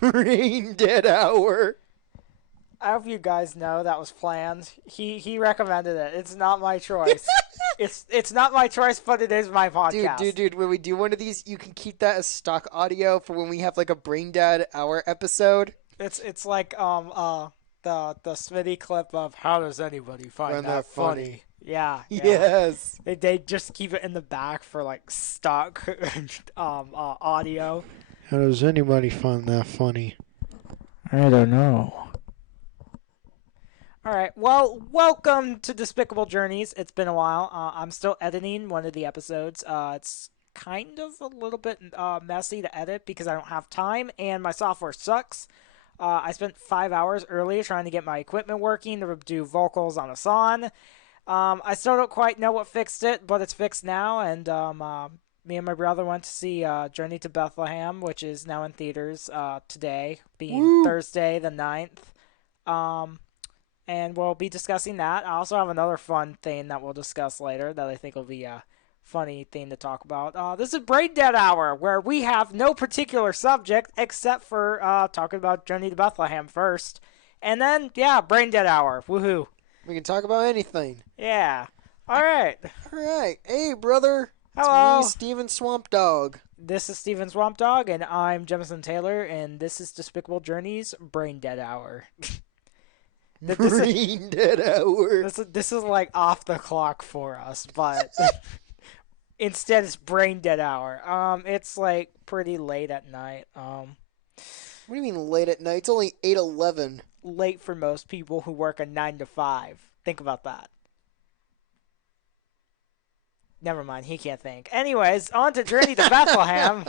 Brain dead hour. I hope you guys know that was planned. He recommended it. It's not my choice. It's not my choice, but it is my podcast. Dude, when we do one of these, you can keep that as stock audio for when we have like a Brain Dead Hour episode. It's like the Smitty clip of how does anybody find Find that that funny. funny? Yeah. Yes. They just keep it in the back for like stock audio. How does anybody find that funny? I don't know. All right. Well, welcome to Despicable Journeys. It's been a while. I'm still editing one of the episodes. It's kind of a little bit messy to edit because I don't have time and my software sucks. I spent 5 hours earlier trying to get my equipment working to do vocals on a song. I still don't quite know what fixed it, but it's fixed now. And me and my brother went to see Journey to Bethlehem, which is now in theaters today, being Thursday the 9th. And we'll be discussing that. I also have another fun thing that we'll discuss later that I think will be a funny thing to talk about. This is Brain Dead Hour, where we have no particular subject except for talking about Journey to Bethlehem first. And then, Brain Dead Hour. Woohoo. We can talk about anything. Yeah. All right. All right. Hey, brother. Hello. It's me, Steven Swamp Dog. This is Steven Swamp Dog, and I'm Jemison Taylor, and this is Despicable Journeys Brain Dead Hour. Brain Dead Hour. This is like off the clock for us, but instead it's Brain Dead Hour. It's like pretty late at night. What do you mean late at night? It's only 8:11. Late for most people who work a 9 to 5. Think about that. Never mind, he can't think. Anyways, on to Journey to Bethlehem.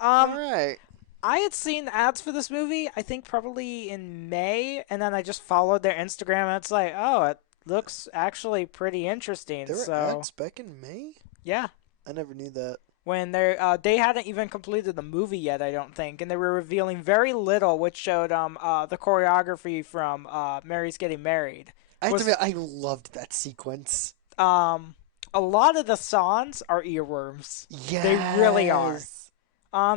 All right. I had seen ads for this movie, I think probably in May, and then I just followed their Instagram, and it's like, oh, it looks actually pretty interesting. There were ads back in May? Yeah. I never knew that. When they hadn't even completed the movie yet, I don't think, and they were revealing very little, which showed the choreography from Mary's Getting Married. I have to admit, I loved that sequence. A lot of the songs are earworms. Yes. They really are.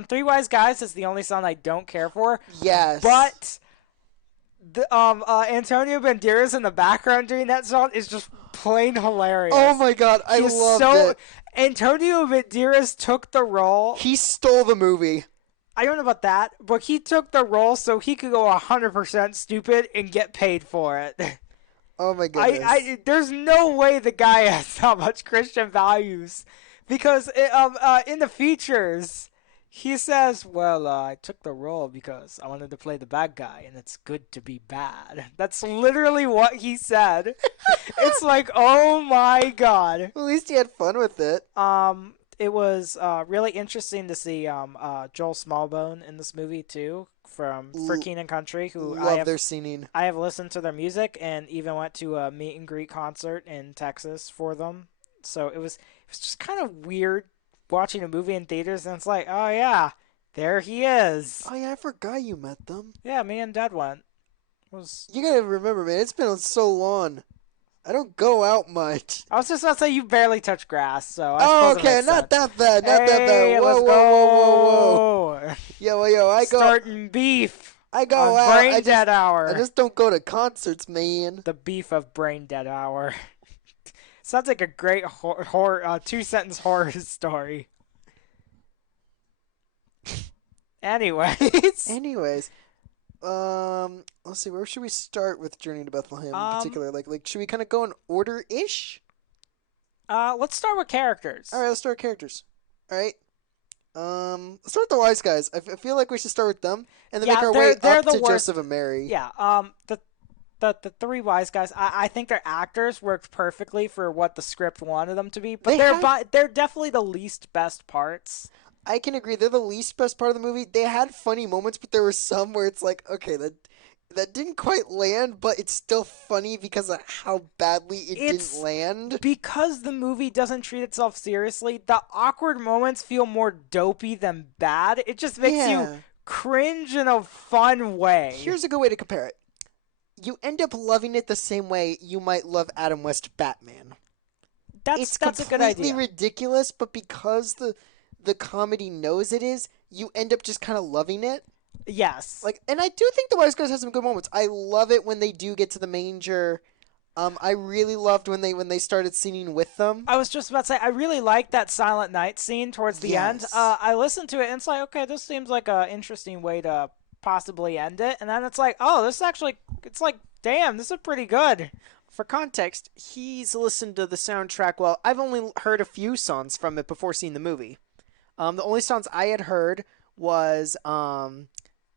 Three Wise Guys is the only song I don't care for. Yes. But the Antonio Banderas in the background doing that song is just plain hilarious. Oh my god, I loved it. Antonio Banderas took the role. He stole the movie. I don't know about that, but he took the role so he could go 100% stupid and get paid for it. Oh my goodness. There's no way the guy has that much Christian values. Because in the features, he says, well, I took the role because I wanted to play the bad guy, and it's good to be bad. That's literally what he said. It's like, oh my god. At least he had fun with it. It was really interesting to see Joel Smallbone in this movie, too, for Keenan Country, who Love their singing. I have listened to their music and even went to a meet and greet concert in Texas for them. So it was just kind of weird watching a movie in theaters, and it's like, oh yeah, there he is. Oh yeah, I forgot you met them. Yeah, me and Dad went. You gotta remember, man, it's been so long. I don't go out much. I was just about to say you barely touch grass, so okay, not that bad, not that bad. Whoa, whoa. Yo, I go starting beef. I go on out. Brain Dead Hour. I just don't go to concerts, man. The beef of Brain Dead Hour. Sounds like a great horror, two-sentence horror story. Anyways, let's see. Where should we start with Journey to Bethlehem in particular? Like, should we kind of go in order-ish? Let's start with characters. All right, let's start with characters. All right. Let's start with the Wise Guys. I feel like we should start with them and then make our way up to Joseph and Mary. Yeah. The three Wise Guys, I think their actors worked perfectly for what the script wanted them to be, but they're definitely the least best parts. I can agree. They're the least best part of the movie. They had funny moments, but there were some where it's like, okay, that didn't quite land, but it's still funny because of how badly it didn't land. Because the movie doesn't treat itself seriously, the awkward moments feel more dopey than bad. It just makes you cringe in a fun way. Here's a good way to compare it. You end up loving it the same way you might love Adam West Batman. That's a good idea. It's completely ridiculous, but because the comedy knows it is, you end up just kind of loving it. Yes. Like, and I do think the Wise Guys has some good moments. I love it when they do get to the manger. I really loved when they started singing with them. I was just about to say, I really like that Silent Night scene towards the end. Yes. I listened to it and it's like, okay, this seems like an interesting way to possibly end it. And then it's like, oh, this actually, it's like, damn, this is pretty good. For context, he's listened to the soundtrack. Well, I've only heard a few songs from it before seeing the movie. The only songs I had heard was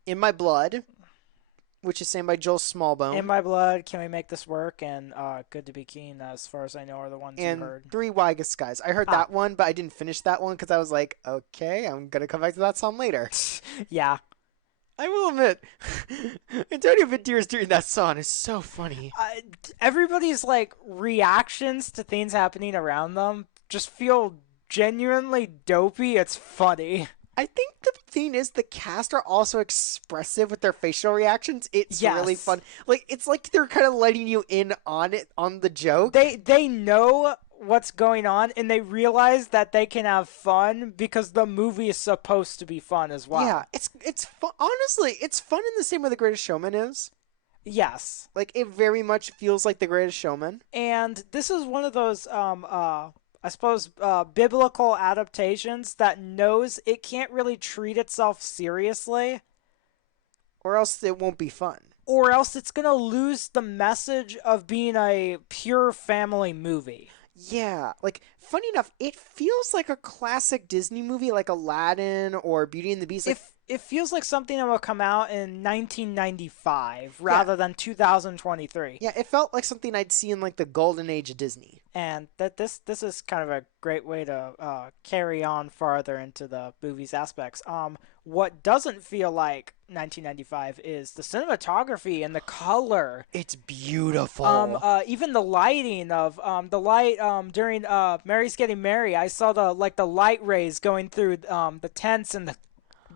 "In My Blood," which is sang by Joel Smallbone, In My Blood, Can We Make This Work, and Good to Be Keen, as far as I know, are the ones you and heard. "Three Wise Guys." I heard Ah, that one, but I didn't finish that one because I was like, okay, I'm gonna come back to that song later. yeah. I will admit, Antonio Banderas during that song is so funny. Uh, Everybody's like reactions to things happening around them just feel genuinely dopey. It's funny. I think the thing is the cast are also expressive with their facial reactions. It's really Yes. fun. Like it's like they're kind of letting you in on it on the joke. They know what's going on and they realize that they can have fun because the movie is supposed to be fun as well. Yeah, it's fun. Honestly, it's fun in the same way The Greatest Showman is. Yes. Like it very much feels like The Greatest Showman. And this is one of those I suppose biblical adaptations that knows it can't really treat itself seriously Or else it won't be fun. or else it's going to lose the message of being a pure family movie. Yeah, like funny enough, it feels like a classic Disney movie like Aladdin or Beauty and the Beast. Like It feels like something that will come out in 1995 yeah, rather than 2023. yeah, it felt like something I'd see in like the golden age of Disney. And that this is kind of a great way to carry on farther into the movie's aspects. What doesn't feel like 1995 is the cinematography and the color. It's beautiful. Even the lighting of the light during Mary's Getting Married. I saw the light rays going through the tents and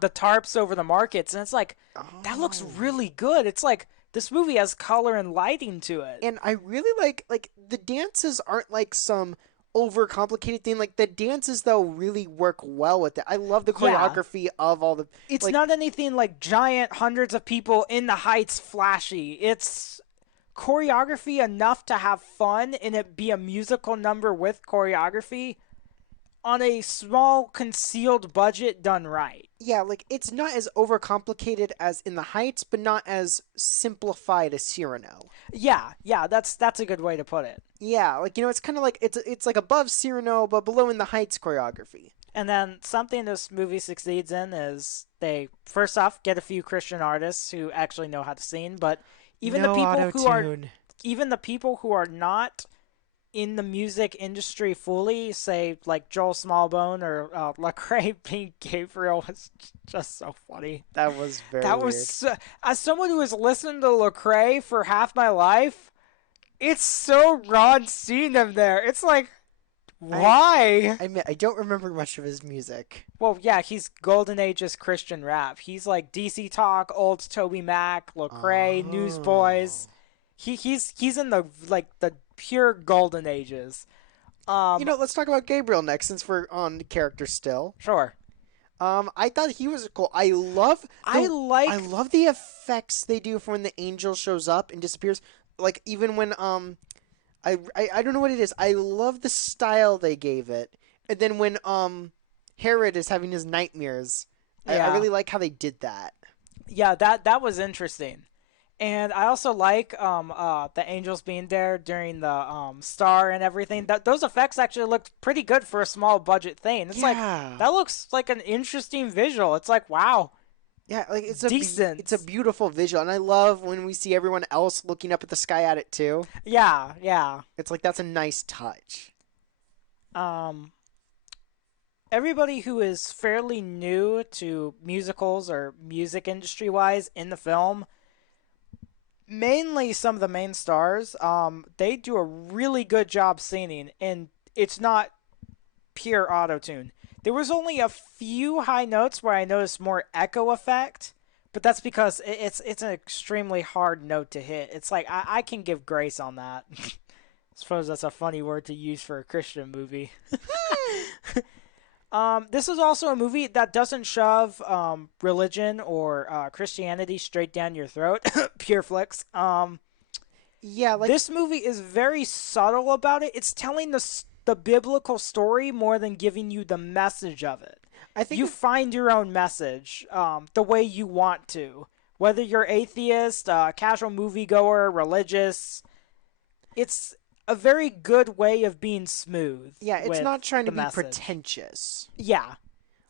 the tarps over the markets, and it's like that looks really good. It's like this movie has color and lighting to it. And I really like the dances aren't like some overcomplicated thing. Like the dances though really work well with it. I love the Yeah. choreography of all the It's like not anything like giant hundreds of people in the heights flashy. It's choreography enough to have fun and it be a musical number with choreography on a small concealed budget done right. yeah, like it's not as overcomplicated as in the Heights, but not as simplified as Cyrano. Yeah, that's a good way to put it. Yeah, like it's kind of like it's like above Cyrano but below in the Heights choreography. And then something this movie succeeds in is they first off get a few Christian artists who actually know how to sing, but even the No people who are auto-tune. even the people who are not in the music industry fully, say like Joel Smallbone or Lecrae being Gabriel, was just so funny. That was very That weird. was as someone who has listened to Lecrae for half my life, it's so wrong seeing them there. It's like, why? I mean, I don't remember much of his music. Well, yeah, he's Golden Age's Christian rap. He's like DC Talk, old Toby Mac, Lecrae, Newsboys. He's in the pure Golden Ages. Let's talk about Gabriel next since we're on the character still. Sure. I thought he was cool. I love the effects they do for when the angel shows up and disappears. Like even when I don't know what it is. I love the style they gave it. And then when Herod is having his nightmares, I Yeah. really like how they did that. Yeah, that was interesting. And I also like the angels being there during the star and everything. Those effects actually looked pretty good for a small budget thing. It's like Yeah. that looks like an interesting visual. It's like, wow. Yeah, like it's Decent. it's a beautiful visual, and I love when we see everyone else looking up at the sky at it too. Yeah. It's like that's a nice touch. Um Everybody who is fairly new to musicals or music industry wise in the film, mainly some of the main stars, they do a really good job singing, and it's not pure auto tune. There was only a few high notes where I noticed more echo effect, but that's because it's an extremely hard note to hit. It's like I can give grace on that. I suppose that's a funny word to use for a Christian movie. This is also a movie that doesn't shove religion or Christianity straight down your throat. Pure flicks. Yeah, like This movie is very subtle about it. It's telling the biblical story more than giving you the message of it. I think You find your own message the way you want to. Whether you're atheist, casual moviegoer, religious, it's a very good way of being smooth. yeah, it's with not trying to the be message. pretentious. Yeah.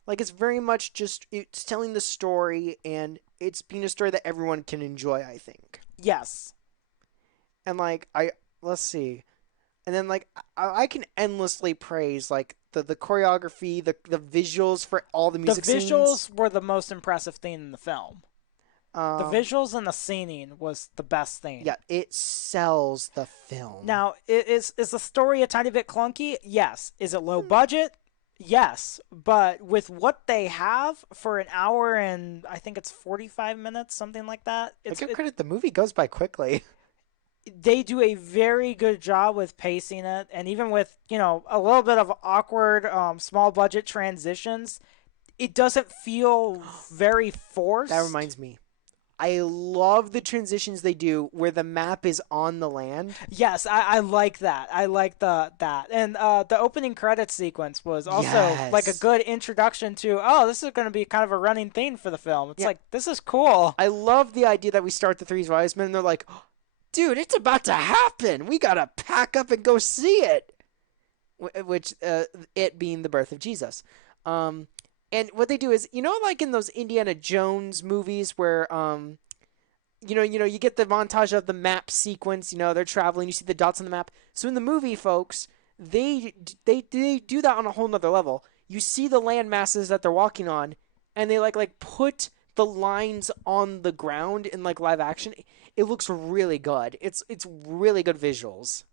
Like it's very much just it's telling the story and it's being a story that everyone can enjoy, I think. Yes. And like let's see. And then like I can endlessly praise like the choreography, the visuals for all the The music visuals scenes. were the most impressive thing in the film. The Um visuals and the scening was the best thing. yeah, it sells the film. Now, is the story a tiny bit clunky? Yes. Is it low budget? Yes. But with what they have for an hour and I think it's 45 minutes, something like that, I give credit, the movie goes by quickly. they do a very good job with pacing it, and even with a little bit of awkward small budget transitions, it doesn't feel very forced. That reminds me. I love the transitions they do where the map is on the land. Yes, I like that. I like that, and the opening credits sequence was also like a Yes. good introduction to. Oh, this is going to be kind of a running theme for the film. It's Yeah. like this is cool. I love the idea that we start the Three Wise Men and they're like, dude, it's about to happen. We gotta pack up and go see it. Which, it being the birth of Jesus. And what they do is, like in those Indiana Jones movies where, you get the montage of the map sequence. They're traveling. You see the dots on the map. So in the movie, folks, they do that on a whole nother level. You see the land masses that they're walking on, and they like put the lines on the ground in like live action. It looks really good. It's really good visuals.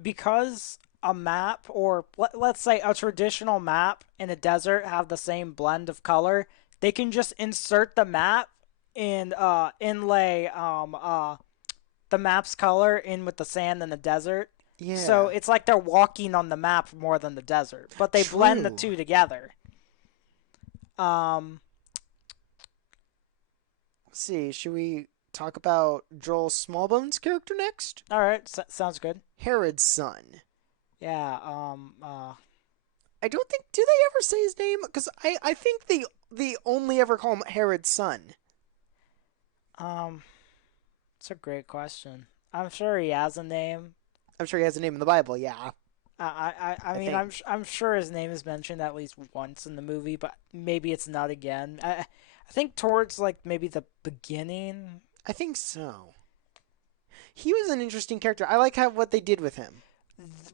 Because a map, or let's say a traditional map in a desert, have the same blend of color, they can just insert the map and inlay the map's color in with the sand in the desert. Yeah. So it's like they're walking on the map more than the desert, but they blend the True. two together. Let's see. Should we talk about Joel Smallbone's character next? All right, sounds good. Herod's son. Yeah. I don't think. Do they ever say his name? Because I think they only ever call him Herod's son. It's a great question. I'm sure he has a name. I'm sure he has a name in the Bible. Yeah. I mean, I'm sure his name is mentioned at least once in the movie, but maybe it's not again. I think towards like maybe the beginning. I think so. He was an interesting character. I like what they did with him.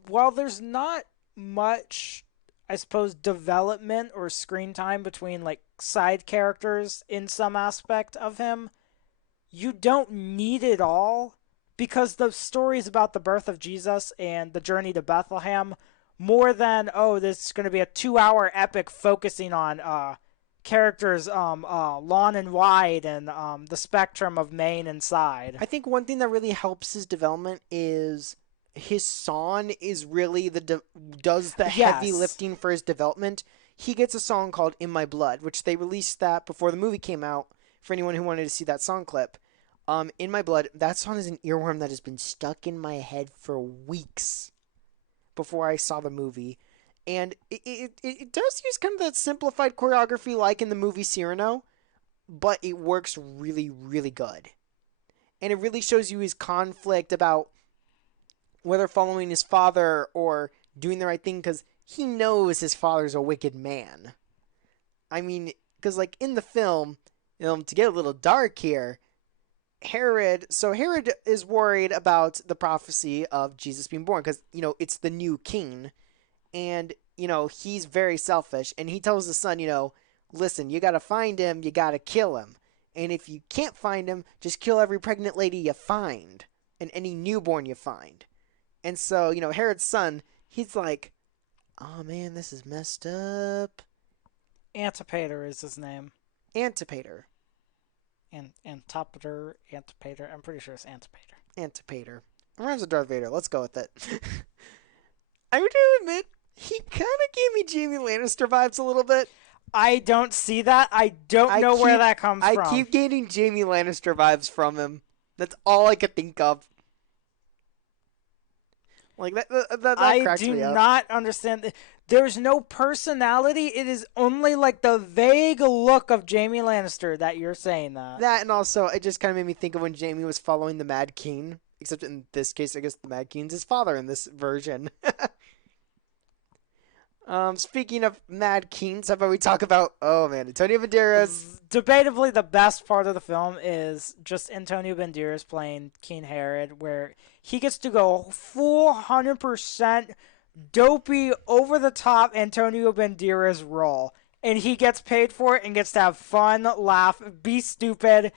While there's not much, I suppose, development or screen time between like side characters in some aspect of him, you don't need it all, because the stories about the birth of Jesus and the journey to Bethlehem, more than this is going to be a 2-hour epic focusing on characters long and wide and the spectrum of main and side. I think one thing that really helps his development is his song is really does the heavy Yes. lifting for his development. He gets a song called "In My Blood," which they released that before the movie came out. For anyone who wanted to see that song clip, "In My Blood," that song is an earworm that has been stuck in my head for weeks before I saw the movie, and it does use kind of that simplified choreography like in the movie Cyrano, but it works really, really good. And it really shows you his conflict about whether following his father or doing the right thing, because he knows his father's a wicked man. I mean, because like in the film, to get a little dark here, Herod is worried about the prophecy of Jesus being born because, it's the new king. And, he's very selfish. And he tells his son, listen, you got to find him, you got to kill him. And if you can't find him, just kill every pregnant lady you find and any newborn you find. And so, Herod's son, he's like, oh man, this is messed up. Antipater is his name. Antipater. Antipater. I'm pretty sure it's Antipater. Antipater. It rhymes with Darth Vader. Let's go with it. I would admit, He kind of gave me Jaime Lannister vibes a little bit. I don't see that. I don't know where that comes from. I keep getting Jaime Lannister vibes from him. That's all I could think of. Like that cracks me up. I do not understand. There's no personality. It is only like the vague look of Jaime Lannister that you're saying that. That, and also it just kind of made me think of when Jaime was following the Mad King. Except in this case, I guess the Mad King's his father in this version. Speaking of Mad Kings, how about we talk about, Antonio Banderas. Debatably, the best part of the film is just Antonio Banderas playing King Herod, where he gets to go full 100% dopey, over-the-top Antonio Banderas role. And he gets paid for it and gets to have fun, laugh, be stupid,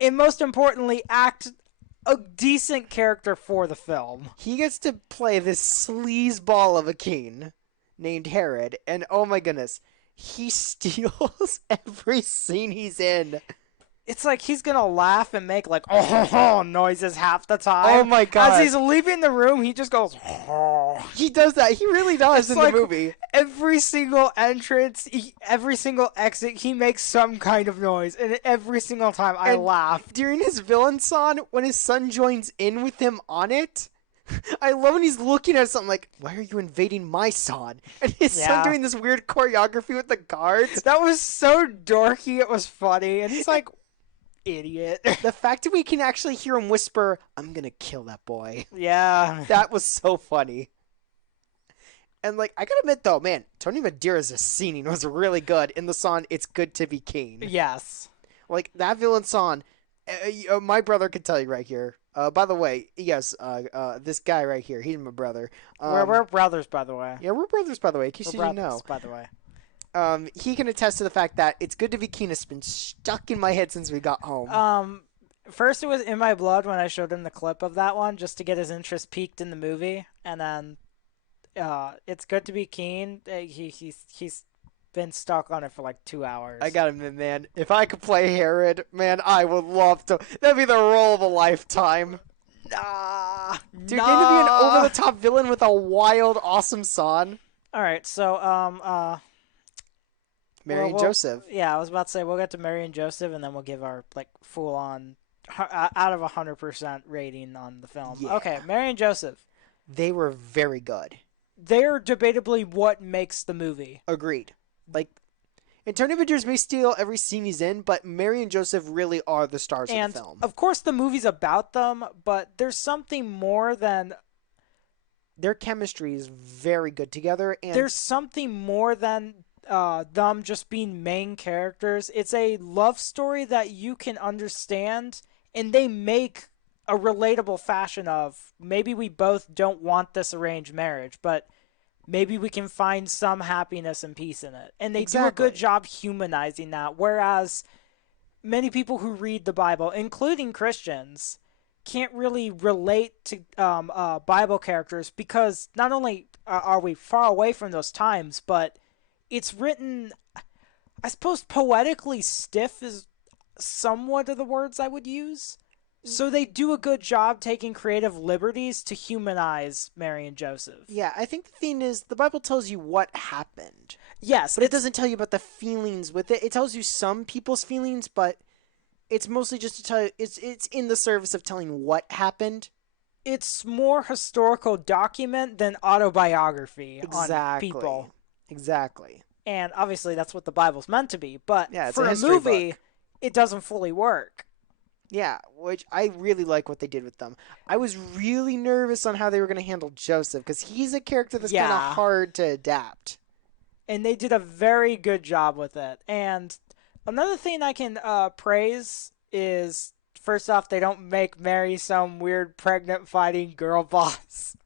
and most importantly, act a decent character for the film. He gets to play this sleazeball of a king named Herod, and oh my goodness, he steals every scene he's in. It's like he's gonna laugh and make like oh noises half the time. Oh my god! As he's leaving the room, he just goes. Oh. He does that. He really does in the movie. Every single entrance, every single exit, he makes some kind of noise, and every single time I laugh. During his villain song, when his son joins in with him on it. I love when he's looking at something like, why are you invading my son? And his son doing this weird choreography with the guards. That was so dorky, it was funny. And he's like, idiot. The fact that we can actually hear him whisper, I'm going to kill that boy. Yeah. That was so funny. And like, I gotta admit though, man, Tony Banderas' singing was really good in the song It's Good to Be King. Yes. Like, that villain song, my brother could tell you right here. By the way, yes, this guy right here, he's my brother. We're brothers, by the way. Yeah, we're brothers, by the way, in case you didn't know. By the way. He can attest to the fact that It's Good to Be King has been stuck in my head since we got home. First it was in my blood when I showed him the clip of that one, just to get his interest piqued in the movie, and then, It's Good to Be King, he's been stuck on it for like 2 hours. I gotta admit, man, if I could play Herod, man, I would love to. That'd be the role of a lifetime. Dude, you're gonna be an over-the-top villain with a wild, awesome song. Alright, so, Mary and Joseph. Yeah, I was about to say, we'll get to Mary and Joseph, and then we'll give our, like, full-on, out of 100% rating on the film. Yeah. Okay, Mary and Joseph. They were very good. They're debatably what makes the movie. Agreed. Like, Antonio Banderas may steal every scene he's in, but Mary and Joseph really are the stars of the film. Of course, the movie's about them, but there's something more than... Their chemistry is very good together. And there's something more than them just being main characters. It's a love story that you can understand, and they make a relatable fashion of, maybe we both don't want this arranged marriage, but... maybe we can find some happiness and peace in it. And they do a good job humanizing that, whereas many people who read the Bible, including Christians, can't really relate to Bible characters because not only are we far away from those times, but it's written, I suppose, poetically stiff is somewhat of the words I would use. So they do a good job taking creative liberties to humanize Mary and Joseph. Yeah, I think the thing is, the Bible tells you what happened. Yes. But it doesn't tell you about the feelings with it. It tells you some people's feelings, but it's mostly just to tell you, it's in the service of telling what happened. It's more historical document than autobiography on people. Exactly. And obviously that's what the Bible's meant to be, but yeah, for a movie, it doesn't fully work. Yeah, which I really like what they did with them. I was really nervous on how they were going to handle Joseph, because he's a character that's kind of hard to adapt. And they did a very good job with it. And another thing I can praise is, first off, they don't make Mary some weird pregnant fighting girl boss.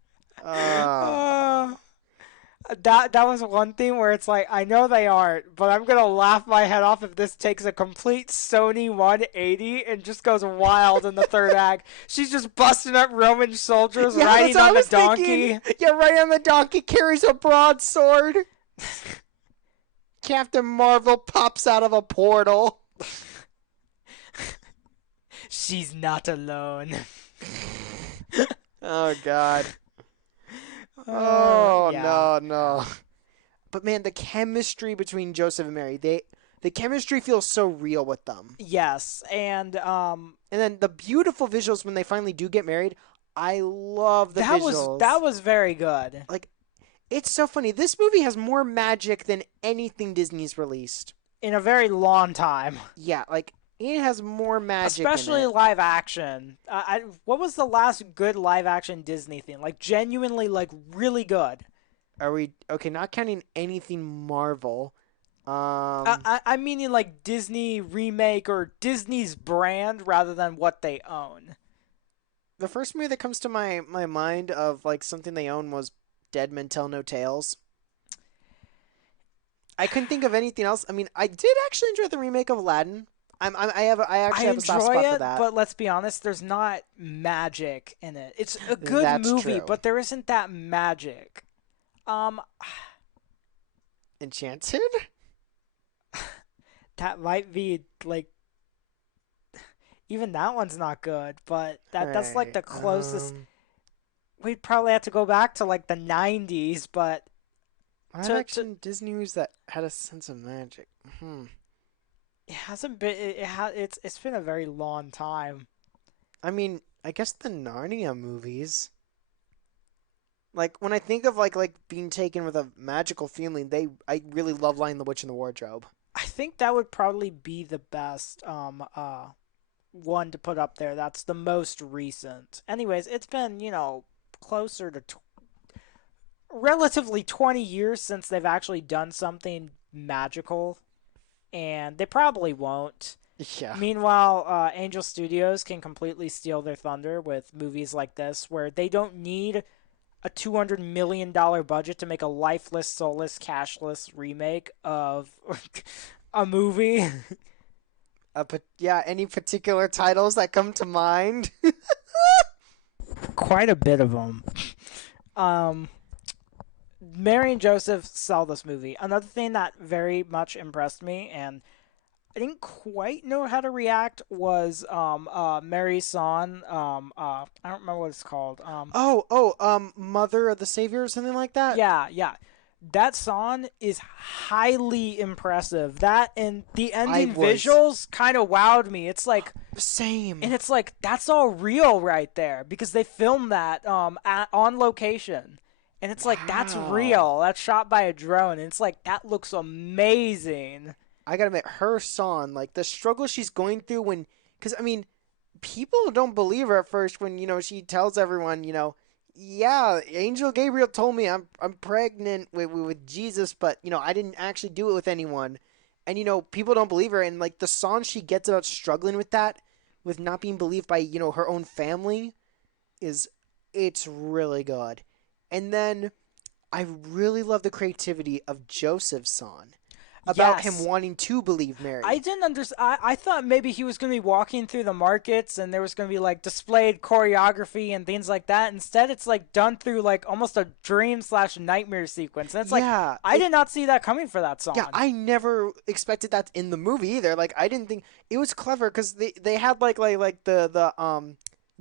That was one thing where it's like, I know they aren't, but I'm going to laugh my head off if this takes a complete Sony 180 and just goes wild in the third act. She's just busting up Roman soldiers, riding on the donkey. Thinking. Yeah, riding on the donkey, carries a broadsword. Captain Marvel pops out of a portal. She's not alone. Oh, God. Oh, Yeah. no, no. But man, the chemistry between Joseph and Mary, the chemistry feels so real with them. Yes, And then the beautiful visuals when they finally do get married. I love the that visuals. was very good. Like, it's so funny. This movie has more magic than anything Disney's released. In a very long time. Yeah, like it has more magic in Especially it. live action. What was the last good live action Disney thing? Like genuinely, like really good. Are we okay? Not counting anything Marvel. I'm meaning like Disney remake or Disney's brand rather than what they own. The first movie that comes to my mind of like something they own was Dead Men Tell No Tales. I couldn't think of anything else. I mean, I did actually enjoy the remake of Aladdin. I actually have a soft spot for that. But let's be honest, there's not magic in it. It's a good That's movie, true. but there isn't that magic. Um, Enchanted? that might be like even that one's not good, but that's like the Right. closest. We'd probably have to go back to like the 90s, but Live action Disney movies that had a sense of magic. it hasn't been. It's been a very long time. I mean, I guess the Narnia movies. Like when I think of like being taken with a magical feeling, I really love Lion the Witch in the Wardrobe. I think that would probably be the best one to put up there. That's the most recent. Anyways, it's been closer to relatively 20 years since they've actually done something magical, and they probably won't. Yeah. Meanwhile, Angel Studios can completely steal their thunder with movies like this, where they don't need a $200 million budget to make a lifeless, soulless, cashless remake of a movie. Yeah, any particular titles that come to mind? Quite a bit of them. Mary and Joseph sell this movie. Another thing that very much impressed me, and I didn't quite know how to react, was Mary's song. I don't remember what it's called. Mother of the Savior or something like that? Yeah. That song is highly impressive. That and the ending visuals kind of wowed me. It's like same. And it's like that's all real right there because they filmed that on location. And it's like that's real. That's shot by a drone and it's like that looks amazing. I gotta admit, her song, like the struggle she's going through because I mean, people don't believe her at first when she tells everyone, yeah, Angel Gabriel told me I'm pregnant with Jesus, but I didn't actually do it with anyone, and people don't believe her, and like the song she gets about struggling with that, with not being believed by her own family, it's really good, and then I really love the creativity of Joseph's song. About him wanting to believe Mary. I didn't understand. I thought maybe he was going to be walking through the markets and there was going to be like displayed choreography and things like that. Instead, it's like done through like almost a dream/nightmare sequence. And it's I did not see that coming for that song. Yeah, I never expected that in the movie either. Like I didn't think it was clever because they had like the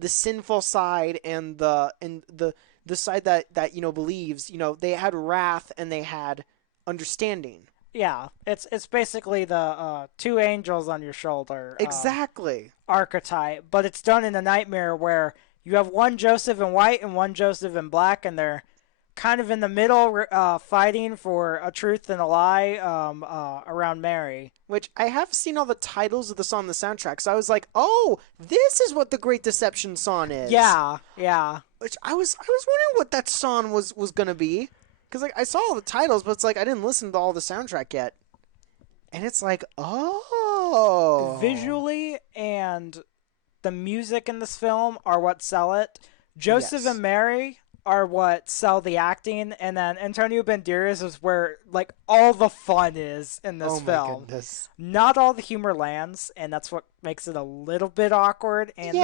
sinful side and the side that believes. They had wrath and they had understanding. Yeah, it's basically the two angels on your shoulder exactly archetype, but it's done in a nightmare where you have one Joseph in white and one Joseph in black, and they're kind of in the middle, fighting for a truth and a lie around Mary. Which I have seen all the titles of the song on the soundtrack, so I was like, oh, this is what the Great Deception song is. Yeah. Which I was wondering what that song was gonna be. Because like I saw all the titles, but it's like I didn't listen to all the soundtrack yet, and it's like, oh, visually and the music in this film are what sell it. Joseph and Mary are what sell the acting, and then Antonio Banderas is where like all the fun is in this film. Oh my goodness! Not all the humor lands, and that's what makes it a little bit awkward. And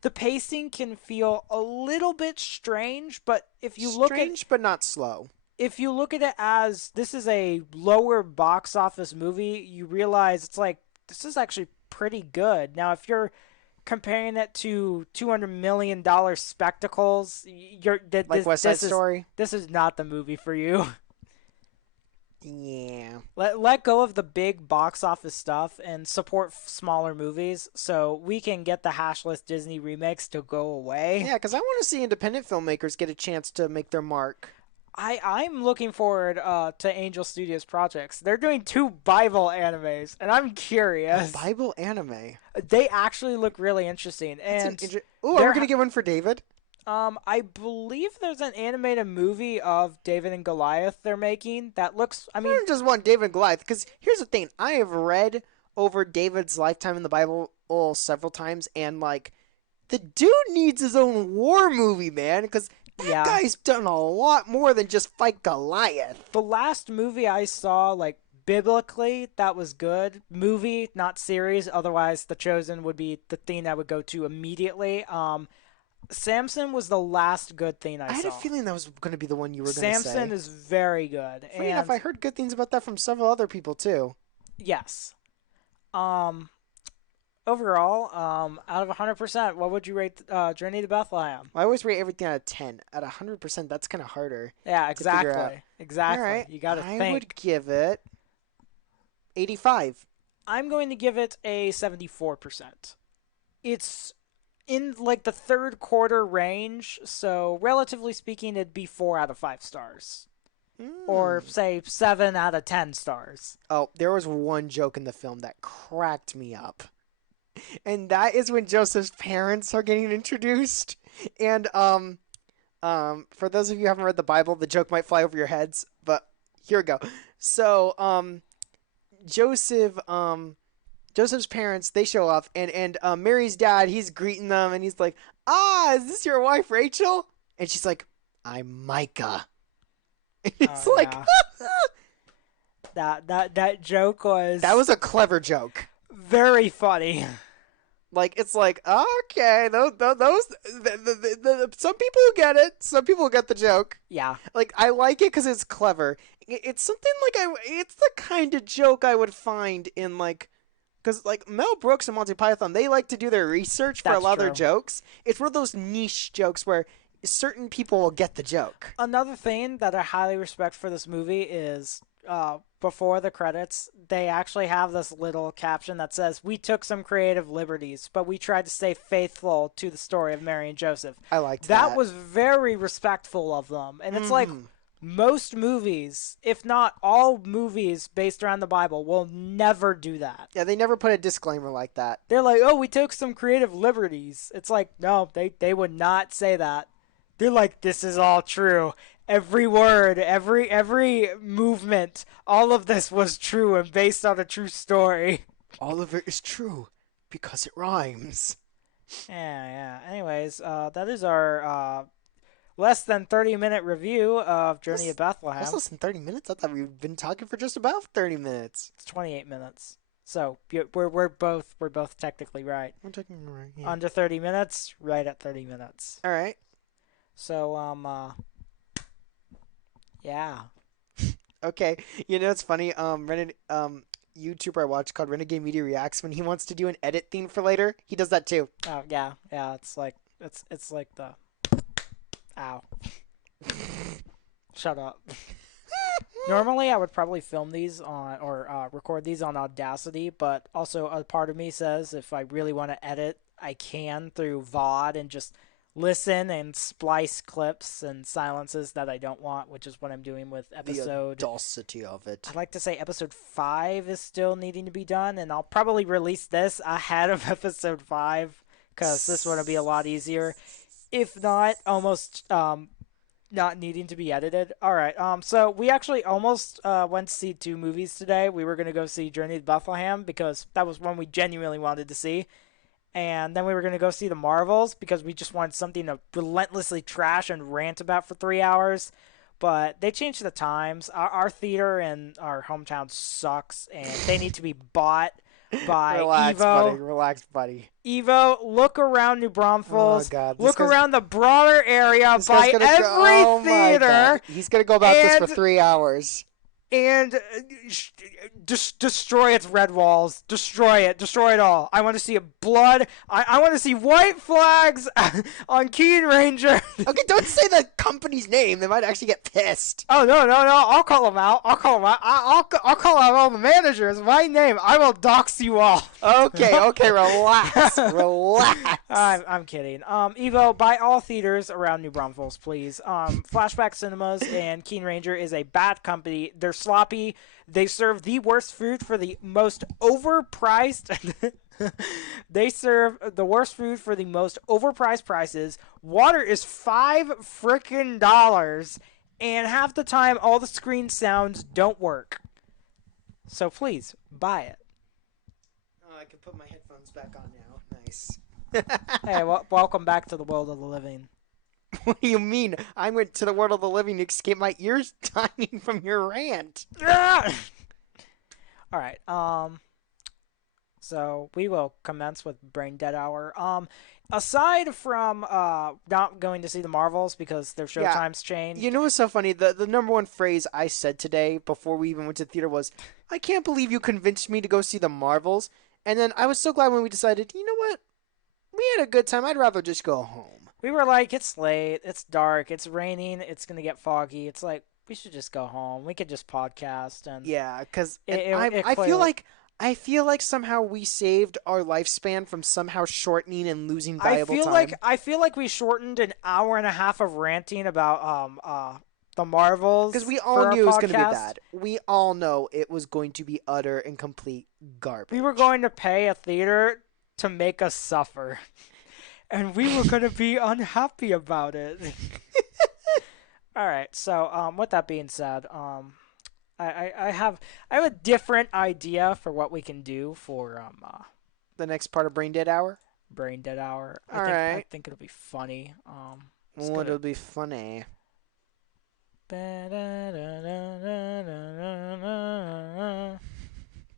the pacing can feel a little bit strange, but if you look at but not slow. If you look at it as this is a lower box office movie, you realize it's like this is actually pretty good. Now, if you're comparing it to $200 million spectacles, Like West Side Story? This is not the movie for you. Yeah. Let go of the big box office stuff and support smaller movies so we can get the hashless Disney remakes to go away. Yeah, because I want to see independent filmmakers get a chance to make their mark. I'm looking forward to Angel Studios projects. They're doing 2 Bible animes, and I'm curious. A Bible anime? They actually look really interesting. And are we going to get one for David? I believe there's an animated movie of David and Goliath they're making that looks. I don't just want David and Goliath, because here's the thing: I have read over David's lifetime in the Bible several times, and like, the dude needs his own war movie, man, because that guy's done a lot more than just fight Goliath. The last movie I saw, like biblically, that was good. Movie, not series. Otherwise, The Chosen would be the thing I would go to immediately. Samson was the last good thing I saw. I had a feeling that was going to be the one you were going to say. Samson is very good. Funny enough, I heard good things about that from several other people, too. Yes. Overall, out of 100%, what would you rate Journey to Bethlehem? I always rate everything out of 10. At 100%, that's kind of harder. Yeah, exactly. Exactly. All right. You got to think. I would give it 85. I'm going to give it a 74%. It's in like the third quarter range, so relatively speaking, it'd be 4 out of 5 stars. Or say 7 out of 10 stars. Oh, there was one joke in the film that cracked me up. And that is when Joseph's parents are getting introduced. And for those of you who haven't read the Bible, the joke might fly over your heads, but here we go. So Joseph's parents, they show up, and Mary's dad, he's greeting them, and he's like, is this your wife, Rachel? And she's like, I'm Micah. And it's that joke was... That was a clever joke. Very funny. Like, it's like, okay, those some people get it. Some people get the joke. Yeah. Like, I like it because it's clever. It's something like, it's the kind of joke I would find in, like, because, like, Mel Brooks and Monty Python, they like to do their research for a lot of their jokes. It's one of those niche jokes where certain people will get the joke. Another thing that I highly respect for this movie is before the credits, they actually have this little caption that says, "We took some creative liberties, but we tried to stay faithful to the story of Mary and Joseph." I liked that. That was very respectful of them. And it's like, most movies, if not all movies based around the Bible, will never do that. Yeah, they never put a disclaimer like that. They're like, oh, we took some creative liberties. It's like, no, they would not say that. They're like, this is all true. Every word, every movement, all of this was true and based on a true story. All of it is true because it rhymes. Yeah. Anyways, that is our less than 30-minute review of Journey to Bethlehem. That's less than 30 minutes? I thought we've been talking for just about 30 minutes. It's 28 minutes. So we're both technically right. We're technically right. Yeah. Under 30 minutes, right at 30 minutes. All right. So yeah. Okay. You know, it's funny. YouTuber I watch called Renegade Media Reacts, when he wants to do an edit theme for later, he does that too. Oh yeah. It's like the. Ow. Shut up. Normally, I would probably film these on or record these on Audacity, but also a part of me says if I really want to edit, I can through VOD and just listen and splice clips and silences that I don't want, which is what I'm doing with episode... The audacity of it. I'd like to say episode 5 is still needing to be done, and I'll probably release this ahead of episode 5, because this one will be a lot easier. If not, almost not needing to be edited. Alright, so we actually almost went to see 2 movies today. We were going to go see Journey to Bethlehem, because that was one we genuinely wanted to see. And then we were going to go see The Marvels because we just wanted something to relentlessly trash and rant about for 3 hours. But they changed the times. Our theater in our hometown sucks, and they need to be bought by Evo. Relax, buddy. Evo, look around New Braunfels. Oh, God. Look around the broader area. Buy every theater. He's going to go about this for 3 hours. and just destroy its red walls. Destroy it all. I want to see blood. I want to see white flags on Keen Ranger. Okay, don't say the company's name. They might actually get pissed. Oh no! I'll call them out. I'll call out all the managers. My name. I will dox you all. Okay, relax, relax. I'm kidding. Evo, buy all theaters around New Braunfels, please. Flashback Cinemas and Keen Ranger is a bad company. They're sloppy. They serve the worst food for the most overpriced. They serve the worst food for the most overpriced prices. Water is $5 and half the time all the screen sounds don't work. So please buy it. Oh, I can put my headphones back on now. Nice. Hey, welcome back to the world of the living. What do you mean? I went to the world of the living to escape my ears dying from your rant. All right. So we will commence with Brain Dead Hour. Aside from not going to see the Marvels because their showtimes changed. You know what's so funny? The number one phrase I said today before we even went to the theater was, "I can't believe you convinced me to go see the Marvels." And then I was so glad when we decided, you know what? We had a good time. I'd rather just go home. We were like, it's late, it's dark, it's raining, it's gonna get foggy. It's like we should just go home. We could just podcast and because I feel like somehow we saved our lifespan from somehow shortening and losing valuable time. I feel like we shortened an hour and a half of ranting about the Marvels because we all knew it was going to be bad. We all know it was going to be utter and complete garbage. We were going to pay a theater to make us suffer. And we were going to be unhappy about it. All right. So, with that being said, I have a different idea for what we can do for the next part of Brain Dead Hour. Brain Dead Hour. I think it'll be funny. It'll be funny.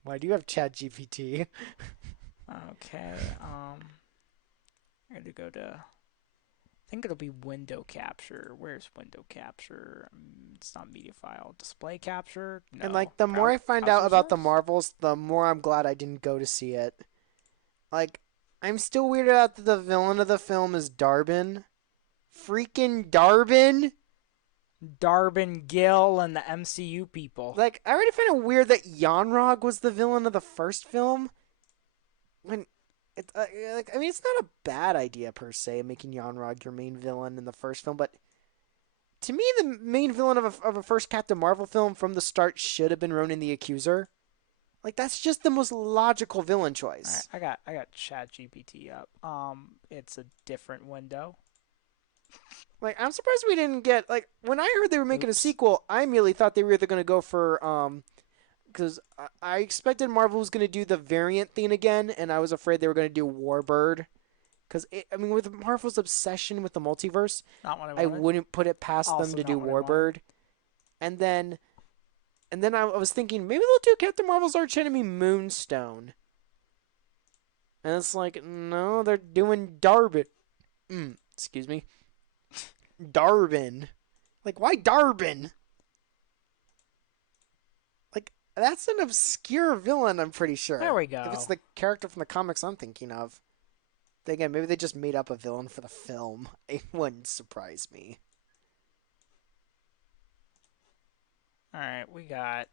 Why do you have ChatGPT? Okay. I had to go to. I think it'll be window capture. Where's window capture? It's not media file. Display capture. No. And like the more I find out about the Marvels, the more I'm glad I didn't go to see it. Like, I'm still weirded out that the villain of the film is Darbin. Freaking Darbin. Darbin Gill and the MCU people. Like, I already find it weird that Yanrog was the villain of the first film. When. I mean, it's not a bad idea per se, making Yanrog your main villain in the first film, but to me, the main villain of a first Captain Marvel film from the start should have been Ronan the Accuser. Like, that's just the most logical villain choice. Right, I got ChatGPT up. It's a different window. Like, I'm surprised we didn't get like when I heard they were making a sequel, I immediately thought they were either going to go for because I expected Marvel was going to do the variant thing again, and I was afraid they were going to do Warbird. Because, with Marvel's obsession with the multiverse, I wouldn't put it past them to do Warbird. And then I was thinking, maybe they'll do Captain Marvel's archenemy Moonstone. And it's like, no, they're doing Darbin. Excuse me. Darbin. Like, why Darbin? That's an obscure villain, I'm pretty sure. There we go. If it's the character from the comics I'm thinking of. Again, maybe they just made up a villain for the film. It wouldn't surprise me. Alright, we got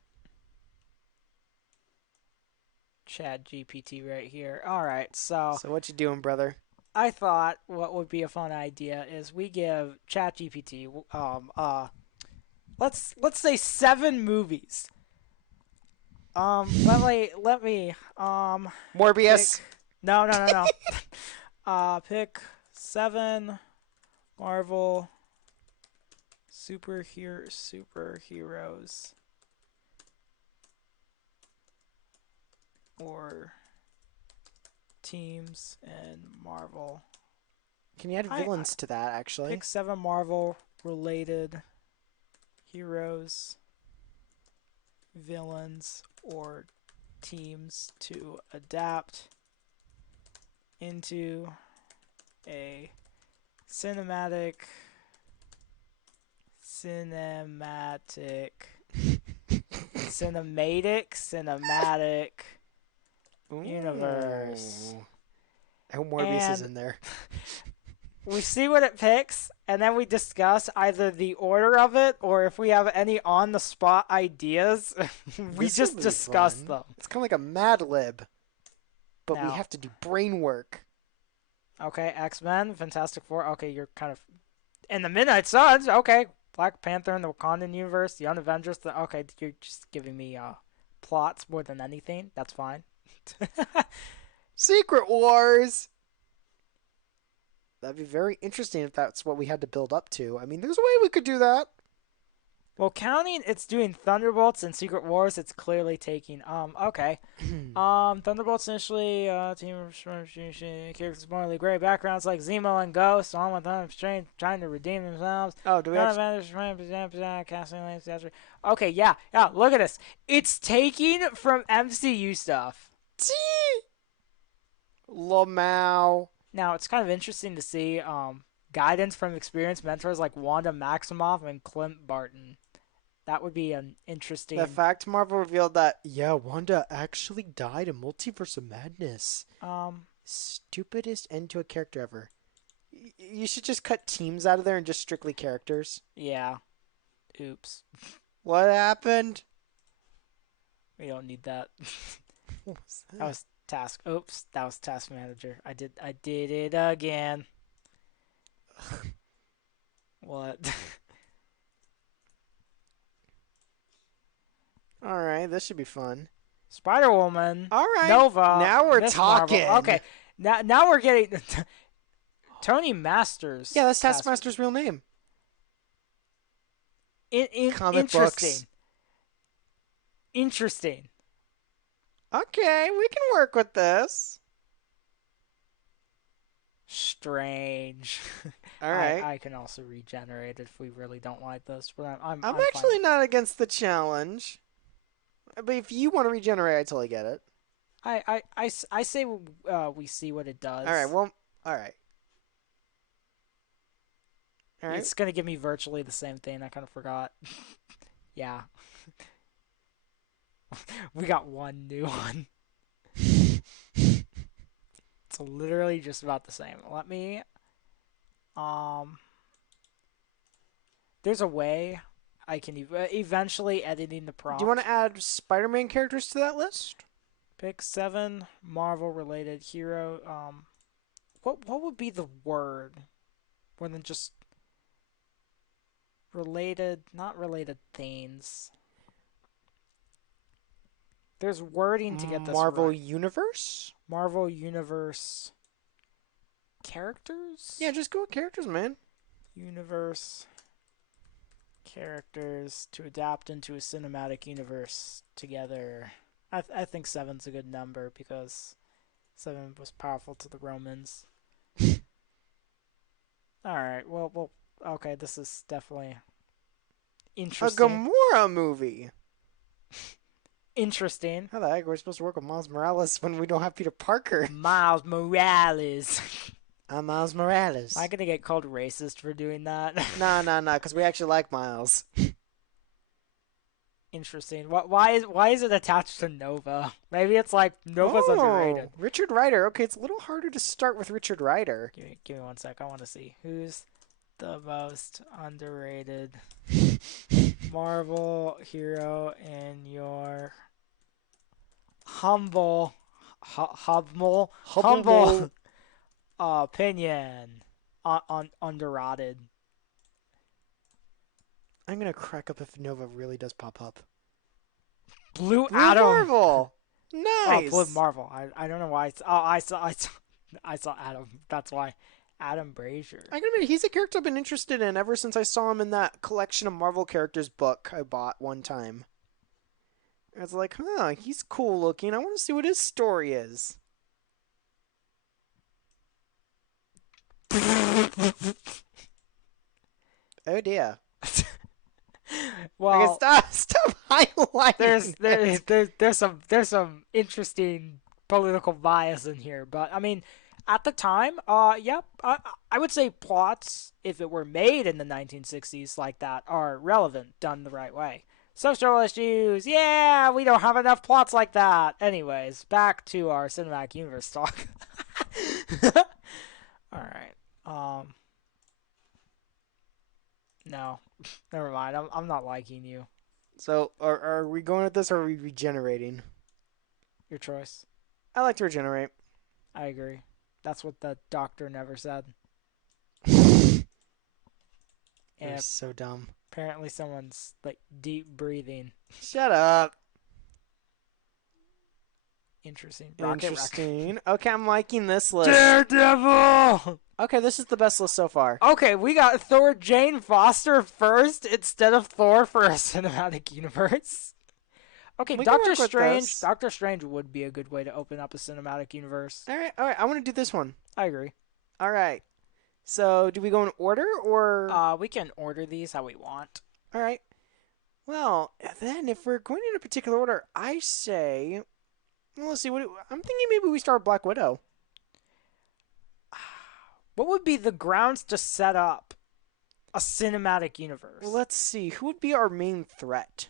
ChatGPT right here. Alright, so what you doing, brother? I thought what would be a fun idea is we give ChatGPT let's say 7 movies. Let me Morbius. No. Pick 7 Marvel superheroes or teams in Marvel. Can you add villains to that, actually? Pick 7 Marvel related heroes, villains, or teams to adapt into a cinematic cinematic universe. I hope Morbius is And in there. we see what it picks, and then we discuss either the order of it or if we have any on-the-spot ideas, we just discuss them. It's kind of like a Mad Lib, but we Now, have to do brain work. okay, X-Men, Fantastic Four. Okay, you're kind of in the Midnight Suns. Okay, Black Panther in the Wakandan universe, the Unavengers. Okay, you're just giving me plots more than anything. That's fine. Secret Wars! That'd be very interesting if that's what we had to build up to. I mean, there's a way we could do that. Well, counting it's doing Thunderbolts and Secret Wars, it's clearly taking okay. Thunderbolts initially team of characters morally gray backgrounds like Zemo and Ghost, on with them strange trying to redeem themselves. Oh, do we Okay, yeah, look at this. It's taking from MCU stuff. Lamau. Now, it's kind of interesting to see guidance from experienced mentors like Wanda Maximoff and Clint Barton. That would be an interesting... The fact Marvel revealed that, Wanda actually died in Multiverse of Madness. Stupidest end to a character ever. You should just cut teams out of there and just strictly characters. Yeah. Oops. What happened? We don't need that. What was that? That was Task. Oops, that was Task Manager. I did it again. What? All right, this should be fun. Spider-Woman. All right. Nova. Now we're Miss talking. Marvel. Okay. Now we're getting Tony Masters. Yeah, that's Taskmaster's real name. Comic interesting. books. Interesting. Okay, we can work with this. Strange. All right. I can also regenerate if we really don't like this, but I'm actually fine. not against the challenge. But if you want to regenerate, I totally get it. I say we see what it does. All right. Well, all right. All right. It's gonna give me virtually the same thing. I kind of forgot. Yeah. We got one new one. It's literally just about the same. Let me. There's a way I can eventually editing the prompt. Do you want to add Spider-Man characters to that list? Pick 7 Marvel-related hero. What would be the word more than just related? Not related things. There's wording to get this Marvel right. Universe? Marvel Universe characters? Yeah, just go with characters, man. Universe characters to adapt into a cinematic universe together. I think 7's a good number because 7 was powerful to the Romans. Alright, well, okay, this is definitely interesting. A Gamora movie. Interesting. How the heck are we supposed to work with Miles Morales when we don't have Peter Parker? Miles Morales. I'm Miles Morales. Am I gonna get called racist for doing that? No, because we actually like Miles. Interesting. Why is it attached to Nova? Maybe it's like Nova's underrated. Richard Rider. Okay, it's a little harder to start with Richard Rider. Give me 1 sec. I want to see who's the most underrated Marvel hero in your humble opinion on underrated. I'm gonna crack up if Nova really does pop up. Blue Adam. Marvel. Nice. Oh, Blue Marvel. I don't know why. I saw Adam. That's why. Adam Brazier. I gotta admit, he's a character I've been interested in ever since I saw him in that collection of Marvel characters book I bought one time. I was like, he's cool looking. I want to see what his story is. Oh dear. Well, stop highlighting. There's some interesting political bias in here, but I mean, at the time, I would say plots, if it were made in the 1960s like that, are relevant, done the right way. Social issues. Yeah, we don't have enough plots like that. Anyways, back to our cinematic universe talk. All right. No, never mind. I'm not liking you. So, are we going with this, or are we regenerating? Your choice. I like to regenerate. I agree. That's what the doctor never said. You're so dumb. Apparently, someone's like deep breathing. Shut up. Interesting. Interesting. Okay, I'm liking this list. Daredevil! Okay, this is the best list so far. Okay, we got Thor Jane Foster first instead of Thor for a cinematic universe. Okay, Doctor Strange. Doctor Strange would be a good way to open up a cinematic universe. All right. I want to do this one. I agree. All right. So, do we go in order, or? We can order these how we want. All right. Well, then, if we're going in a particular order, I say, well, let's see. I'm thinking maybe we start with Black Widow. What would be the grounds to set up a cinematic universe? Well, let's see. Who would be our main threat?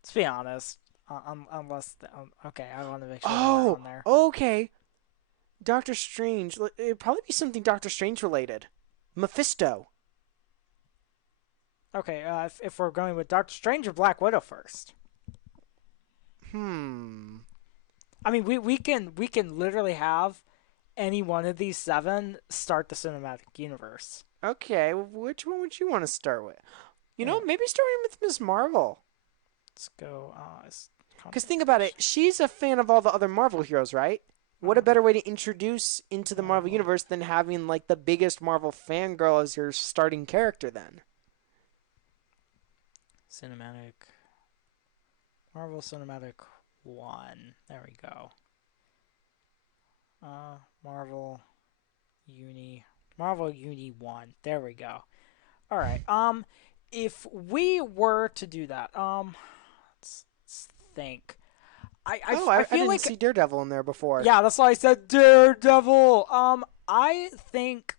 Let's be honest. Okay, I want to make sure we're on there. Okay. Doctor Strange. It'd probably be something Doctor Strange related. Mephisto. Okay, if we're going with Doctor Strange or Black Widow first. I mean, we can literally have any one of these 7 start the cinematic universe. Okay, which one would you want to start with? You know, maybe starting with Ms. Marvel. Let's go. Because think about it. She's a fan of all the other Marvel heroes, right? What a better way to introduce into the Marvel Universe than having, like, the biggest Marvel fangirl as your starting character then? Marvel Cinematic 1. There we go. Marvel Uni 1. There we go. All right. If we were to do that, let's think. I feel like see Daredevil in there before. Yeah, that's why I said Daredevil. I think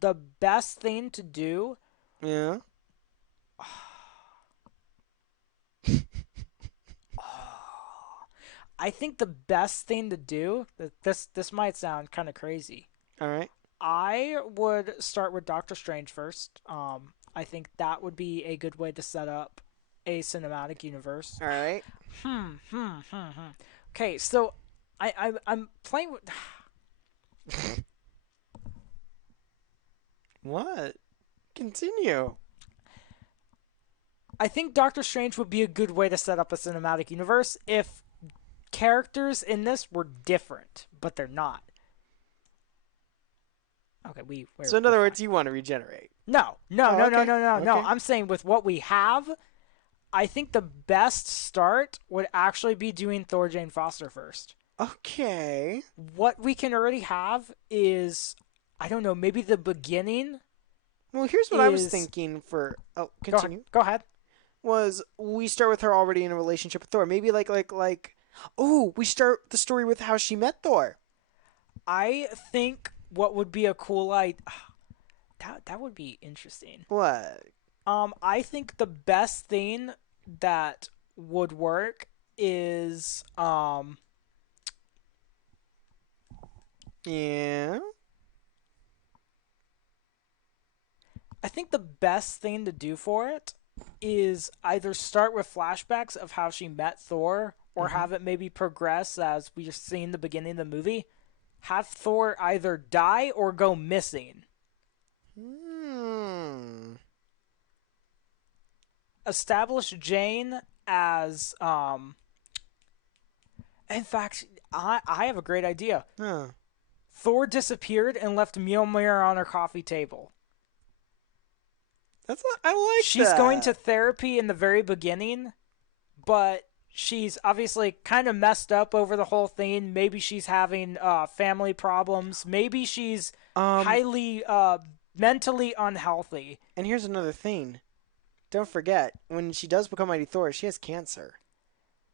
the best thing to do. Yeah. I think the best thing to do. This might sound kind of crazy. All right. I would start with Doctor Strange first. I think that would be a good way to set up a cinematic universe. All right. Okay, so I'm playing with. What? Continue. I think Doctor Strange would be a good way to set up a cinematic universe if characters in this were different, but they're not. Okay, so in other words, you want to regenerate? No. I'm saying with what we have, I think the best start would actually be doing Thor Jane Foster first. Okay. What we can already have is, I don't know, maybe the beginning. Well, here's what I was thinking for. Oh, continue. Go ahead. Was we start with her already in a relationship with Thor? Maybe like. Oh, we start the story with how she met Thor. I think what would be a cool idea. That would be interesting. What? I think the best thing that would work is Yeah. I think the best thing to do for it is either start with flashbacks of how she met Thor, or have it maybe progress as we're seeing the beginning of the movie. Have Thor either die or go missing. Establish Jane as in fact, I have a great idea. Thor disappeared and left Mjolnir on her coffee table. I like She's going to therapy in the very beginning, but she's obviously kind of messed up over the whole thing. Maybe she's having family problems. Maybe she's highly mentally unhealthy. And here's another thing. Don't forget, when she does become Mighty Thor, she has cancer.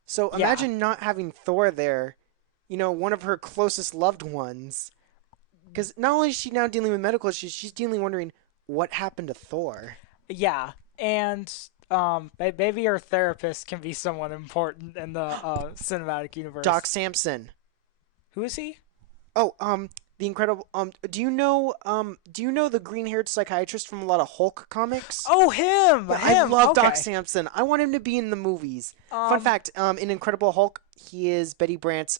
So imagine not having Thor there, one of her closest loved ones. Because not only is she now dealing with medical issues, she's wondering what happened to Thor. Yeah, and maybe her therapist can be someone important in the cinematic universe. Doc Samson. Who is he? Oh, the incredible. Do you know the green-haired psychiatrist from a lot of Hulk comics? Oh, him. Yeah, I love Doc Samson. I want him to be in the movies. Fun fact: in Incredible Hulk, he is Betty Brant's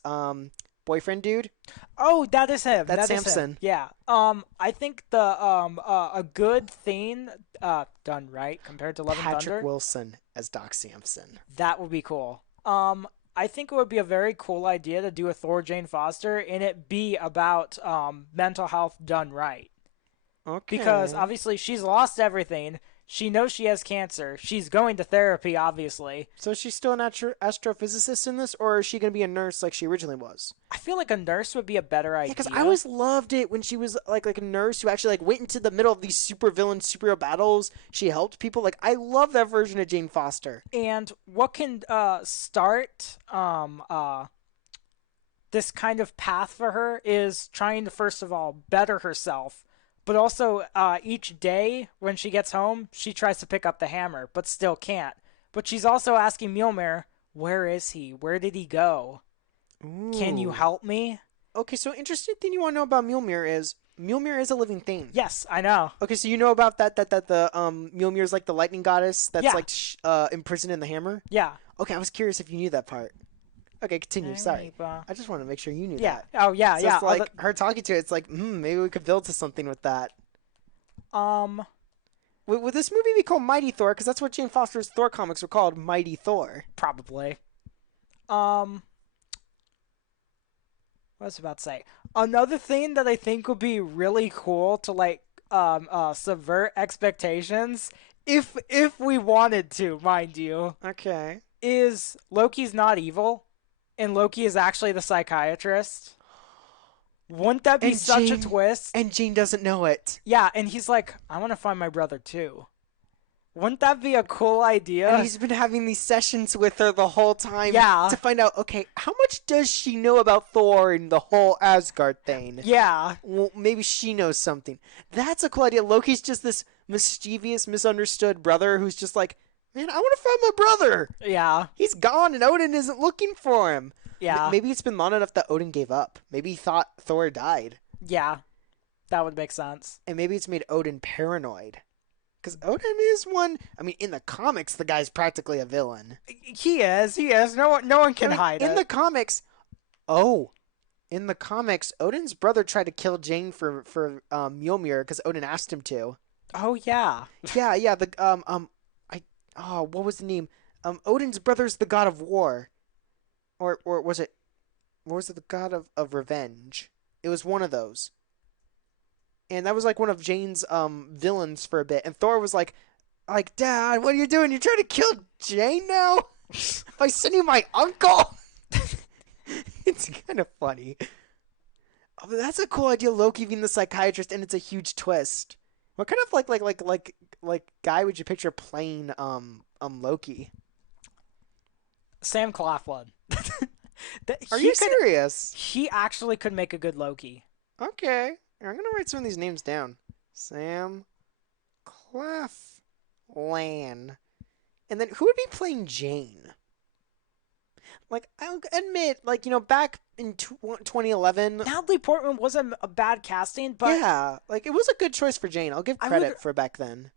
boyfriend dude. Oh, that is him. That's that Samson. Is him. Yeah. I think the a good thing done right compared to Love and Thunder. Patrick Wilson as Doc Samson. That would be cool. I think it would be a very cool idea to do a Thor Jane Foster and it be about mental health done right. Okay. Because obviously she's lost everything. She knows she has cancer. She's going to therapy, obviously. So is she still an astrophysicist in this, or is she going to be a nurse like she originally was? I feel like a nurse would be a better idea. Yeah, because I always loved it when she was like a nurse who actually like went into the middle of these supervillain superhero battles. She helped people. Like I love that version of Jane Foster. And what can start this kind of path for her is trying to first of all better herself. But also, each day when she gets home, she tries to pick up the hammer, but still can't. But she's also asking Mjolnir, where is he? Where did he go? Ooh. Can you help me? Okay, so interesting thing you want to know about Mjolnir is a living thing. Yes, I know. Okay, so you know about that the Mjolnir is like the lightning goddess that's like imprisoned in the hammer? Yeah. Okay, I was curious if you knew that part. Okay, continue. Sorry. I just wanted to make sure you knew that. Oh, yeah, so yeah. It's like her talking to it, it's like, maybe we could build to something with that. Would this movie be called Mighty Thor? Because that's what Jane Foster's Thor comics were called, Mighty Thor. Probably. What was I about to say? Another thing that I think would be really cool to like subvert expectations, if we wanted to, mind you. Okay. Is Loki's not evil, and Loki is actually the psychiatrist. Wouldn't that be such a twist? And Jane doesn't know it. Yeah, and he's like, I want to find my brother too. Wouldn't that be a cool idea? And he's been having these sessions with her the whole time to find out, okay, how much does she know about Thor and the whole Asgard thing? Yeah. Well, maybe she knows something. That's a cool idea. Loki's just this mischievous, misunderstood brother who's just like, man, I want to find my brother. Yeah. He's gone and Odin isn't looking for him. Yeah. Maybe it's been long enough that Odin gave up. Maybe he thought Thor died. Yeah. That would make sense. And maybe it's made Odin paranoid. Because Odin is one... I mean, in the comics, the guy's practically a villain. He is. No one can hide it. In the comics... Oh. In the comics, Odin's brother tried to kill Jane for Mjolnir because Odin asked him to. Oh, yeah. Yeah. What was the name? Odin's brother's the god of war. Or was it... Or was it the god of revenge? It was one of those. And that was like one of Jane's villains for a bit. And Thor was like, Dad, what are you doing? You're trying to kill Jane now? By sending my uncle? It's kind of funny. Oh, but that's a cool idea, Loki being the psychiatrist, and it's a huge twist. What kind of like guy would you picture playing Loki? Sam Claflin. Are you serious? He actually could make a good Loki. Okay. I'm going to write some of these names down. Sam Claflin. And then who would be playing Jane? Like, I'll admit, like, back in 2011... Natalie Portman wasn't a bad casting, but... Yeah, like, it was a good choice for Jane. I'll give credit for back then.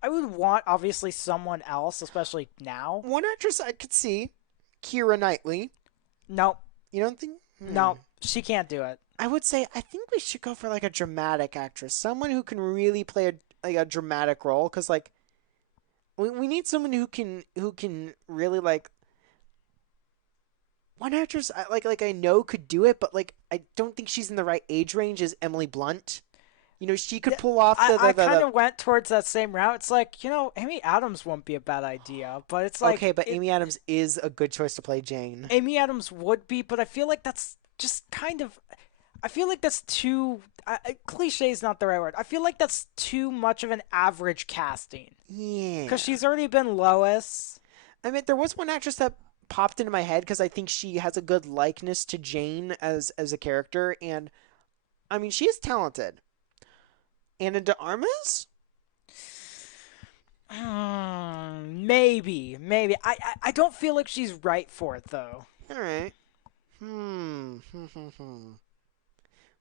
I would want, obviously, someone else, especially now. One actress I could see, Keira Knightley. No. You don't think? No, she can't do it. I would say I think we should go for like a dramatic actress, someone who can really play a dramatic role. Because like, we need someone who can really like. One actress I know could do it, but like I don't think she's in the right age range as Emily Blunt. She could pull off I kind of went towards that same route. It's like, Amy Adams won't be a bad idea, but it's like... Okay, but Amy Adams is a good choice to play Jane. Amy Adams would be, but I feel like that's just kind of... I feel like that's too... cliche is not the right word. I feel like that's too much of an average casting. Yeah. Because she's already been Lois. I mean, there was one actress that popped into my head because I think she has a good likeness to Jane as a character, and I mean, she is talented. Anna de Armas? Maybe. I don't feel like she's right for it though. All right.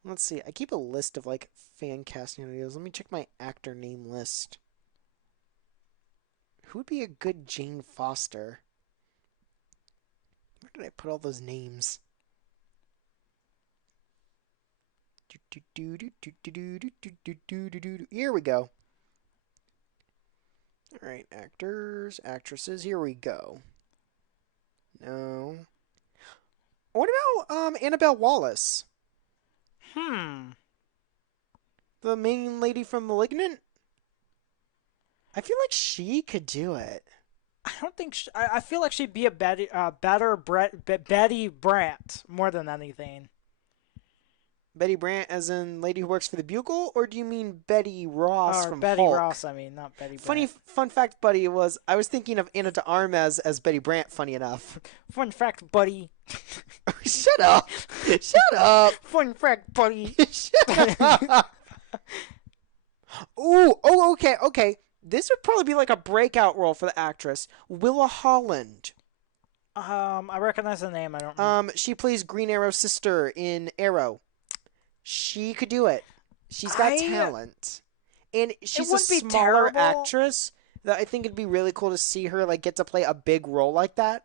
Let's see. I keep a list of like fan casting ideas. Let me check my actor name list. Who would be a good Jane Foster? Where did I put all those names? Here we go. All right, actors, actresses. Here we go. No. What about Annabelle Wallis? Hmm. The main lady from *Malignant*? I feel like she could do it. I don't think I feel like she'd be a better Betty Brant more than anything. Betty Brant, as in lady who works for the Bugle, or do you mean Betty Ross Or from Betty Hulk? Ross, I mean, not Betty Funny Brant. fun fact, buddy, was I was thinking of Anna de Armas as Betty Brant. Funny enough. Fun fact, buddy. Shut up! Shut up! Fun fact, buddy. Shut up! Ooh, oh, okay. This would probably be like a breakout role for the actress, Willa Holland. I recognize the name. I don't remember. She plays Green Arrow's sister in Arrow. She could do it. She's got talent, and she's a smaller actress that I think it'd be really cool to see her like get to play a big role like that.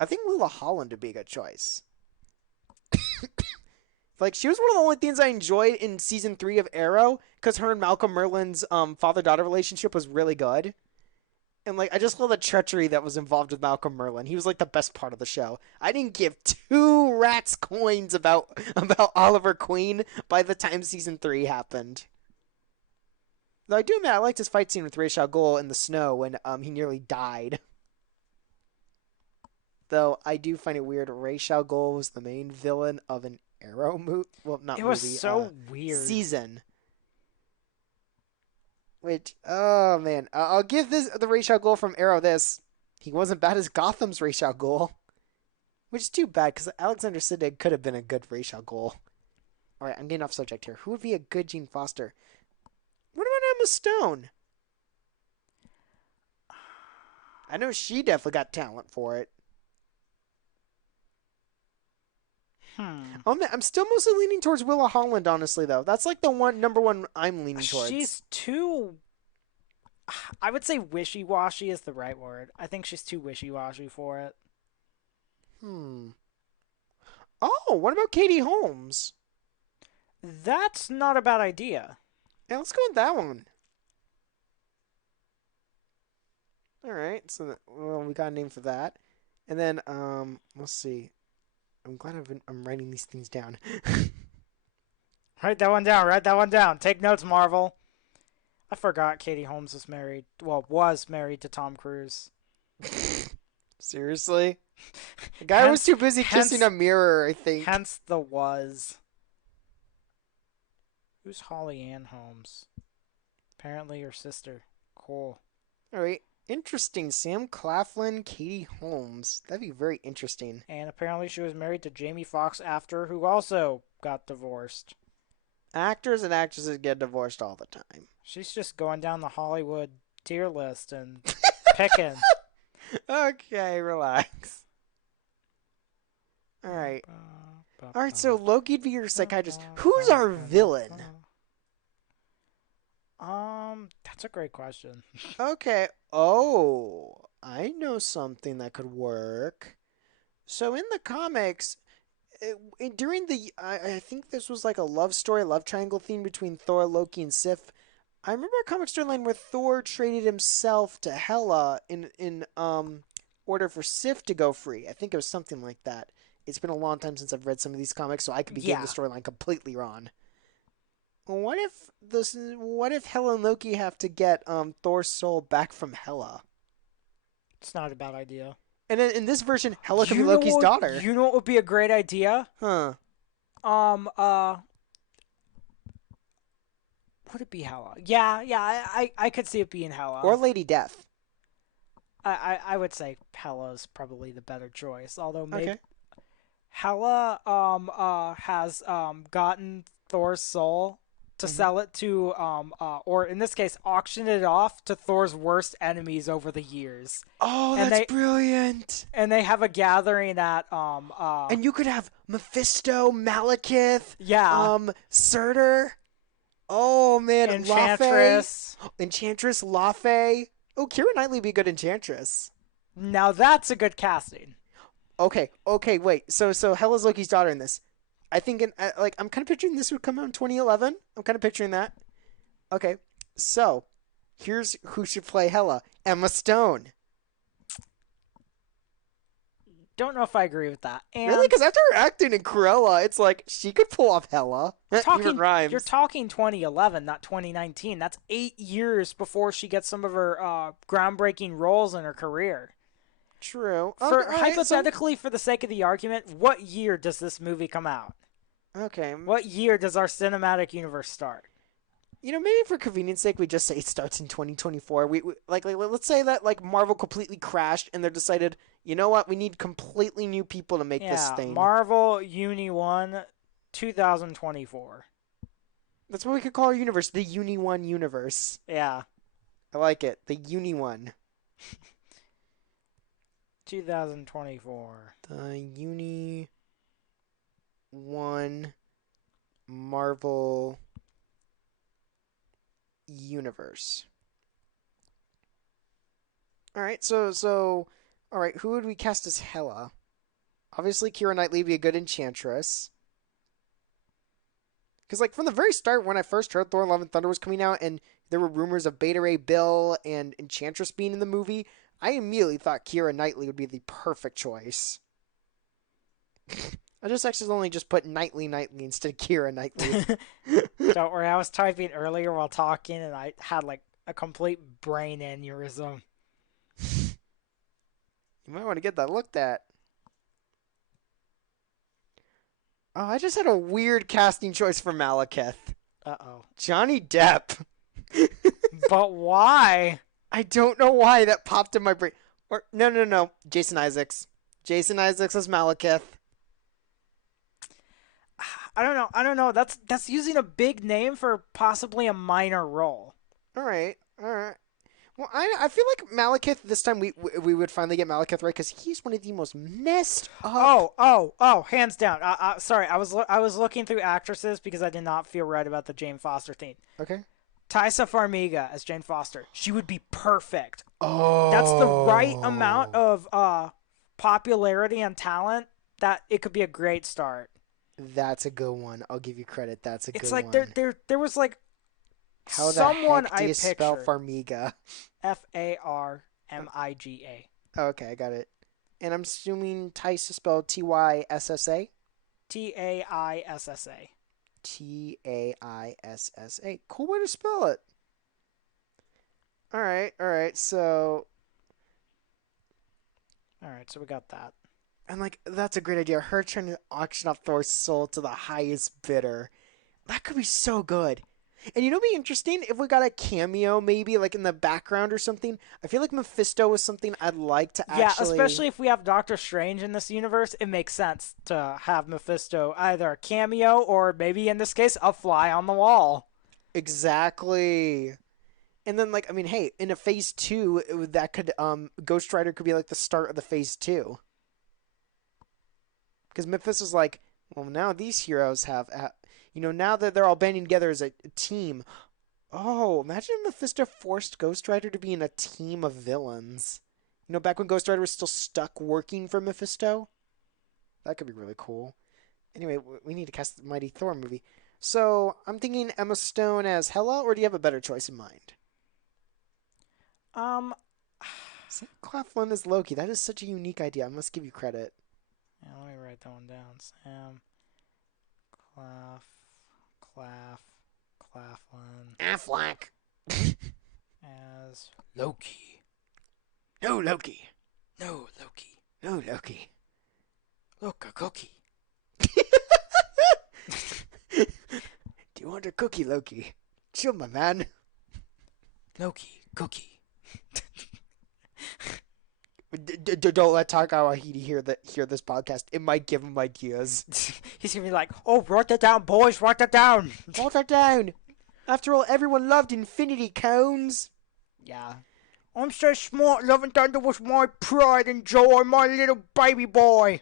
I think Willa Holland would be a good choice. Like, she was one of the only things I enjoyed in season 3 of Arrow, because her and Malcolm Merlin's father-daughter relationship was really good. And, like, I just love the treachery that was involved with Malcolm Merlin. He was, like, the best part of the show. I didn't give two rats coins about Oliver Queen by the time season 3 happened. Though I do admit, I liked his fight scene with Ra's al Ghul in the snow when he nearly died. Though I do find it weird, Ra's al Ghul was the main villain of an Arrow movie. Well, not movie. It was so weird. Season. Which, oh man, I'll give the Ra's al Ghul from Arrow this. He wasn't bad as Gotham's Ra's al Ghul, which is too bad because Alexander Siddig could have been a good Ra's al Ghul. All right, I'm getting off subject here. Who would be a good Jane Foster? What about Emma Stone? I know she definitely got talent for it. I'm still mostly leaning towards Willa Holland, honestly, though. That's like the number one I'm leaning towards. She's too... I would say wishy-washy is the right word. I think she's too wishy-washy for it. Oh, what about Katie Holmes? That's not a bad idea. Yeah, let's go with that one. All right, so we got a name for that. And then, let's see. I'm glad I'm writing these things down. Write that one down. Take notes, Marvel. I forgot Katie Holmes was married to Tom Cruise. Seriously? The guy was too busy kissing a mirror, I think. Hence the was. Who's Holly Ann Holmes? Apparently her sister. Cool. All right. Interesting. Sam Claflin, Katie Holmes. That'd be very interesting. And apparently she was married to Jamie Foxx after, who also got divorced. Actors and actresses get divorced all the time. She's just going down the Hollywood tier list and picking. Okay, relax. All right. All right, so Loki'd be your psychiatrist. Who's our villain? That's a great question. Okay. Oh, I know something that could work. So in the comics, during I think this was like a love story, love triangle theme between Thor, Loki, and Sif. I remember a comic storyline where Thor traded himself to Hela in order for Sif to go free. I think it was something like that. It's been a long time since I've read some of these comics, so I could be getting the storyline completely wrong. What if Hela and Loki have to get Thor's soul back from Hela? It's not a bad idea. And then in this version, Hela could be Loki's daughter. You know what would be a great idea? Huh. Would it be Hela? Yeah, I could see it being Hela. Or Lady Death. I would say Hela's probably the better choice. Although maybe Hela has gotten Thor's soul to sell it to, or in this case, auction it off to Thor's worst enemies over the years. Oh, that's brilliant! And they have a gathering at and you could have Mephisto, Malekith, yeah, Surtur. Oh man, Enchantress, Laufey. Oh, Keira Knightley would be a good Enchantress. Now that's a good casting. Okay, wait. So Hela's Loki's daughter in this. I think I'm kind of picturing this would come out in 2011. I'm kind of picturing that. Okay, so here's who should play Hela: Emma Stone. Don't know if I agree with that. And really? Because after her acting in Cruella, it's like she could pull off Hela. You're talking 2011, not 2019. That's 8 years before she gets some of her groundbreaking roles in her career. True. Hypothetically, for the sake of the argument, what year does this movie come out? Okay. What year does our cinematic universe start? Maybe for convenience sake, we just say it starts in 2024. We let's say that like Marvel completely crashed and they decided, you know what, we need completely new people to make this thing. Marvel Uni 1, 2024. That's what we could call our universe, the Uni 1 universe. Yeah. I like it, the Uni 1. 2024. The Uni 1 Marvel universe. All right, so all right, who would we cast as Hela? Obviously, Keira Knightley would be a good Enchantress. Because, like, from the very start, when I first heard Thor: Love and Thunder was coming out, and there were rumors of Beta Ray Bill and Enchantress being in the movie, I immediately thought Keira Knightley would be the perfect choice. I just accidentally put Knightley instead of Keira Knightley. Don't worry, I was typing earlier while talking, and I had like a complete brain aneurysm. You might want to get that looked at. Oh, I just had a weird casting choice for Malekith. Uh-oh. Johnny Depp. But why? I don't know why that popped in my brain. Or no. Jason Isaacs. Jason Isaacs as Malekith. I don't know. That's using a big name for possibly a minor role. All right. Well, I feel like Malekith this time we would finally get Malekith right because he's one of the most messed up. Oh, hands down. Sorry, I was looking through actresses because I did not feel right about the Jane Foster thing. Okay. Taissa Farmiga as Jane Foster. She would be perfect. Oh. That's the right amount of popularity and talent that it could be a great start. That's a good one. I'll give you credit. That's a good one. It's like there was like how someone the heck do you spell Farmiga? Farmiga. Okay, I got it. And I'm assuming Taissa spelled Tyssa? Taissa. Taissa. Cool way to spell it. All right. So we got that. And like that's a great idea. Her trying to auction off Thor's soul to the highest bidder. That could be so good. And it'd be interesting if we got a cameo maybe like in the background or something. I feel like Mephisto was something I'd like to actually... Yeah, especially if we have Doctor Strange in this universe, it makes sense to have Mephisto either a cameo or maybe in this case a fly on the wall. Exactly. And then like, I mean, hey, in a phase 2, that could Ghost Rider could be like the start of the phase 2. Because Mephisto's like, well, now these heroes have... now that they're all banding together as a team. Oh, imagine if Mephisto forced Ghost Rider to be in a team of villains. Back when Ghost Rider was still stuck working for Mephisto. That could be really cool. Anyway, we need to cast the Mighty Thor movie. So, I'm thinking Emma Stone as Hela, or do you have a better choice in mind? Sam Claflin as Loki. That is such a unique idea. I must give you credit. Yeah, let me write that one down. Sam Claflin. Affleck. As Loki. No Loki. No Loki. No Loki. Look, a cookie. Do you want a cookie, Loki? Chill, my man. Loki, cookie. Don't let Taika Waititi hear this podcast. It might give him ideas. He's gonna be like, "Oh, write that down, boys. Write that down. Write that down. After all, everyone loved Infinity Cones. Yeah. I'm so smart. Love and Thunder was my pride and joy, my little baby boy.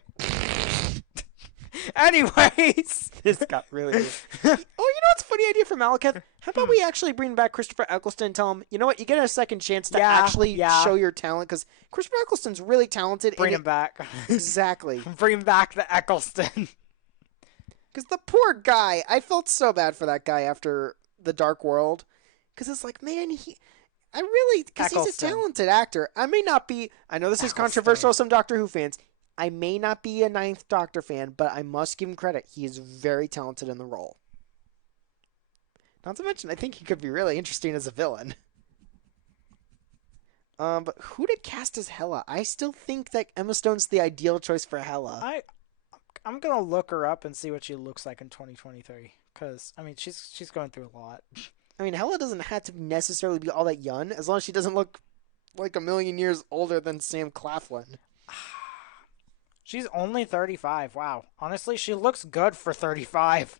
Anyways, this got really weird. Oh, you know what's a funny idea for Malekith? How about we actually bring back Christopher Eccleston and tell him, you know what, you get a second chance to actually show your talent, because Christopher Eccleston's really talented. Bring him back. Exactly. Bring back the Eccleston. Because the poor guy, I felt so bad for that guy after The Dark World. Because it's like, man, because he's a talented actor. I may not be, I know this is controversial to some Doctor Who fans. I may not be a Ninth Doctor fan, but I must give him credit. He is very talented in the role. Not to mention, I think he could be really interesting as a villain. But who to cast as Hela? I still think that Emma Stone's the ideal choice for Hela. I'm gonna look her up and see what she looks like in 2023. Because I mean, she's going through a lot. I mean, Hela doesn't have to necessarily be all that young, as long as she doesn't look like a million years older than Sam Claflin. She's only 35. Wow. Honestly, she looks good for 35.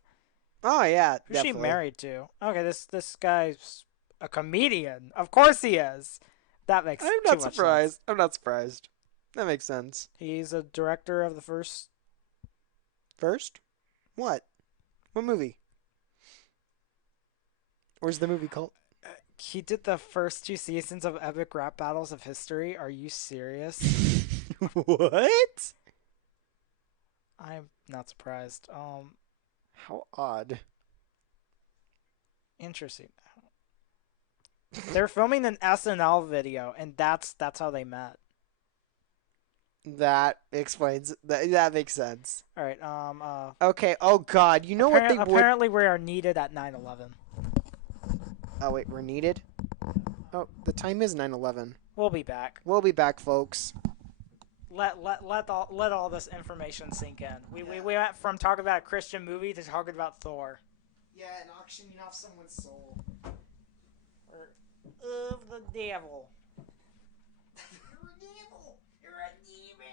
Oh, yeah. Who's she married to? Okay, this guy's a comedian. Of course he is. That makes I'm not surprised. Sense. I'm not surprised. That makes sense. He's a director of the first. First? What? What movie? Or is the movie called? He did the first 2 seasons of Epic Rap Battles of History. Are you serious? What? I'm not surprised. How odd. Interesting. They're filming an SNL video, and that's how they met. That explains. That makes sense. All right. Okay. Oh God. You know what they would. Apparently, we are needed at 9/11. Oh wait, we're needed. Oh, the time is 9/11. We'll be back. We'll be back, folks. Let all this information sink in. We went from talking about a Christian movie to talking about Thor. Yeah, and auctioning off someone's soul. Of the devil. You're a devil. You're a demon.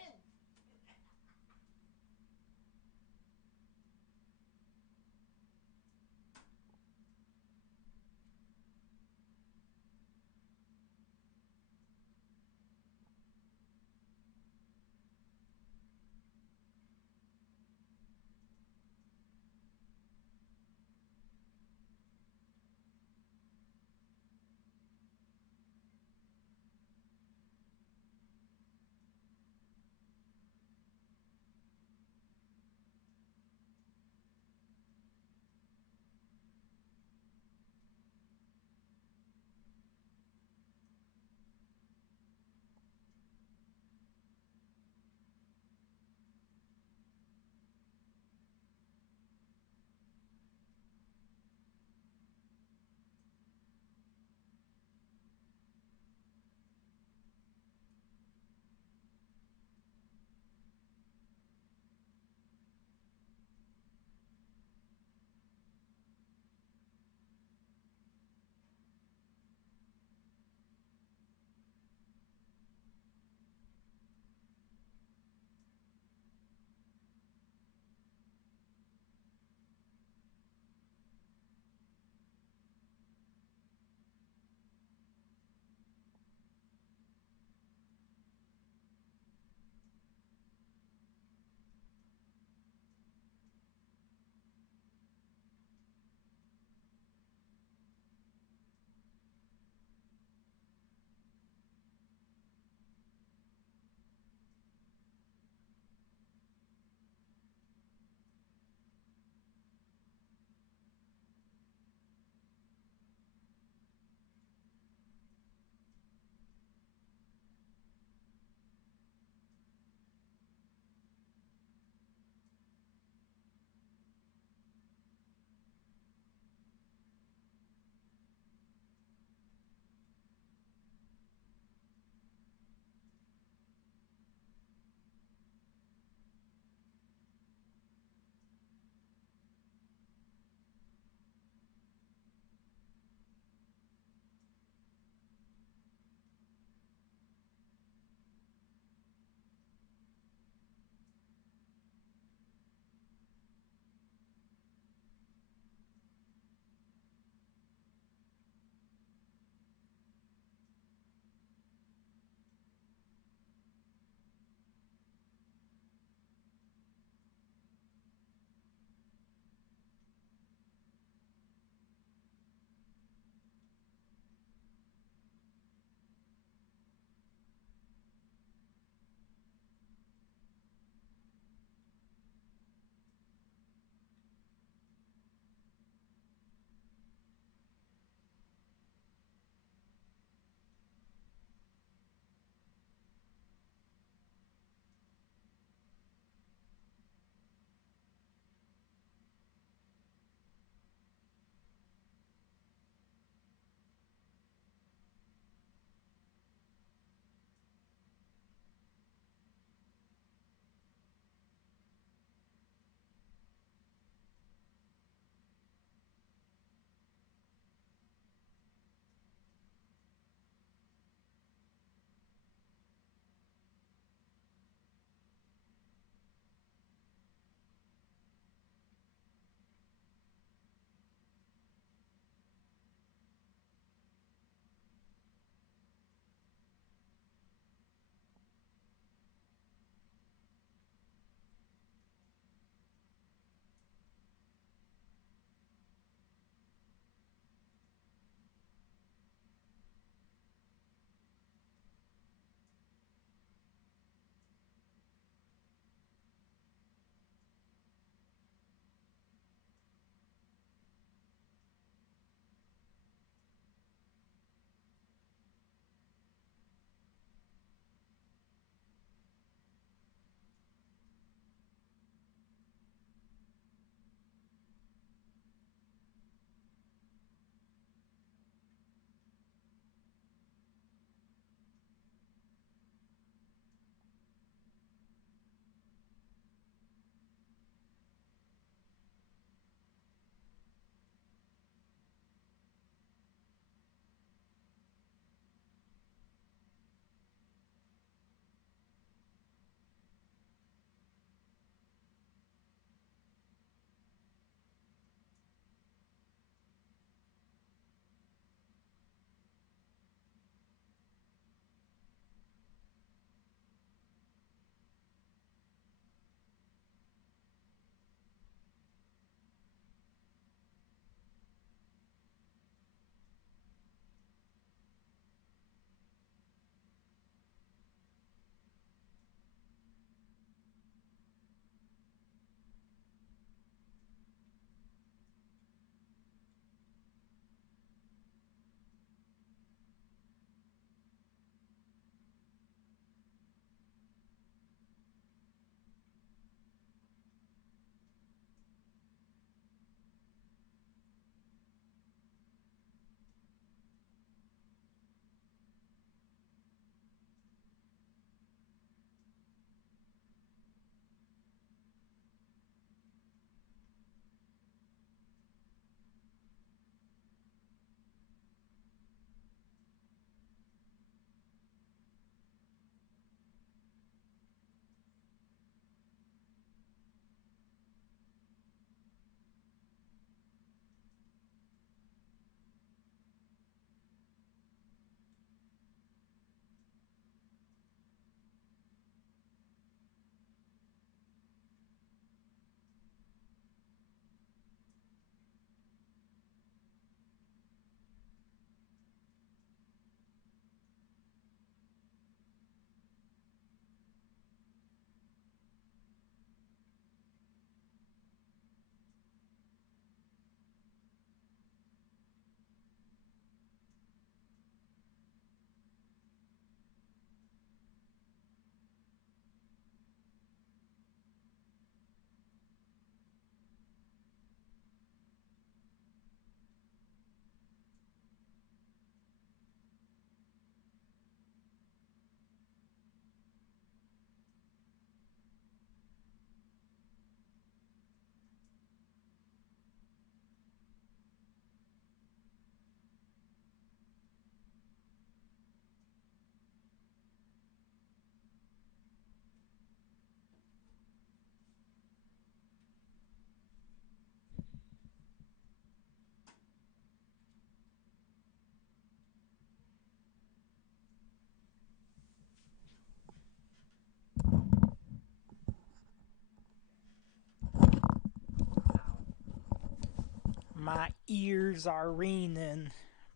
My ears are ringing.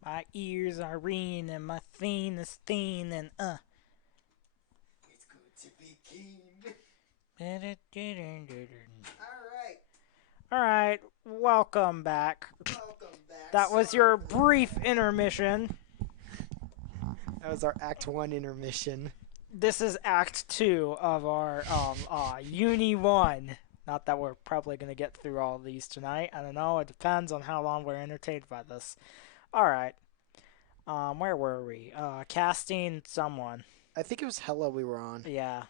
My ears are ringing. My thing is thinning. It's good to be king. Alright. Alright, welcome back. Welcome back. That was your brief intermission. That was our Act 1 intermission. This is Act 2 of our Uni 1. Not that we're probably going to get through all of these tonight. I don't know. It depends on how long we're entertained by this. Alright. Where were we? Casting someone. I think it was Hella we were on. Yeah.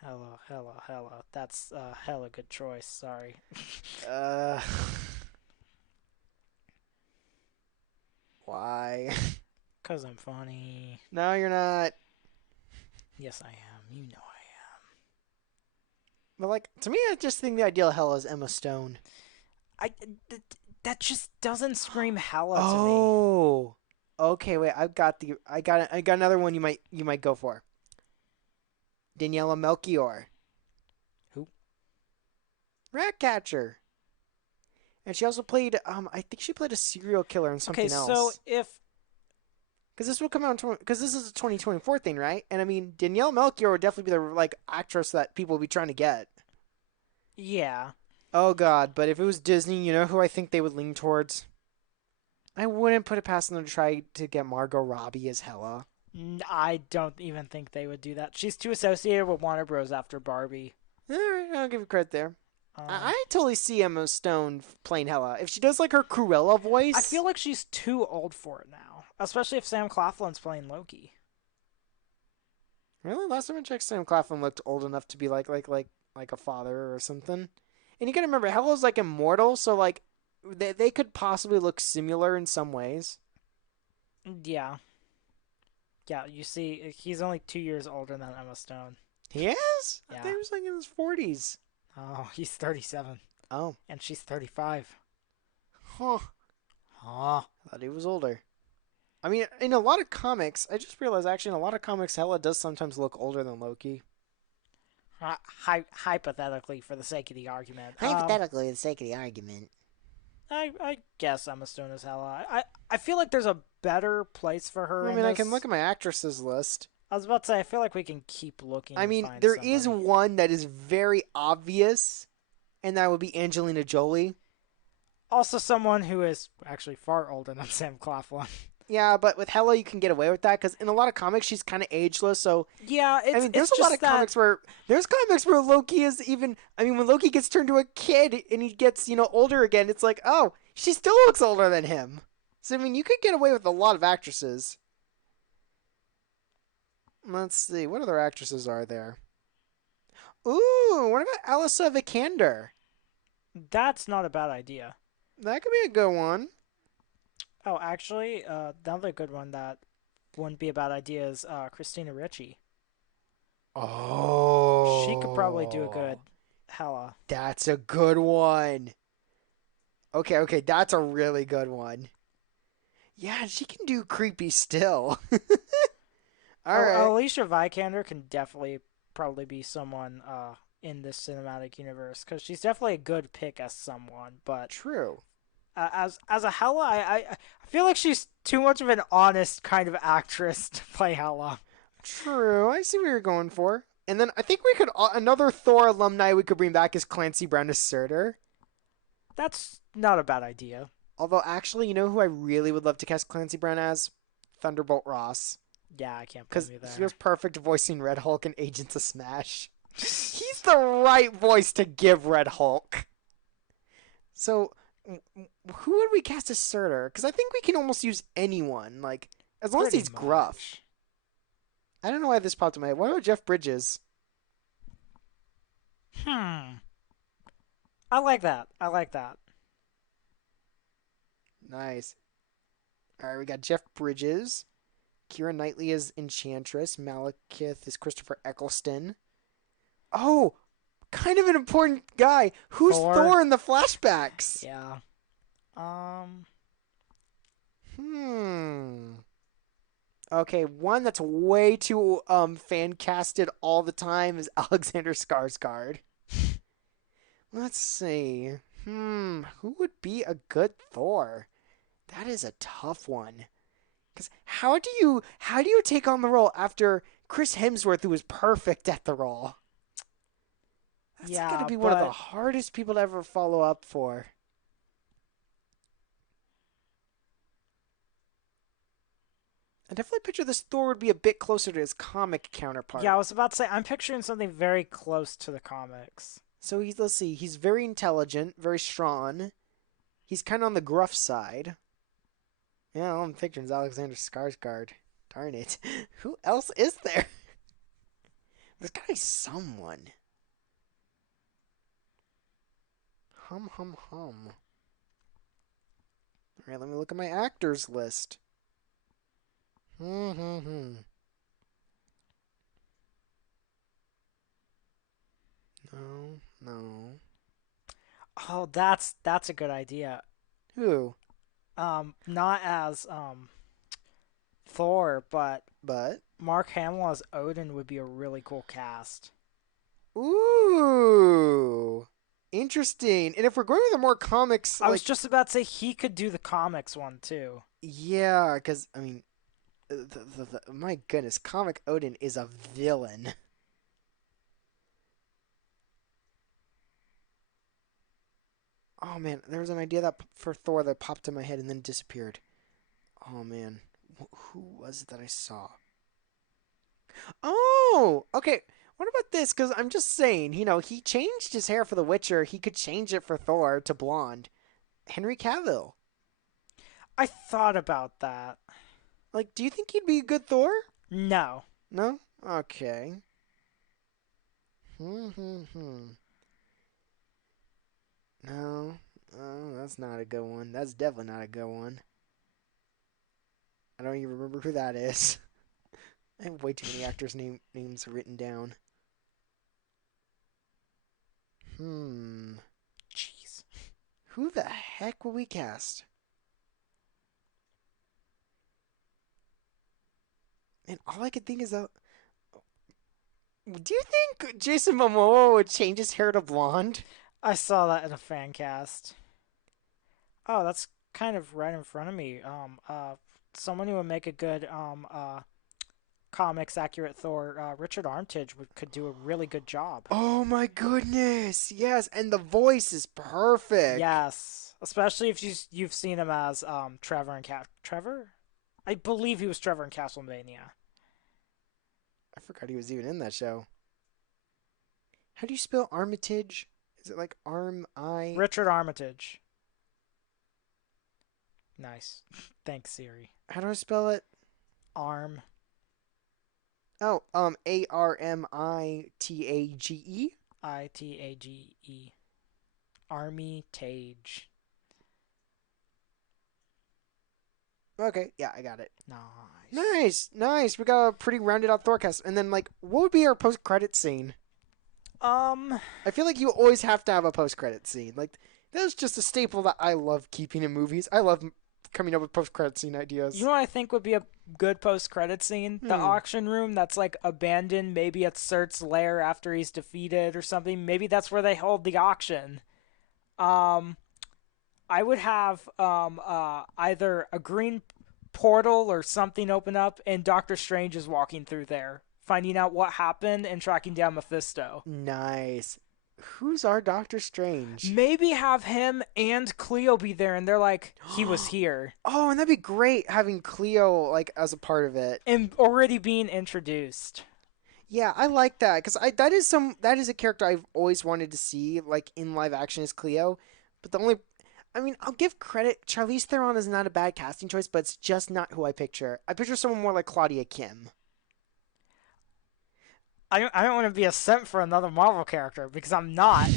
Hella. That's a hella good choice. Sorry. Why? 'Cause I'm funny. No, you're not. Yes, I am. You know I am. But, like, to me, I just think the ideal Hella is Emma Stone. That just doesn't scream Hella to me. Oh. Okay, wait. I got another one you might go for. Daniela Melchior. Who? Ratcatcher. And she also played I think she played a serial killer in something else. Okay, so if because this will come out because this is a 2024 thing, right? And I mean, Danielle Melchior would definitely be the like actress that people would be trying to get. Yeah. Oh God! But if it was Disney, you know who I think they would lean towards? I wouldn't put it past them to try to get Margot Robbie as Hella. I don't even think they would do that. She's too associated with Warner Bros. After Barbie. All right, I'll give you credit there. I totally see Emma Stone playing Hella. If she does like her Cruella voice, I feel like she's too old for it now, especially if Sam Claflin's playing Loki. Really, last time I checked, Sam Claflin looked old enough to be like a father or something. And you gotta remember, Hella's like immortal, so like they could possibly look similar in some ways. Yeah. Yeah, you see, he's only 2 years older than Emma Stone. He is? Yeah. I thought he was like in his 40s. Oh, he's 37. Oh. And she's 35. Huh. I thought he was older. I mean, in a lot of comics, I just realized actually in a lot of comics, Hela does sometimes look older than Loki. Hypothetically, for the sake of the argument. Hypothetically, for the sake of the argument. I guess Emma Stone is Hela. I feel like there's a better place for her. I mean, I can look at my actresses list. I was about to say, I feel like we can keep looking. I mean, there is one that is very obvious, and that would be Angelina Jolie. Also, someone who is actually far older than Sam Claflin. Yeah, but with Hela, you can get away with that because in a lot of comics, she's kind of ageless. So yeah, I mean, there's a lot of comics where Loki is even. I mean, when Loki gets turned to a kid and he gets older again, it's like, oh, she still looks older than him. So I mean, you could get away with a lot of actresses. Let's see, what other actresses are there? Ooh, what about Alyssa Vikander? That's not a bad idea. That could be a good one. Oh, actually, another good one that wouldn't be a bad idea is Christina Ricci. Oh. She could probably do a good Hela. That's a good one. Okay, that's a really good one. Yeah, she can do creepy still. All right. Alicia Vikander can definitely probably be someone in this cinematic universe because she's definitely a good pick as someone. But true. As a Hela, I feel like she's too much of an honest kind of actress to play Hela. True. I see what you're going for. And then I think we could another Thor alumni we could bring back is Clancy Brown as Surtur. That's not a bad idea. Although actually, you know who I really would love to cast Clancy Brown as? Thunderbolt Ross. Yeah, I can't blame you there. Because he was perfect voicing Red Hulk in Agents of Smash. He's the right voice to give Red Hulk. So, who would we cast as Surtur? Because I think we can almost use anyone, like as long as he's gruff. I don't know why this popped in my head. What about Jeff Bridges? I like that. Nice. All right, we got Jeff Bridges. Keira Knightley is Enchantress. Malekith is Christopher Eccleston. Oh, kind of an important guy. Who's Thor in the flashbacks? Yeah. Okay, one that's way too fan casted all the time is Alexander Skarsgård. Let's see. Who would be a good Thor? That is a tough one. Because how do you take on the role after Chris Hemsworth, who was perfect at the role? That's got to Yeah, be one of the but hardest people to ever follow up for. I definitely picture this Thor would be a bit closer to his comic yeah, I counterpart. was about to say I'm picturing something very close to the comics. So let's see, he's very intelligent, very strong. He's kind of on the gruff side. Yeah, all I'm picturing is Alexander Skarsgård. Darn it. Who else is there? There's gotta be someone. Hum, hum, hum. Alright, let me look at my actors list. Hmm. No, no. Oh, that's a good idea. Who? Not as Thor, but But. Mark Hamill as Odin would be a really cool cast. Ooh. Interesting. And if we're going with the more comics, I was like. just about to say he could do the comics one too. Yeah, because, I mean, my goodness, comic Odin is a villain. Oh man, there was an idea that for Thor that popped in my head and then disappeared. Oh man, who was it that I saw? Oh, okay. What about this? Because I'm just saying, he changed his hair for The Witcher. He could change it for Thor to blonde. Henry Cavill. I thought about that. Like, do you think he'd be a good Thor? No. No? Okay. Hmm. No. Oh, that's not a good one. That's definitely not a good one. I don't even remember who that is. I have way too many actors' names written down. Jeez. Who the heck will we cast? And all I could think is, do you think Jason Momoa would change his hair to blonde? I saw that in a fan cast. Oh, that's kind of right in front of me. Someone who would make a good comics accurate Thor, Richard Armitage could do a really good job. Oh my goodness! Yes, and the voice is perfect. Yes, especially if you've seen him as Trevor and Trevor. I believe he was Trevor in Castlevania. I forgot he was even in that show. How do you spell Armitage? Is it like Arm I? Richard Armitage. Nice. Thanks, Siri. How do I spell it? Arm. Oh, Armitage. Itage. Army Tage. Okay, yeah, I got it. Nice. Nice. We got a pretty rounded out Thorcast. And then, like, what would be our post credit scene? I feel like you always have to have a post credit scene. Like, that's just a staple that I love keeping in movies. I love coming up with post credit scene ideas. You know what I think would be a good post credit scene? The auction room that's like abandoned, maybe at Surt's lair after he's defeated or something. Maybe that's where they hold the auction. I would have either a green portal or something open up, and Doctor Strange is walking through there, finding out what happened and tracking down Mephisto. Nice. Who's our Doctor Strange? Maybe have him and Cleo be there, and they're like, he was here. Oh, and that'd be great having Cleo like as a part of it. And already being introduced. Yeah, I like that because that is a character I've always wanted to see like in live action as Cleo. But I'll give credit. Charlize Theron is not a bad casting choice, but it's just not who I picture. I picture someone more like Claudia Kim. I don't want to be a simp for another Marvel character because I'm not.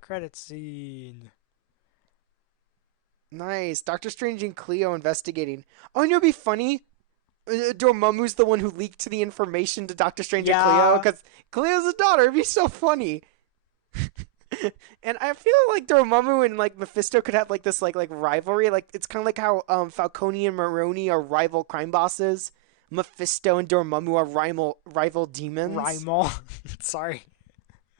Credit scene. Nice. Doctor Strange and Cleo investigating. Oh, and it'd be funny. Dormammu's the one who leaked the information to Doctor Strange and Cleo because Cleo's a daughter. It'd be so funny. And I feel like Dormammu and like Mephisto could have like this like rivalry. Like it's kind of like how Falcone and Maroni are rival crime bosses. Mephisto and Dormammu are rival demons. Rimal. Sorry.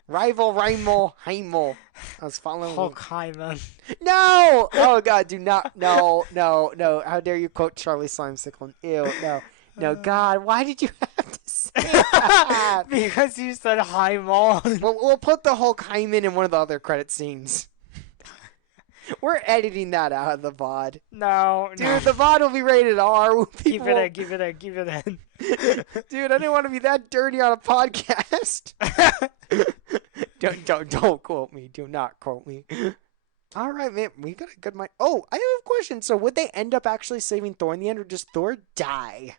Rival, Reimel, Heimel. I was following. Hulkheim. No! Oh God, do not. No, no, no. How dare you quote Charlie Slimesicle? Ew, no. No, God, why did you have to say that? Because you said Heimel. We'll put the Hulkheimen in one of the other credit scenes. We're editing that out of the VOD. No, Dude, the VOD will be rated R. Keep it in. Dude, I didn't want to be that dirty on a podcast. Don't quote me. Do not quote me. All right, man. We got a good mind. Oh, I have a question. So would they end up actually saving Thor in the end, or does Thor die?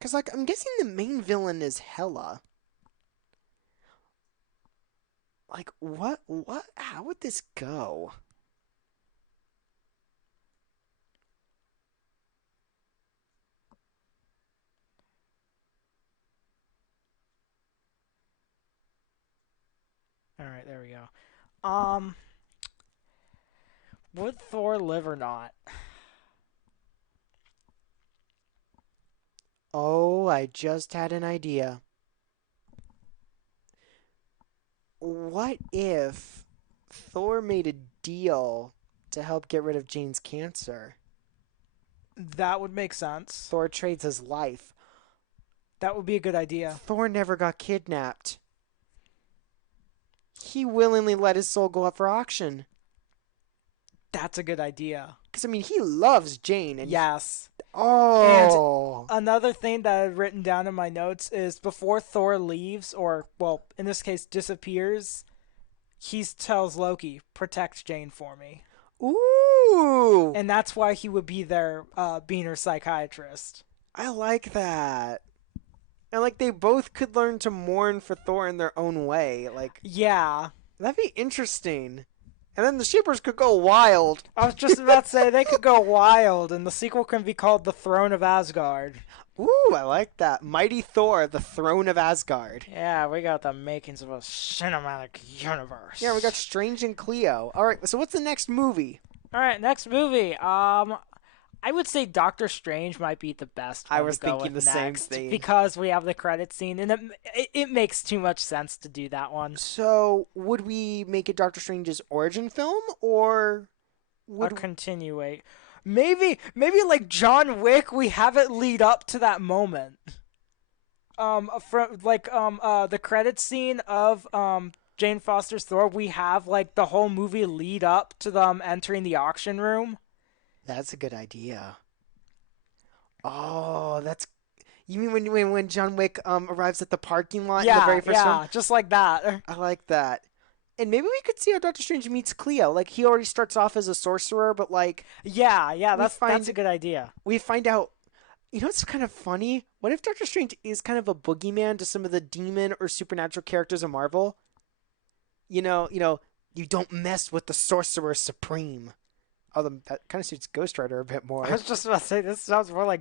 Because, like, I'm guessing the main villain is Hela. Like, what, how would this go? All right, there we go. Would Thor live or not? Oh, I just had an idea. What if Thor made a deal to help get rid of Jane's cancer? That would make sense. Thor trades his life. That would be a good idea. Thor never got kidnapped. He willingly let his soul go up for auction. That's a good idea. Because, I mean, he loves Jane. And yes. Oh. And another thing that I've written down in my notes is before Thor leaves, or, well, in this case, disappears, he tells Loki, protect Jane for me. Ooh. And that's why he would be there being her psychiatrist. I like that. And, like, they both could learn to mourn for Thor in their own way. Like, yeah. That'd be interesting. And then the shippers could go wild. I was just about to say, they could go wild, and the sequel can be called The Throne of Asgard. Ooh, I like that. Mighty Thor, the Throne of Asgard. Yeah, we got the makings of a cinematic universe. Yeah, we got Strange and Cleo. All right, so what's the next movie? All right, next movie. I would say Doctor Strange might be the best one I was to go thinking with the same next thing. because we have the credit scene, and it makes too much sense to do that one. So, would we make it Doctor Strange's origin film, or would continuate? Maybe like John Wick, we have it lead up to that moment. From the credit scene of Jane Foster's Thor, we have like the whole movie lead up to them entering the auction room. That's a good idea. Oh, that's... You mean when John Wick arrives at the parking lot in the very first one? Yeah, just like that. I like that. And maybe we could see how Doctor Strange meets Cleo. Like, he already starts off as a sorcerer, but like... Yeah, that's a good idea. We find out... You know what's kind of funny? What if Doctor Strange is kind of a boogeyman to some of the demon or supernatural characters of Marvel? You know, you don't mess with the Sorcerer Supreme. Although that kind of suits Ghost Rider a bit more. I was just about to say, this sounds more like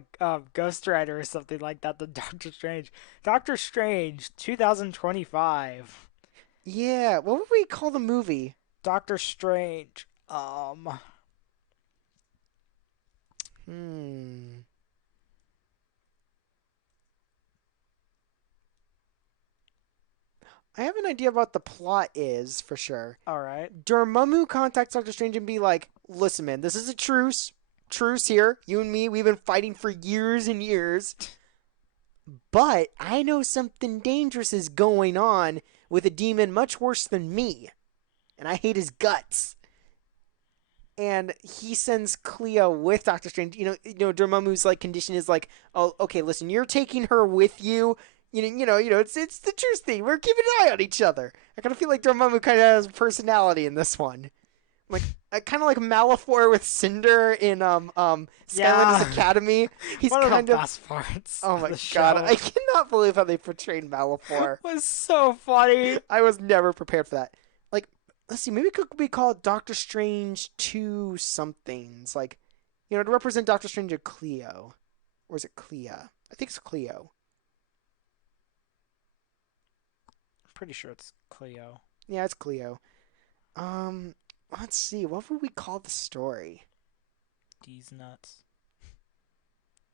Ghost Rider or something like that than Doctor Strange. Doctor Strange, 2025. Yeah, what would we call the movie? Doctor Strange. I have an idea about the plot is, for sure. All right. Dormammu contacts Doctor Strange and be like, listen, man, this is a truce. Truce here. You and me, we've been fighting for years and years. But I know something dangerous is going on with a demon much worse than me. And I hate his guts. And he sends Cleo with Doctor Strange. You know, Dormammu's like condition is like, oh, okay, listen, you're taking her with you. You know, it's the truth thing. We're keeping an eye on each other. I kind of feel like Dormammu kind of has personality in this one. Like, kind of like Malefor with Cinder in Skylanders Academy. He's one kind of the best parts. Oh my god, I cannot believe how they portrayed Malefor. It was so funny. I was never prepared for that. Like, let's see, maybe it could be called Doctor Strange 2 somethings. Like, to represent Doctor Strange or Cleo. Or is it Clea? I think it's Cleo. Pretty sure it's Cleo. Yeah, it's Cleo. Let's see. What would we call the story? D's nuts.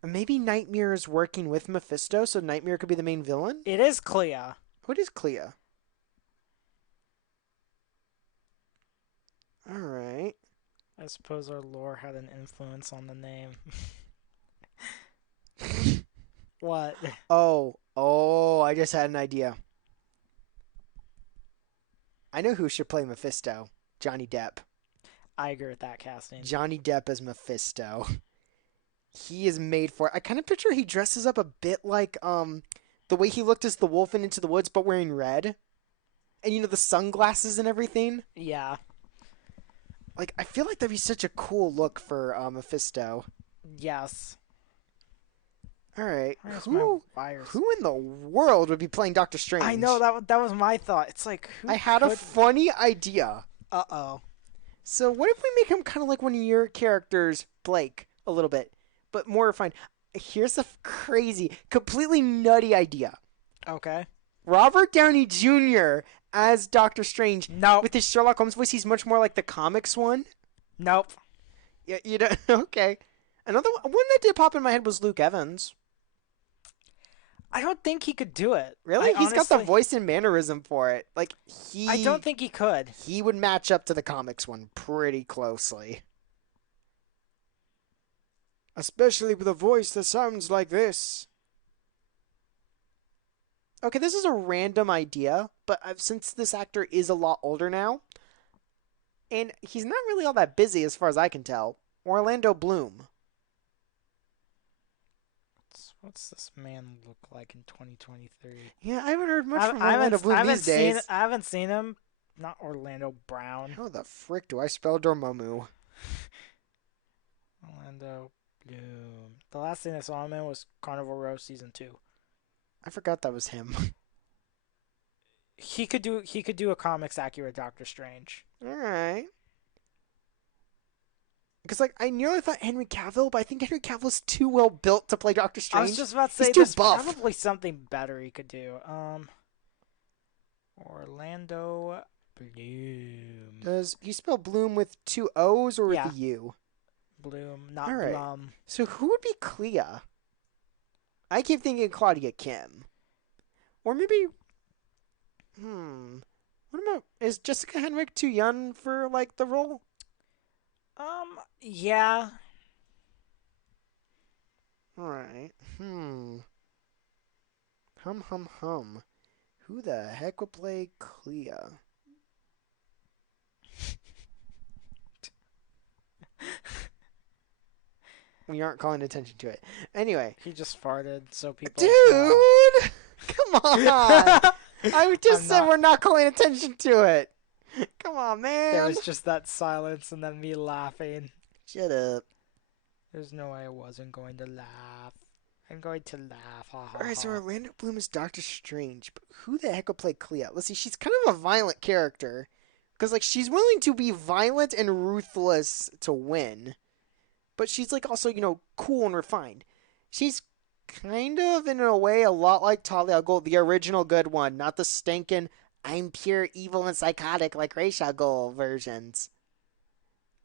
Maybe Nightmare is working with Mephisto, so Nightmare could be the main villain? It is Clea. What is Clea? Alright. I suppose our lore had an influence on the name. What? Oh, I just had an idea. I know who should play Mephisto. Johnny Depp. I agree with that casting. Johnny Depp as Mephisto. He is made for it. I kind of picture he dresses up a bit like the way he looked as the wolf in Into the Woods, but wearing red. And the sunglasses and everything. Yeah. Like, I feel like that'd be such a cool look for Mephisto. Yes. All right. Who in the world would be playing Doctor Strange? I know, that was my thought. It's like, I had a funny idea. Uh-oh. So what if we make him kind of like one of your characters, Blake, a little bit, but more refined? Here's a crazy, completely nutty idea. Okay. Robert Downey Jr. as Doctor Strange. No. With his Sherlock Holmes voice, he's much more like the comics one. Nope. Yeah, you don't. Okay. Another one that did pop in my head was Luke Evans. I don't think he could do it. Really? He's got the voice and mannerism for it. Like, I don't think he could. He would match up to the comics one pretty closely. Especially with a voice that sounds like this. Okay, this is a random idea, but since this actor is a lot older now, and he's not really all that busy as far as I can tell, Orlando Bloom. What's this man look like in 2023? Yeah, I haven't heard much from Orlando Bloom these days. I haven't seen him. Not Orlando Brown. How the frick do I spell Dormammu? Orlando Bloom. The last thing I saw him in was Carnival Row Season 2. I forgot that was him. He could do a comics accurate Doctor Strange. All right. Because, like, I nearly thought Henry Cavill, but I think Henry Cavill's too well built to play Doctor Strange. I was just about to say, there's probably something better he could do. Orlando Bloom. Does he spell Bloom with two O's or with a U? Bloom, not All right. Blum. So who would be Clea? I keep thinking Claudia Kim. Or maybe... What about... Is Jessica Henwick too young for, like, the role? Yeah. Alright. Hum. Who the heck would play Clea? We aren't calling attention to it. Anyway. He just farted, so people... Dude! Come on! I just said we're not calling attention to it. Come on, man. There was just that silence and then me laughing. Shut up. There's no way I wasn't going to laugh. I'm going to laugh. Ha, ha, Alright, so ha. Orlando Bloom is Doctor Strange, but who the heck will play Clea? Let's see, she's kind of a violent character. Because, like, she's willing to be violent and ruthless to win. But she's, like, also, cool and refined. She's kind of, in a way, a lot like Talia al Ghul, the original good one, not the stinking, I'm pure evil and psychotic like Ra's al Ghul versions.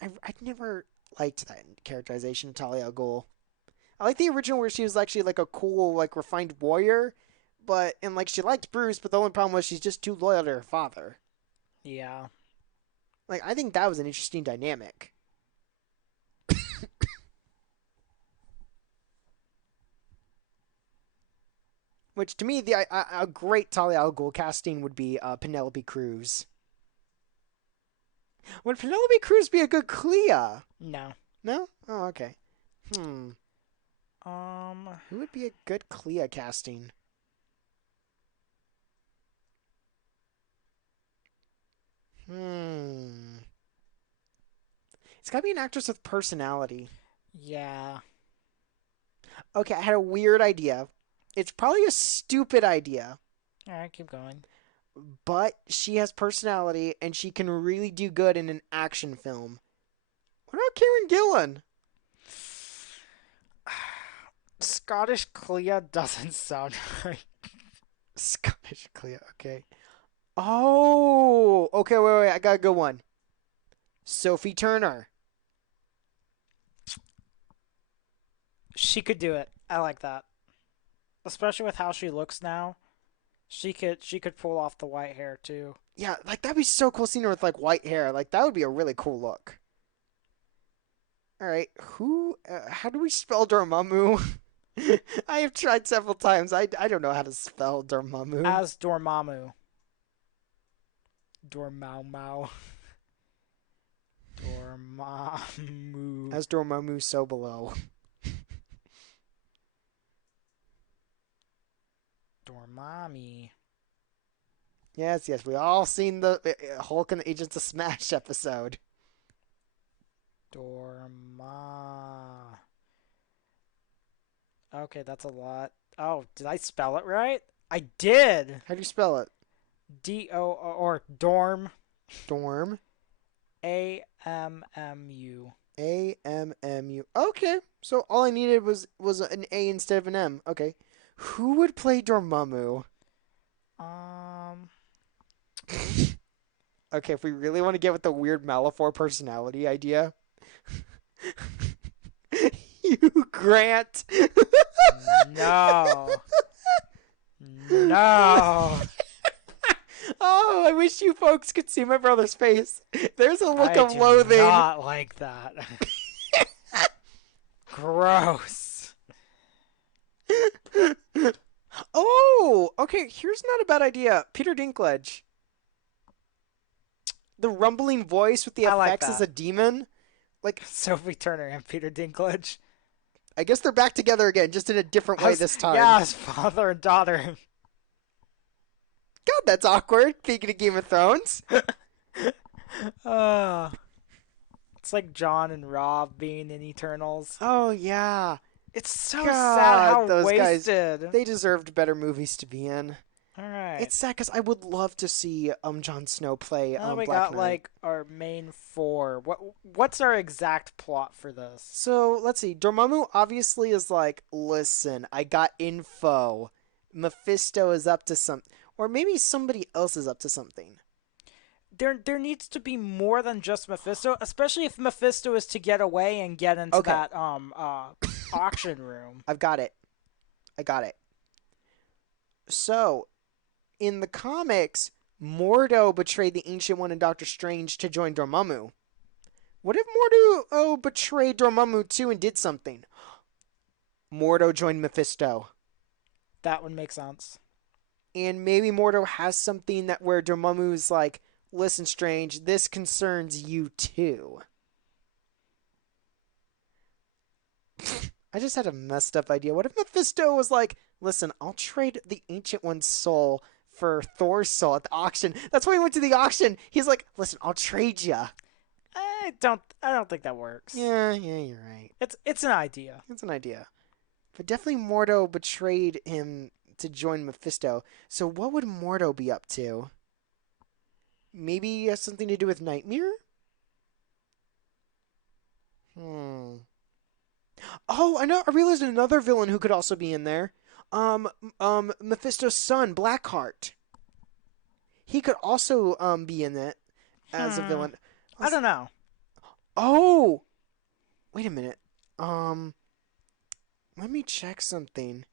I'd never liked that characterization of Talia al Ghul. I like the original where she was actually like a cool, like refined warrior, and like she liked Bruce, but the only problem was she's just too loyal to her father. Yeah. Like, I think that was an interesting dynamic. Which, to me, a great Talia al Ghul casting would be Penelope Cruz. Would Penelope Cruz be a good Clea? No. No? Oh, okay. Who would be a good Clea casting? It's gotta be an actress with personality. Yeah. Okay, I had a weird idea. It's probably a stupid idea. Alright, keep going. But she has personality, and she can really do good in an action film. What about Karen Gillan? Scottish Clea doesn't sound right. Scottish Clea, okay. Oh! Okay, wait, I got a good one. Sophie Turner. She could do it. I like that, especially with how she looks now. She could pull off the white hair too. Yeah, like that'd be so cool seeing her with like white hair. Like that would be a really cool look. All right, who? How do we spell Dormammu? I have tried several times. I don't know how to spell Dormammu. As Dormammu. Dormammu. Dormammu. As Dormammu, so below. Dormammu. Yes, yes, we all seen the Hulk and the Agents of Smash episode. Dorma. Okay, that's a lot. Oh, did I spell it right? I did. How do you spell it? D-O or dorm. Dorm. A-M-M-U. A-M-M-U. Okay, so all I needed was an A instead of an M. Okay, who would play Dormammu? Um. Okay, if we really want to get with the weird Malifaux personality idea, Hugh Grant. No. No. Oh, I wish you folks could see my brother's face. There's a look I of do loathing. not like that. Gross. Oh, okay. Here's not a bad idea. Peter Dinklage. The rumbling voice with the I like effects as that. a demon. Like, Sophie Turner and Peter Dinklage. I guess they're back together again, just in a different way this time. Yeah, as father and daughter. God, that's awkward. Speaking of Game of Thrones. uh, it's like John and Rob being in Eternals. Oh, yeah. It's so God, sad how those wasted. guys, they deserved better movies to be in. All right. It's sad because I would love to see Jon Snow play We Black got Knight. like our main four. What's our exact plot for this? So let's see. Dormammu obviously is like, listen, I got info. Mephisto is up to something, or maybe somebody else is up to something. There needs to be more than just Mephisto, especially if Mephisto is to get away and get into that auction room. I've got it. I got it. So, in the comics, Mordo betrayed the Ancient One and Doctor Strange to join Dormammu. What if Mordo betrayed Dormammu too and did something? Mordo joined Mephisto. That would make sense. And maybe Mordo has something that where Dormammu's like, listen, Strange, this concerns you too. I just had a messed up idea. What if Mephisto was like, listen, I'll trade the Ancient One's soul for Thor's soul at the auction. That's why he went to the auction. He's like, listen, I'll trade ya. I don't think that works. Yeah, you're right. It's an idea. It's an idea. But definitely Mordo betrayed him to join Mephisto. So what would Mordo be up to? Maybe it has something to do with Nightmare? Oh, I know. I realized another villain who could also be in there. Mephisto's son, Blackheart. He could also be in it as a villain. I don't know. Oh, wait a minute. Let me check something.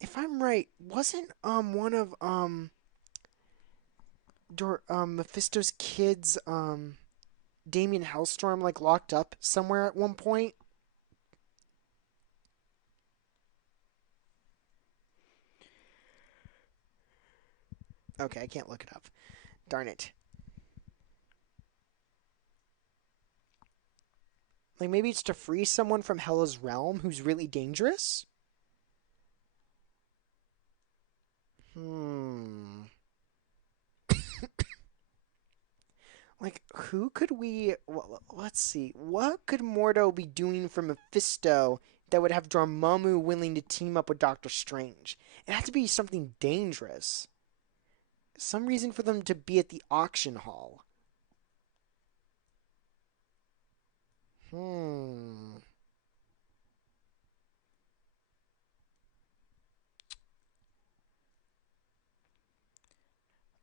If I'm right, wasn't one of Mephisto's kids Damien Hellstorm like locked up somewhere at one point? Okay, I can't look it up. Darn it. Like maybe it's to free someone from Hela's realm who's really dangerous? Like, who could we... Well, let's see. What could Mordo be doing for Mephisto that would have Dormammu willing to team up with Doctor Strange? It had to be something dangerous. Some reason for them to be at the auction hall.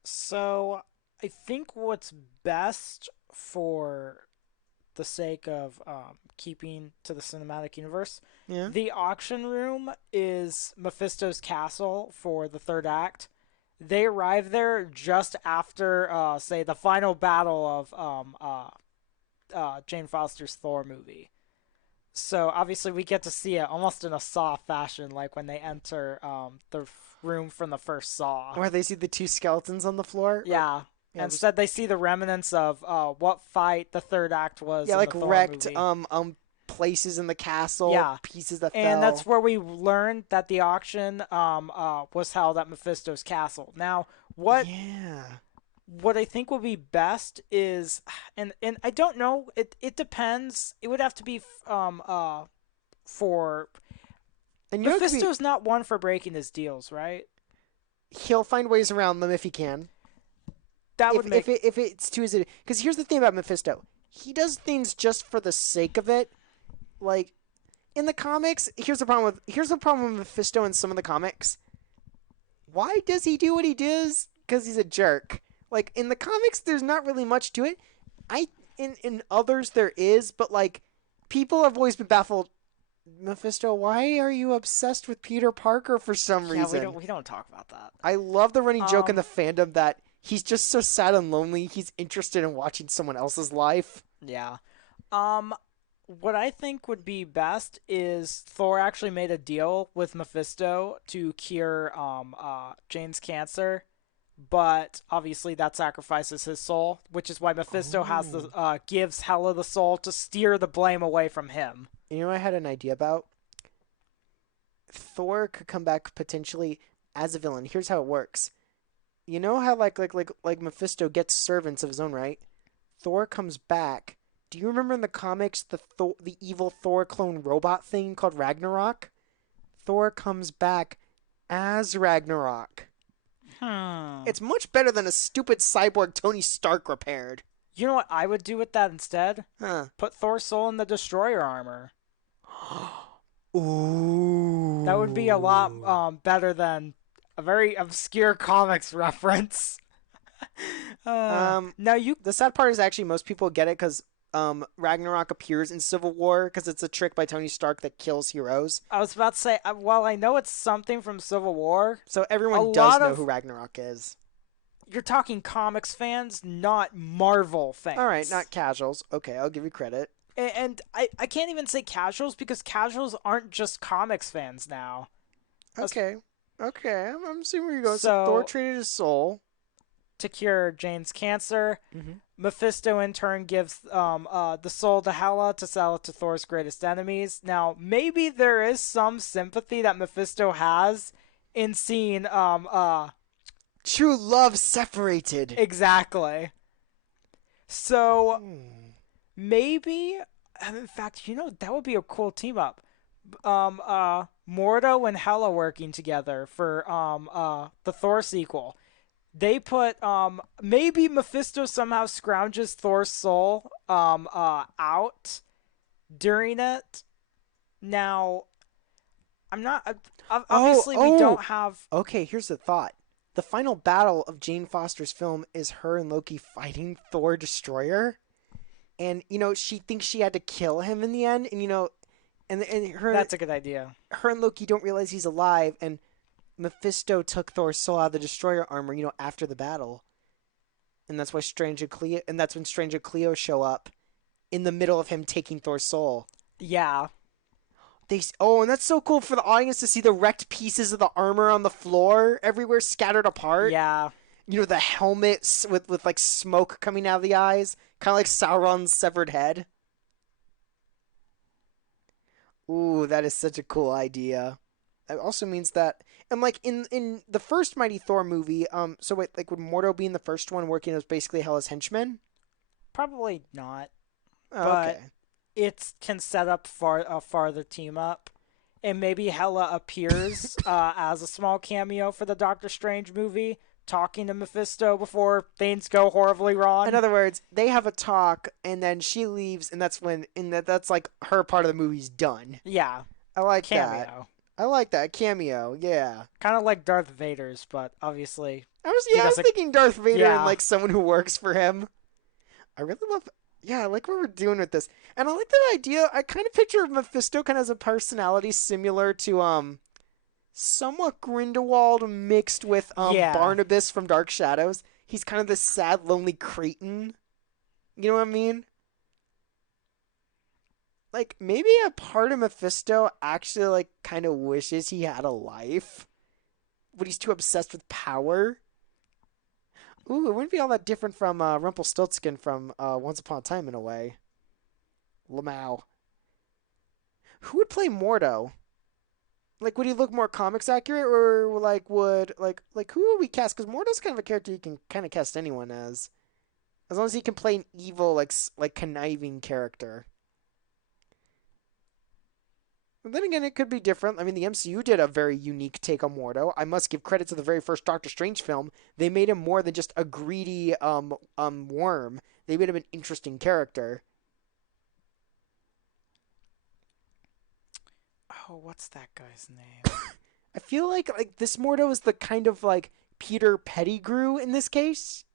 So I think what's best for the sake of keeping to the cinematic universe, Yeah. the auction room is Mephisto's castle for the third act. They arrive there just after, say, the final battle of Jane Foster's Thor movie. So obviously we get to see it almost in a Saw fashion, like when they enter the room from the first Saw. Where they see the two skeletons on the floor. Yeah. Yeah, Instead, they see the remnants of what fight the third act was. Yeah, in like the Thor wrecked movie. places in the castle. Yeah. Pieces that And fell. that's where we learned that the auction was held at Mephisto's castle. Now, what I think would be best is, and I don't know, it depends. It would have to be for. And Mephisto's not one for breaking his deals, right? He'll find ways around them if he can. That would make if it's too easy. Because here's the thing about Mephisto, he does things just for the sake of it. Like in the comics, here's the problem with Mephisto in some of the comics. Why does he do what he does? Because he's a jerk. Like in the comics, there's not really much to it. In others there is, but like people have always been baffled. Mephisto, why are you obsessed with Peter Parker for some reason? We don't talk about that. I love the running joke in the fandom that he's just so sad and lonely. He's interested in watching someone else's life. Yeah. What I think would be best is Thor actually made a deal with Mephisto to cure Jane's cancer, but obviously that sacrifices his soul, which is why Mephisto has gives Hela the soul to steer the blame away from him. You know what I had an idea about? Thor could come back potentially as a villain. Here's how it works. You know how like Mephisto gets servants of his own right? Thor comes back. Do you remember in the comics the evil Thor clone robot thing called Ragnarok? Thor comes back as Ragnarok. It's much better than a stupid cyborg Tony Stark repaired. You know what I would do with that instead? Huh. Put Thor's soul in the Destroyer armor. Ooh. That would be a lot better than a very obscure comics reference. Now the sad part is actually most people get it because Ragnarok appears in Civil War because it's a trick by Tony Stark that kills heroes. I was about to say, while I know it's something from Civil War, so everyone does know who Ragnarok is. You're talking comics fans, not Marvel fans. All right, not casuals. Okay, I'll give you credit. And I can't even say casuals because casuals aren't just comics fans now. Okay. I'm seeing where you're going. So Thor traded his soul to cure Jane's cancer. Mm-hmm. Mephisto in turn gives the soul to Hela to sell it to Thor's greatest enemies. Now, maybe there is some sympathy that Mephisto has in seeing true love separated. Exactly. So maybe, in fact, that would be a cool team up. Mordo and Hela working together for the Thor sequel. They put maybe Mephisto somehow scrounges Thor's soul out during it. Now, I'm not obviously we don't have. Okay, here's the thought. The final battle of Jane Foster's film is her and Loki fighting Thor Destroyer. And, she thinks she had to kill him in the end. And, and her... That's a good idea. Her and Loki don't realize he's alive. And Mephisto took Thor's soul out of the Destroyer armor, after the battle. And that's why Strange and Cleo... And that's when Strange and Cleo show up in the middle of him taking Thor's soul. Yeah. And that's so cool for the audience to see the wrecked pieces of the armor on the floor everywhere scattered apart. Yeah. The helmets with like smoke coming out of the eyes, kind of like Sauron's severed head. Ooh, that is such a cool idea. That also means that, and like in the first Mighty Thor movie, so wait, like would Mordo be in the first one working as basically Hela's henchman? Probably not. Oh, but okay. It can set up a farther team up. And maybe Hela appears as a small cameo for the Doctor Strange movie, talking to Mephisto before things go horribly wrong. In other words, they have a talk, and then she leaves, and that's when that's like her part of the movie's done. Yeah. I like cameo. That. I like that. Cameo, yeah. Kind of like Darth Vader's, but obviously... I was thinking Darth Vader and like someone who works for him. I really love Yeah, I like what we're doing with this. And I like the idea. I kind of picture Mephisto kind of as a personality similar to somewhat Grindelwald mixed with Yeah. Barnabas from Dark Shadows. He's kind of this sad, lonely cretin. You know what I mean? Like maybe a part of Mephisto actually like kind of wishes he had a life, but he's too obsessed with power. Ooh, it wouldn't be all that different from Rumpelstiltskin from Once Upon a Time in a way. Lamau. Who would play Mordo? Like, would he look more comics accurate, or like would like who would we cast? Because Mordo's kind of a character you can kind of cast anyone as long as he can play an evil like conniving character. But then again, it could be different. I mean, the MCU did a very unique take on Mordo. I must give credit to the very first Doctor Strange film. They made him more than just a greedy worm. They made him an interesting character. Oh, what's that guy's name? I feel like this Mordo is the kind of like Peter Pettigrew in this case.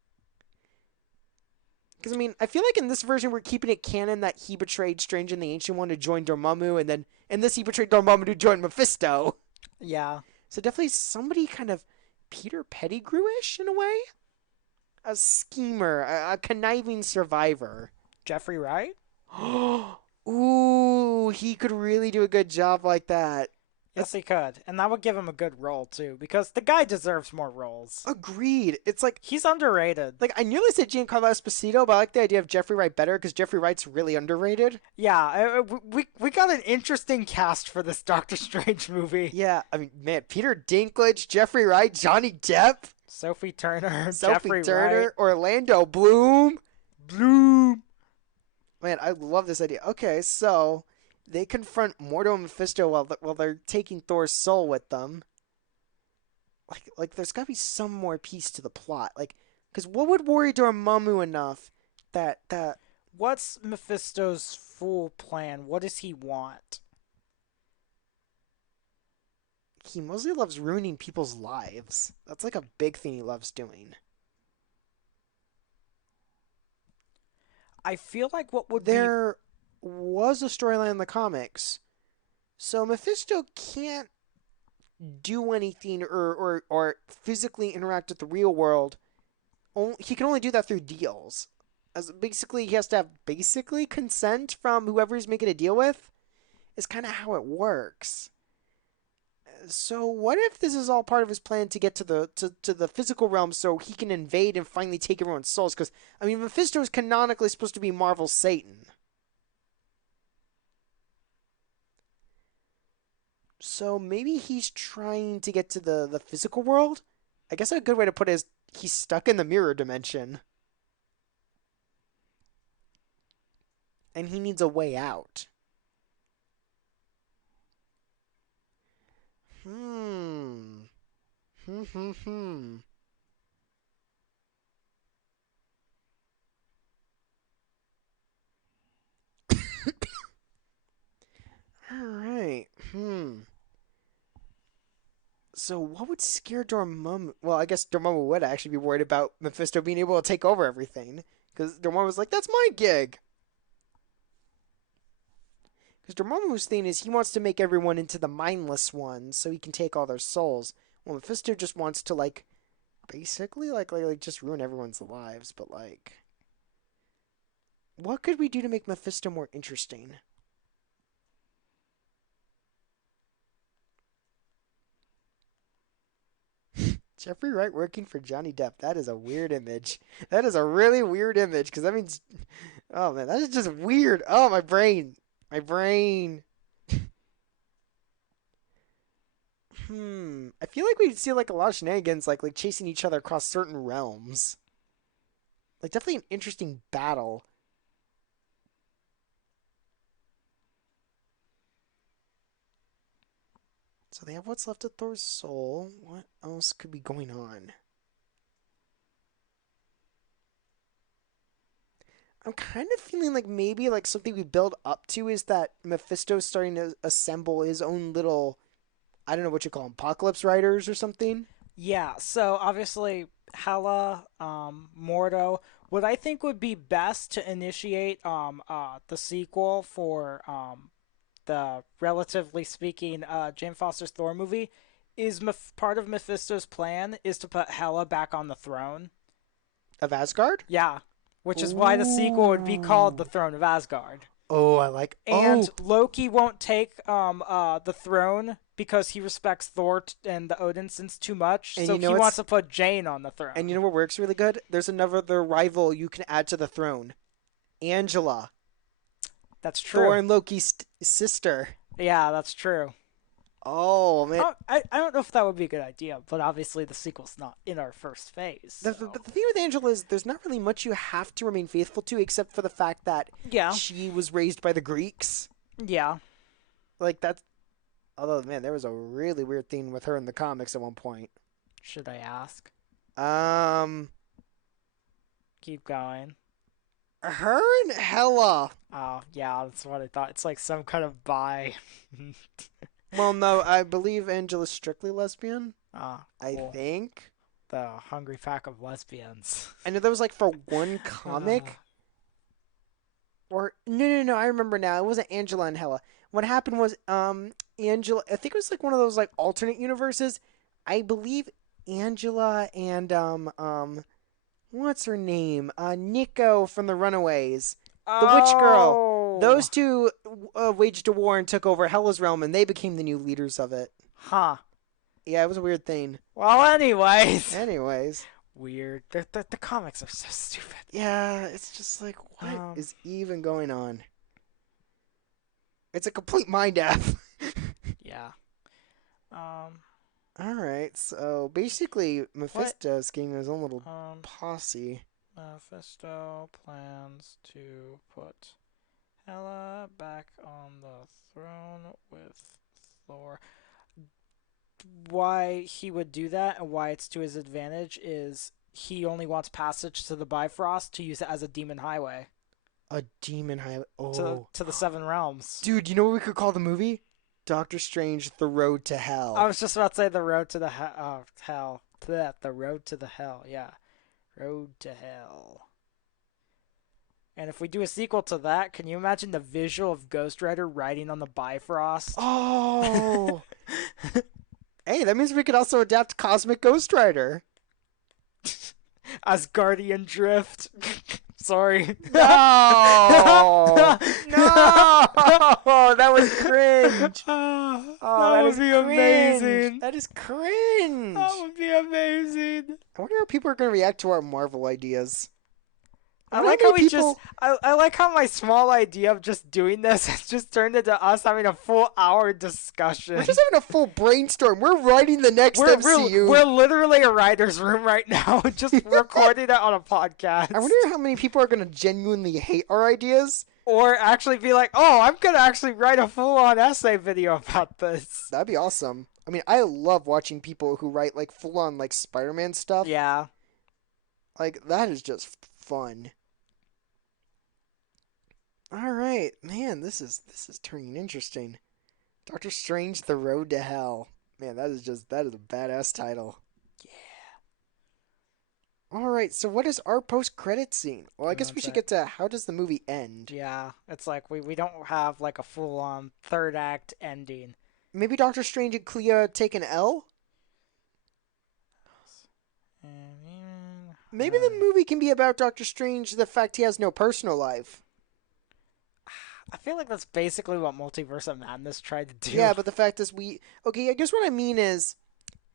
Because, I mean, I feel like in this version we're keeping it canon that he betrayed Strange and the Ancient One to join Dormammu, and then in this he betrayed Dormammu to join Mephisto. Yeah. So definitely somebody kind of Peter Pettigrew-ish in a way? A schemer, a conniving survivor. Jeffrey Wright? Ooh, he could really do a good job like that. Yes, he could. And that would give him a good role, too, because the guy deserves more roles. Agreed. It's like He's underrated. I nearly said Giancarlo Esposito, but I like the idea of Jeffrey Wright better because Jeffrey Wright's really underrated. Yeah, we got an interesting cast for this Doctor Strange movie. Yeah, I mean, man, Peter Dinklage, Jeffrey Wright, Johnny Depp, Sophie Turner, Sophie Jeffrey Turner, Wright. Orlando Bloom. Bloom. Man, I love this idea. Okay, so they confront Mordo and Mephisto while they're taking Thor's soul with them. Like there's got to be some more piece to the plot. Like, because what would worry Dormammu enough that What's Mephisto's full plan? What does he want? he mostly loves ruining people's lives? That's like a big thing he loves doing. I feel like what would be There was a storyline in the comics, so Mephisto can't do anything or physically interact with the real world. He can only do that through deals. As basically, he has to have basically consent from whoever he's making a deal with. Is kind of how it works. So what if this is all part of his plan to get to the physical realm so he can invade and finally take everyone's souls? Because I mean, Mephisto is canonically supposed to be Marvel's Satan. So maybe he's trying to get to the physical world? I guess a good way to put it is he's stuck in the mirror dimension. And he needs a way out. Hmm. Hmm. All right. So what would scare Dormammu? Well, I guess Dormammu would actually be worried about Mephisto being able to take over everything. Because Dormammu was like, that's my gig. Because Dormammu's thing is he wants to make everyone into the mindless ones so he can take all their souls. Well, Mephisto just wants to, like, basically, like just ruin everyone's lives. But, like, what could we do to make Mephisto more interesting? Jeffrey Wright working for Johnny Depp. That is a weird image. That is a really weird image because that means, oh man, that is just weird. Oh, my brain. My brain. I feel like we'd see like a lot of shenanigans, like chasing each other across certain realms. Like definitely an interesting battle. So they have what's left of Thor's soul. What else could be going on? I'm kind of feeling like maybe like something we build up to is that Mephisto's starting to assemble his own little, I don't know what you call them, apocalypse riders or something. Yeah, so obviously Hela, Mordo. What I think would be best to initiate the sequel for the relatively speaking Jane Foster's Thor movie is part of Mephisto's plan is to put Hela back on the throne. Of Asgard? Yeah, which is why the sequel would be called The Ooh. Throne of Asgard. Oh, I like. And Oh, Loki won't take the throne because he respects Thor and the Odinsons too much, and so you know he wants what's to put Jane on the and you throne. know what works really good? There's another rival you can add to the throne. Angela, That's Thor true. and Loki's sister. Yeah, that's true. Oh man, I don't know if that would be a good idea, but obviously the sequel's not in our first phase. but the thing with Angela is there's not really much you have to remain faithful to, except for the fact that Yeah, she was raised by the Greeks. yeah. Like that's. Although man, there was a really weird thing with her in the comics at one point. Should I ask? Um, Keep going. her and Hela. Oh, yeah, that's what I thought. It's like some kind of bi. Well, no, I believe Angela's strictly lesbian. Ah, I cool. think. The hungry pack of lesbians. I know that was like for one comic. Or no, I remember now. It wasn't Angela and Hela. What happened was Angela, I think it was like one of those like alternate universes. I believe Angela and what's her name? Nico from the Runaways. The witch girl. Oh! Those two waged a war and took over Hela's realm, and they became the new leaders of it. Huh. Yeah, it was a weird thing. Well, anyways. Anyways, Weird. The comics are so stupid. yeah, it's just like, what is even going on? It's a complete mind F. Yeah. All right, so basically, Mephisto's getting his own little posse. Mephisto plans to put Hela back on the throne with Thor. Why he would do that and why it's to his advantage is he only wants passage to the Bifrost to use it as a demon highway A demon highway. to the Seven Realms. Dude, you know what we could call the movie? Doctor Strange: The Road to Hell. I was just about to say the road to the hell. The road to the hell. Yeah, road to hell. And if we do a sequel to that, can you imagine the visual of Ghost Rider riding on the Bifrost? Oh. Hey, that means we could also adapt Cosmic Ghost Rider. Asgardian Drift. Sorry. No! No! That was cringe. Oh, that would be amazing. That is cringe. That would be amazing. I wonder how people are going to react to our Marvel ideas. I like how I like how my small idea of just doing this has just turned into us having a full hour discussion. We're just having a full brainstorm. We're writing the next MCU. We're literally a writer's room right now, just recording it on a podcast. I wonder how many people are going to genuinely hate our ideas. Or actually be like, oh, I'm going to actually write a full-on essay video about this. That'd be awesome. I mean, I love watching people who write like full-on like Spider-Man stuff. Yeah. Like, that is just fun. All right, man, this is turning interesting. Doctor Strange: The Road to Hell. Man, that is a badass title. Yeah. All right, so what is our post-credit scene? Well, I guess we should get to how does the movie end? Yeah, it's like we don't have like a full-on third act ending. Maybe Doctor Strange and Clea take an L? Maybe the movie can be about Doctor Strange, the fact he has no personal life. I feel like that's basically what Multiverse of Madness tried to do. Yeah, but the fact is okay, I guess what I mean is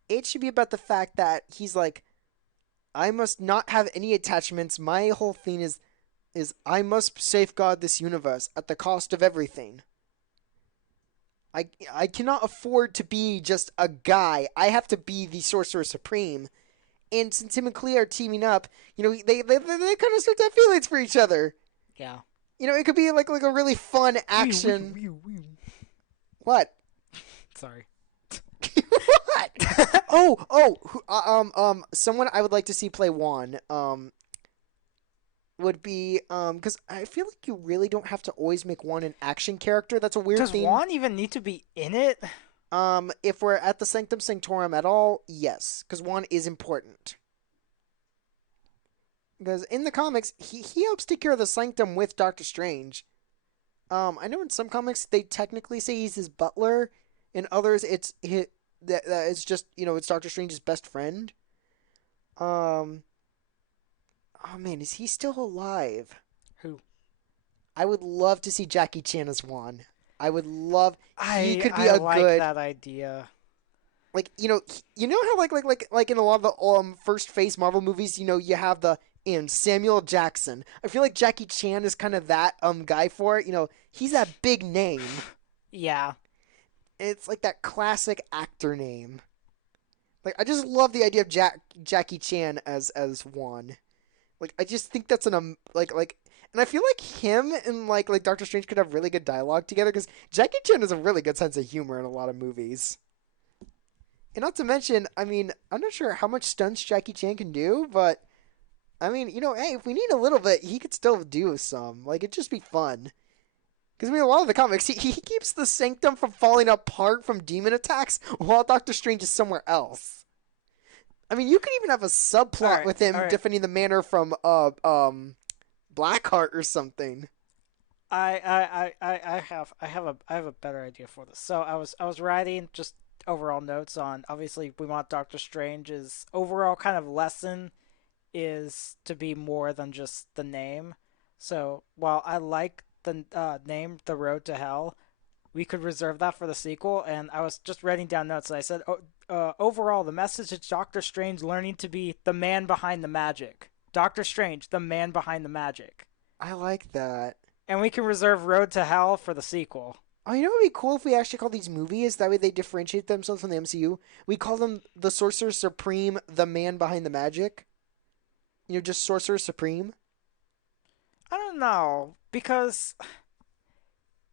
it should be about the fact that he's like, I must not have any attachments. My whole thing is I must safeguard this universe at the cost of everything. I cannot afford to be just a guy. I have to be the Sorcerer Supreme. And since him and Clea are teaming up, you know, they kind of start to have feelings for each other. Yeah. You know, it could be like a really fun action. What? Sorry. What? Someone I would like to see play Juan. Would be because I feel like you really don't have to always make Juan an action character. That's a weird thing. Does Juan even need to be in it? If we're at the Sanctum Sanctorum at all, yes, because Juan is important. Because in the comics, he helps take care of the Sanctum with Doctor Strange. I know in some comics they technically say he's his butler. In others, it's just it's Doctor Strange's best friend. Oh man, is he still alive? Who? I would love to see Jackie Chan as Juan. I would love. He could be I a like good. that idea. Like you know how like in a lot of the first Phase Marvel movies, you have the Samuel Jackson. I feel like Jackie Chan is kind of that guy for it. He's that big name. Yeah. It's like that classic actor name. Like I just love the idea of Jackie Chan as Juan. Like I just think that's and I feel like him and like Doctor Strange could have really good dialogue together because Jackie Chan has a really good sense of humor in a lot of movies. And not to mention, I mean, I'm not sure how much stunts Jackie Chan can do, but I mean, hey, if we need a little bit, he could still do some. Like, it'd just be fun. Because, I mean, a lot of the comics, he keeps the Sanctum from falling apart from demon attacks while Doctor Strange is somewhere else. I mean, you could even have a subplot with him defending the manor from Blackheart or something. I have a better idea for this. So I was writing just overall notes on, obviously we want Doctor Strange's overall kind of lesson is to be more than just the name. So while I like the name The Road to Hell, we could reserve that for the sequel. And I was just writing down notes and I said overall the message is Doctor Strange learning to be the man behind the magic. Doctor Strange, the man behind the magic. I like that. And we can reserve Road to Hell for the sequel. Oh, you know what would be cool if we actually call these movies? That way they differentiate themselves from the MCU. We call them the Sorcerer Supreme, the man behind the magic. Just Sorcerer Supreme. I don't know, because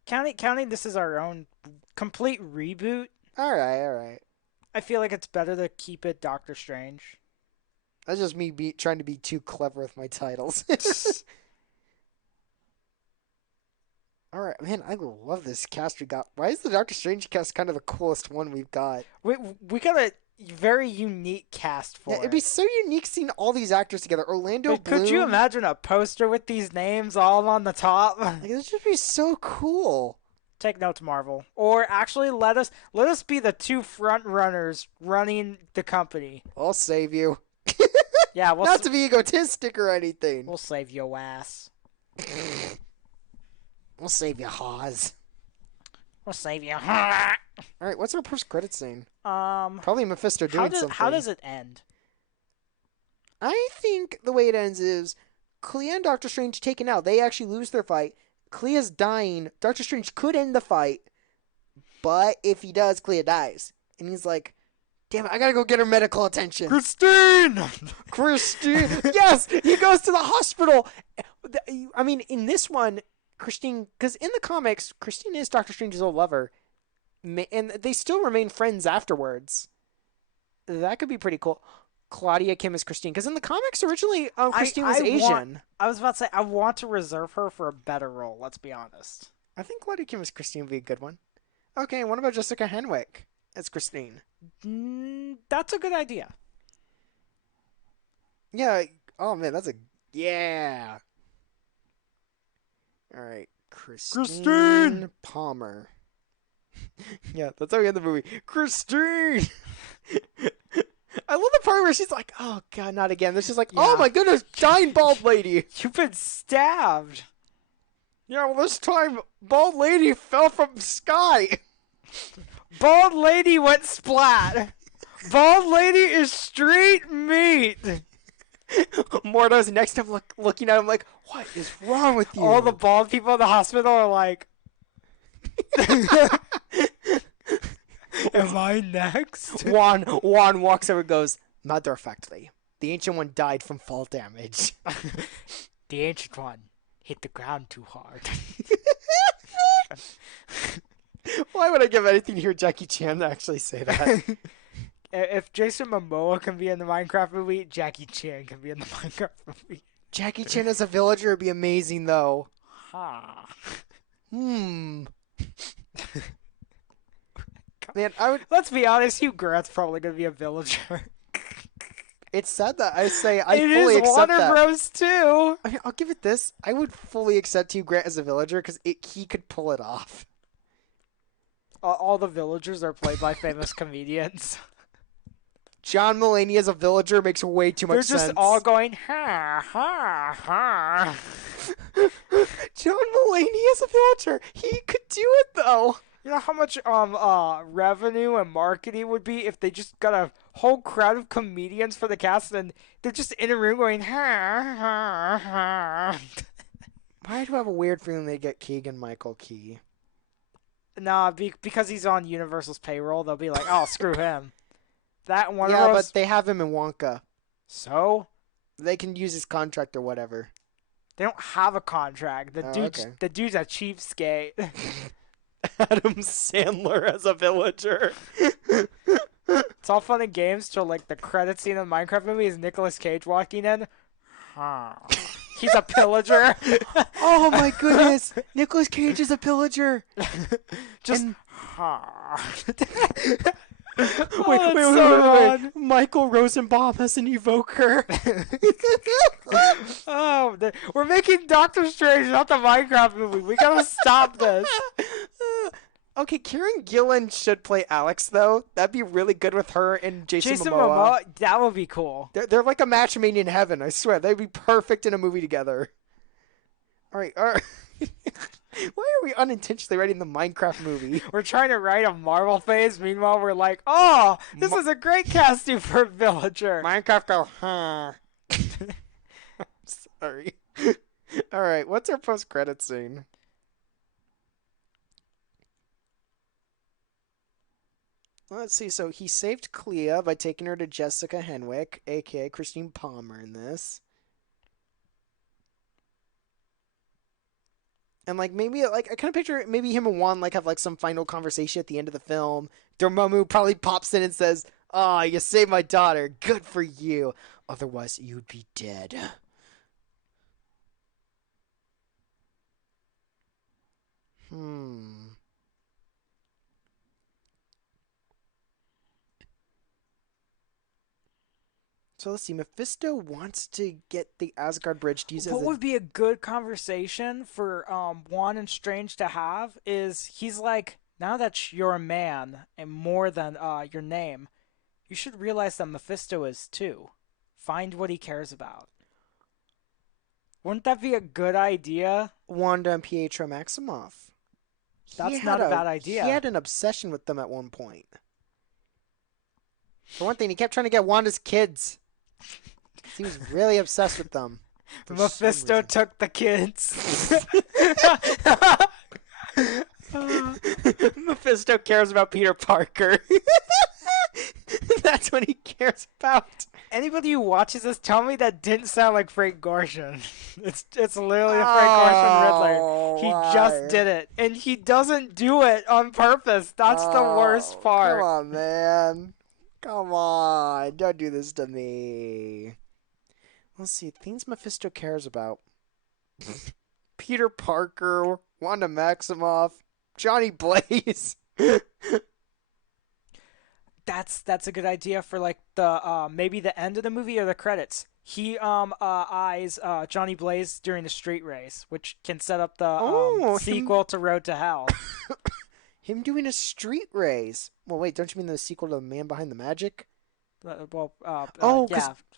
counting this is our own complete reboot. All right. I feel like it's better to keep it Doctor Strange. That's just me trying to be too clever with my titles. All right, man, I love this cast we got. Why is the Doctor Strange cast kind of the coolest one we've got? We got a very unique cast for it. It'd be so unique seeing all these actors together. Orlando Bloom. Could you imagine a poster with these names all on the top? Like, this would be so cool. Take notes, Marvel. Or actually, let us be the two front runners running the company. I'll save you. Yeah, not to be egotistic or anything. We'll save your ass. We'll save you, Hawes. We'll save you. All right, what's our post-credit scene? Probably Mephisto doing something. How does it end? I think the way it ends is Clea and Doctor Strange taken out. They actually lose their fight. Clea's dying. Doctor Strange could end the fight, but if he does, Clea dies. And he's like, damn it, I gotta go get her medical attention. Christine! Yes! He goes to the hospital. I mean, in this one, Christine, because in the comics, Christine is Doctor Strange's old lover, and they still remain friends afterwards. That could be pretty cool. Claudia Kim is Christine, because in the comics originally, Christine was Asian. I was about to say, I want to reserve her for a better role, let's be honest. I think Claudia Kim as Christine would be a good one. Okay, what about Jessica Henwick as Christine? That's a good idea. Yeah, oh man, yeah. All right, Christine Palmer. Yeah, that's how we end the movie. Christine! I love the part where she's like, oh god, not again. This is like, oh my goodness, giant bald lady. You've been stabbed. Yeah, well this time, bald lady fell from the sky. Bald lady went splat. Bald lady is street meat. Mordo's next to him looking at him like, what is wrong with you? All the bald people in the hospital are like, am I next? Juan walks over and goes, matter of factly, the Ancient One died from fall damage. The Ancient One hit the ground too hard. Why would I give anything to hear Jackie Chan actually say that? If Jason Momoa can be in the Minecraft movie, Jackie Chan can be in the Minecraft movie. Jackie Chan as a villager would be amazing, though. Man, Let's be honest, Hugh Grant's probably gonna be a villager. It's sad that I say I It fully is accept Warner that. Bros. Too. I mean, I'll give it this. I would fully accept Hugh Grant as a villager because he could pull it off. All the villagers are played by famous comedians. John Mulaney as a villager makes way too much sense. They're just all going, ha, ha, ha. John Mulaney as a villager. He could do it, though. You know how much revenue and marketing would be if they just got a whole crowd of comedians for the cast and they're just in a room going, ha, ha, ha. Why do I have a weird feeling they get Keegan-Michael Key? Nah, because he's on Universal's payroll, they'll be like, oh, screw him. That one Yeah, of those... but they have him in Wonka. So? They can use his contract or whatever. They don't have a contract. The dude's a cheapskate. Adam Sandler as a villager. It's all fun and games till like the credit scene of the Minecraft movie is Nicolas Cage walking in. He's a pillager. Oh my goodness! Nicolas Cage is a pillager. Just wait. Michael Rosenbaum as an evoker. Oh, we're making Doctor Strange, not the Minecraft movie. We gotta stop this. Okay, Kieran Gillen should play Alex, though. That'd be really good with her and Jason Momoa. Momoa, that would be cool. They're like a match made in heaven, I swear. They'd be perfect in a movie together. All right. Why are we unintentionally writing the Minecraft movie? We're trying to write a Marvel phase. Meanwhile, we're like, oh, this is a great casting for a villager. Minecraft go, huh. I'm sorry. All right, what's our post-credit scene? Let's see. So he saved Clea by taking her to Jessica Henwick, a.k.a. Christine Palmer in this. And, like, maybe, like, I kind of picture maybe him and Juan, like, have, like, some final conversation at the end of the film. Dormammu probably pops in and says, "Ah, you saved my daughter. Good for you. Otherwise, you'd be dead." So let's see. Mephisto wants to get the Asgard Bridge to use as What would be a good conversation for Juan and Strange to have is he's like, now that you're a man and more than your name, you should realize that Mephisto is too. Find what he cares about. Wouldn't that be a good idea? Wanda and Pietro Maximoff. That's not a bad idea. He had an obsession with them at one point. For one thing, he kept trying to get Wanda's kids. He was really obsessed with them. Mephisto took the kids. Mephisto cares about Peter Parker. That's what he cares about. Anybody who watches this, tell me that didn't sound like Frank Gorshin. It's literally the Frank Gorshin Riddler. He just did it, and he doesn't do it on purpose. That's the worst part. Come on, man. Come on. Don't do this to me. Let's see. Things Mephisto cares about. Peter Parker, Wanda Maximoff, Johnny Blaze. That's a good idea for like the maybe the end of the movie or the credits. He eyes Johnny Blaze during the street race, which can set up the sequel to Road to Hell. Him doing a street race. Well, wait, don't you mean the sequel to The Man Behind the Magic?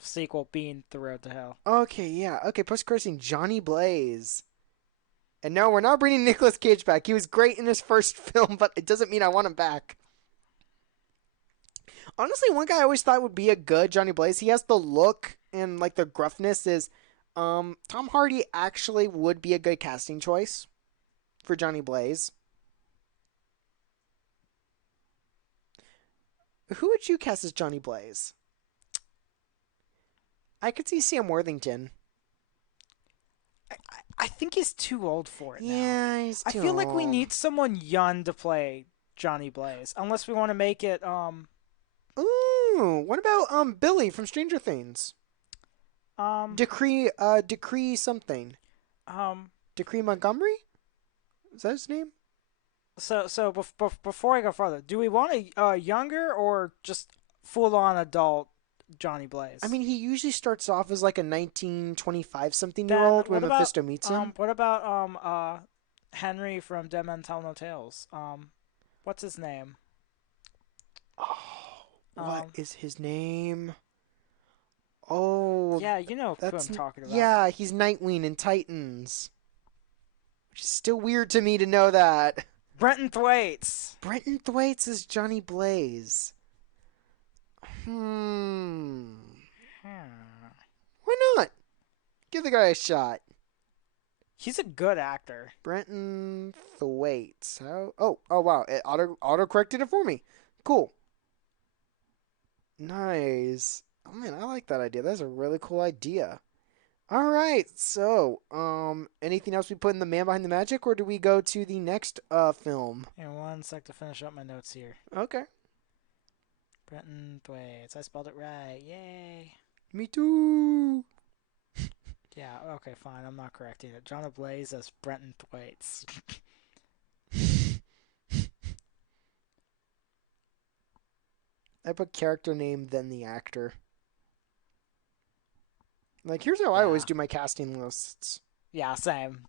Sequel being The Road to Hell. Okay, yeah. Okay, post-credit Johnny Blaze. And no, we're not bringing Nicolas Cage back. He was great in his first film, but it doesn't mean I want him back. Honestly, one guy I always thought would be a good Johnny Blaze, he has the look and like the gruffness, is Tom Hardy actually would be a good casting choice for Johnny Blaze. Who would you cast as Johnny Blaze? I could see Sam Worthington. I think he's too old for it now. Yeah, he's too I feel like we old. need someone young to play Johnny Blaze, unless we want to make it Ooh, what about Billy from Stranger Things? Decree something. Decree Montgomery? Is that his name? Before I go further, do we want a younger or just full on adult Johnny I Blaze? mean, he usually starts off as like a 1925 something year Then old when Mephisto meets him. what about Henry from Dead Men Tell No Tales? What's his name? Oh, what Um, is his name? Oh, yeah, you know who that's I'm talking about. yeah, he's Nightwing in Titans, which is still weird to me to know that. Brenton Thwaites. Brenton Thwaites is Johnny Blaze. Hmm. Hmm. Why not? Give the guy a shot. He's a good actor. Brenton Thwaites. How? Oh wow! It auto corrected it for me. Cool. Nice. Oh man, I like that idea. That's a really cool idea. All right. So, anything else we put in the Man Behind the Magic, or do we go to the next film? And one sec to finish up my notes here. Okay. Brenton Thwaites. I spelled it right. Yay. Me too. Yeah, okay, fine. I'm not correcting it. John Blaze as Brenton Thwaites. I put character name then the actor. Like here's how I always Yeah. do my casting lists. Yeah, same.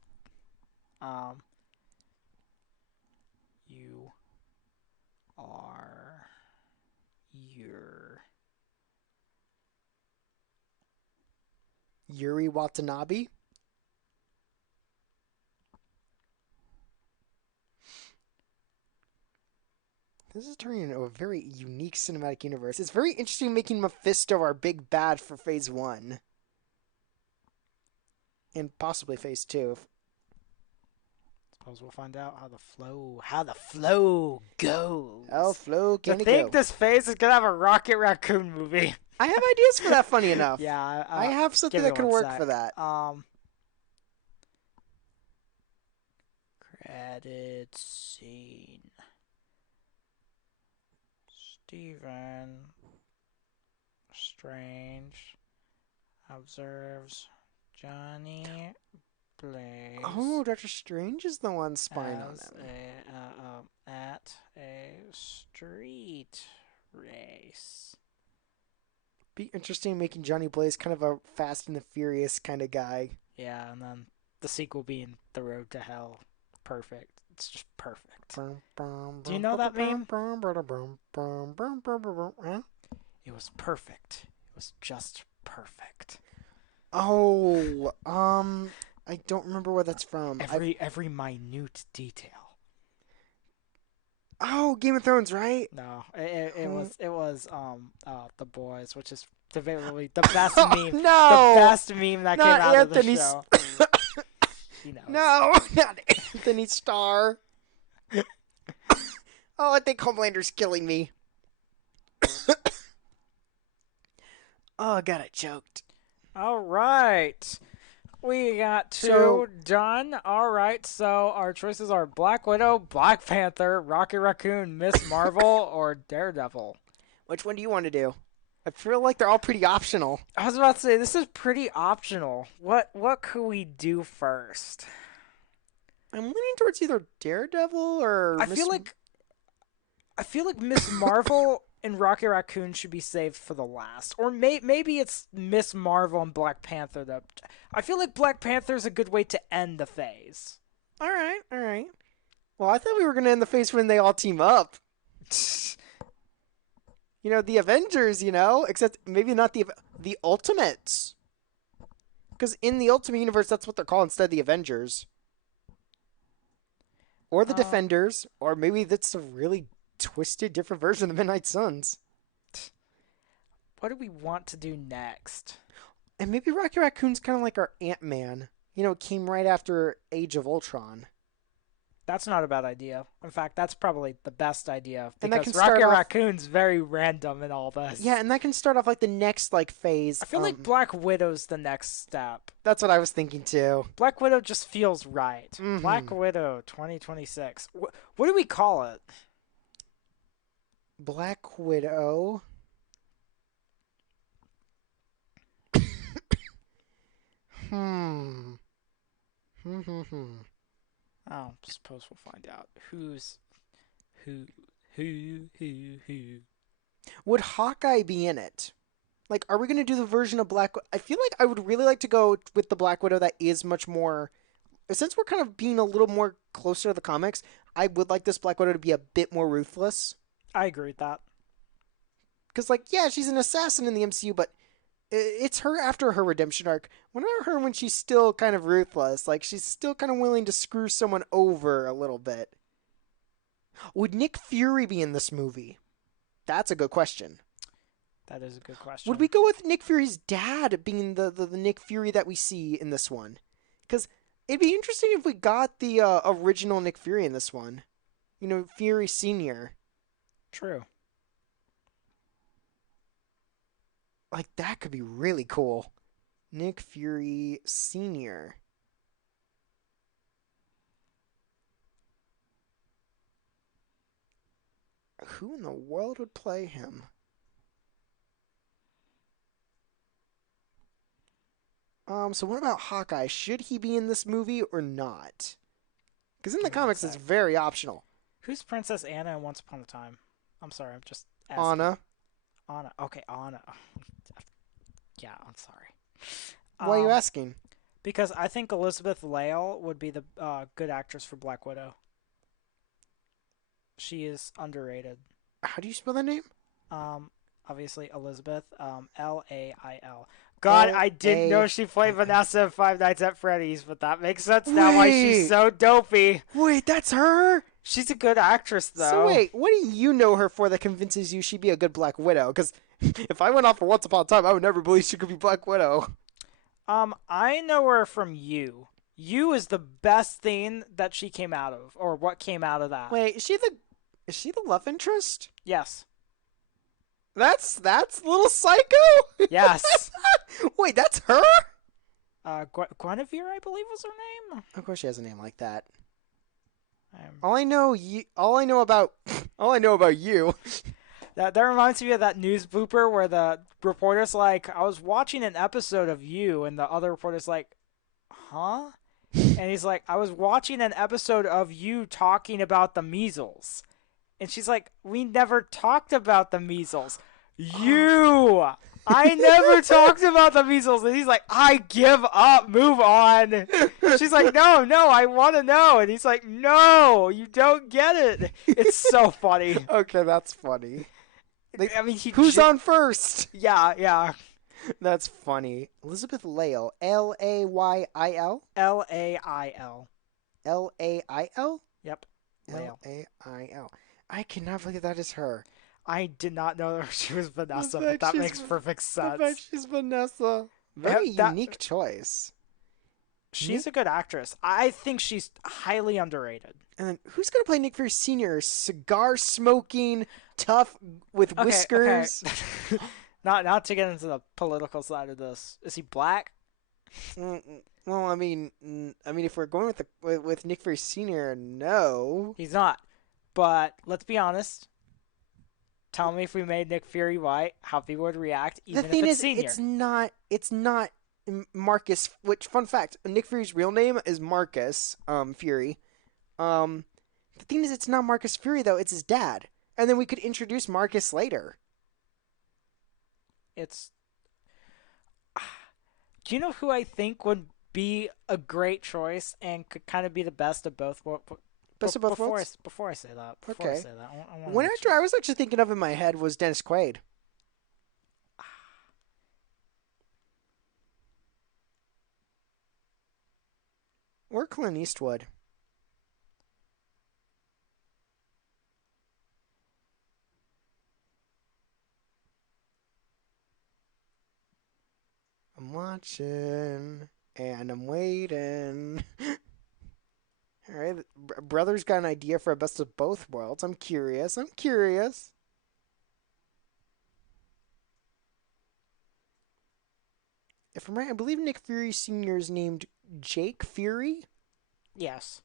Um, you are your Yuri Watanabe. This is turning into a very unique cinematic universe. It's very interesting making Mephisto our big bad for Phase 1. And possibly Phase 2. Suppose we'll find out how the flow goes. How Flo To can it think go? this phase is gonna have a Rocket Raccoon movie. I have ideas for that, funny enough. Yeah, I have something give me that could one work sec. for that. Credit scene. Stephen Strange observes Johnny Blaze Oh, Doctor Strange is the one spying on him. at a street race. Be interesting making Johnny Blaze kind of a Fast and the Furious kind of guy. Yeah, and then the sequel being The Road to Hell. Perfect. It's just perfect. Do you know that meme? It was perfect. It was just perfect. Oh, I don't remember where that's from. Every minute detail. Oh, Game of Thrones, right? No, it was The Boys, which is debatably the best meme. No, The best meme that came not out Anthony. of the show. He knows. No, not Anthony Starr. Oh, I think Homelander's killing me. Oh, I got it choked. All right. We got two So- done. All right, so our choices are Black Widow, Black Panther, Rocket Raccoon, Miss Marvel, or Daredevil. Which one do you want to do? I feel like they're all pretty optional. I was about to say this is pretty optional. What could we do first? I'm leaning towards either Daredevil or I feel like Miss Marvel and Rocket Raccoon should be saved for the last, or maybe it's Miss Marvel and Black Panther. I feel like Black Panther is a good way to end the phase. All right. Well, I thought we were going to end the phase when they all team up. You know, the Avengers, except maybe not the Ultimates. Because in the Ultimate Universe, that's what they're called instead of the Avengers. Or the Defenders, or maybe that's a really twisted, different version of Midnight Suns. What do we want to do next? And maybe Rocky Raccoon's kind of like our Ant-Man. It came right after Age of Ultron. That's not a bad idea. In fact, that's probably the best idea And that because can start Rocket off- Raccoon's very random in all this. Yeah, and that can start off like the next phase. I feel like Black Widow's the next step. That's what I was thinking too. Black Widow just feels right. Mhm. Black Widow 2026. What do we call it? Black Widow. Hmm. I suppose we'll find out who, who. Would Hawkeye be in it? Like, are we going to do the version of Black Widow? I feel like I would really like to go with the Black Widow that is much more. Since we're kind of being a little more closer to the comics, I would like this Black Widow to be a bit more ruthless. I agree with that. Because, like, yeah, she's an assassin in the MCU, but it's her after her redemption arc. When I her when she's still kind of ruthless, like she's still kind of willing to screw someone over a little bit. Would Nick Fury be in this movie? That's a good question. That is a good question. Would we go with Nick Fury's dad being the Nick Fury that we see in this one? Because it'd be interesting if we got the original Nick Fury in this one. You know, Fury Sr. True. Like, that could be really cool. Nick Fury Sr. Who in the world would play him? So what about Hawkeye? Should he be in this movie or not? Because in the comics, it's very optional. Who's Princess Anna in Once Upon a Time? I'm sorry, I'm just asking. Anna. Anna. Okay, Anna. Yeah, I'm sorry. Why are you asking? Because I think Elizabeth Lail would be the good actress for Black Widow. She is underrated. How do you spell that name? Obviously Elizabeth. Lail. God, I didn't know she played Vanessa in Five Nights at Freddy's, but that makes sense now why she's so dopey. Wait, that's her? She's a good actress, though. So wait, what do you know her for that convinces you she'd be a good Black Widow? Because if I went off for Once Upon a Time, I would never believe she could be Black Widow. I know her from You. You is the best thing that she came out of, or what came out of that. Wait, is she the love interest? Yes. That's Little Psycho? Yes. Wait, that's her? Guinevere, I believe was her name. Of course she has a name like that. All I know about you. That reminds me of that news blooper where the reporter's like, I was watching an episode of You, and the other reporter's like, huh? And he's like, I was watching an episode of You talking about the measles. And she's like, we never talked about the measles. You! I never talked about the measles. And he's like, I give up. Move on. She's like, no, I want to know. And he's like, no, you don't get it. It's so funny. Okay, that's funny. I mean, who's on first? Yeah. That's funny. Elizabeth Lail. Layil? Lail. Lail? Yep. Lail. I cannot believe that is her. I did not know she was Vanessa, but that makes perfect sense. I bet she's Vanessa. Very unique choice. She's a good actress. I think she's highly underrated. And then who's going to play Nick Fury Sr.? Cigar smoking, tough with whiskers. Okay. Not to get into the political side of this. Is he black? Well, I mean, if we're going with Nick Fury Sr., no, he's not. But let's be honest. Tell me if we made Nick Fury white, how people would react, even if it's senior. It's not Marcus. Which, fun fact, Nick Fury's real name is Marcus Fury. The thing is, it's not Marcus Fury though. It's his dad, and then we could introduce Marcus later. It's. Do you know who I think would be a great choice and could kind of be the best of both worlds? Best of both worlds? Before I say that. One actor I was actually thinking of in my head was Dennis Quaid. Or Clint Eastwood. I'm watching and I'm waiting. All right, brother's got an idea for a best of both worlds. I'm curious. If I'm right, I believe Nick Fury Sr. is named Jake Fury. Yes.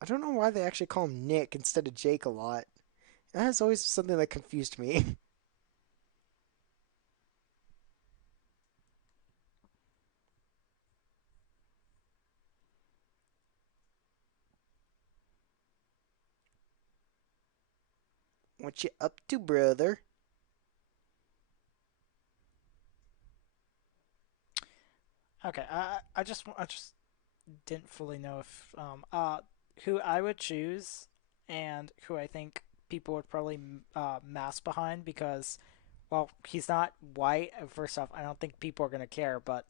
I don't know why they actually call him Nick instead of Jake a lot. That is always something that confused me. What you up to, brother? Okay, I just didn't fully know if who I would choose and who I think people would probably mass behind because well he's not white. First off, I don't think people are gonna care, but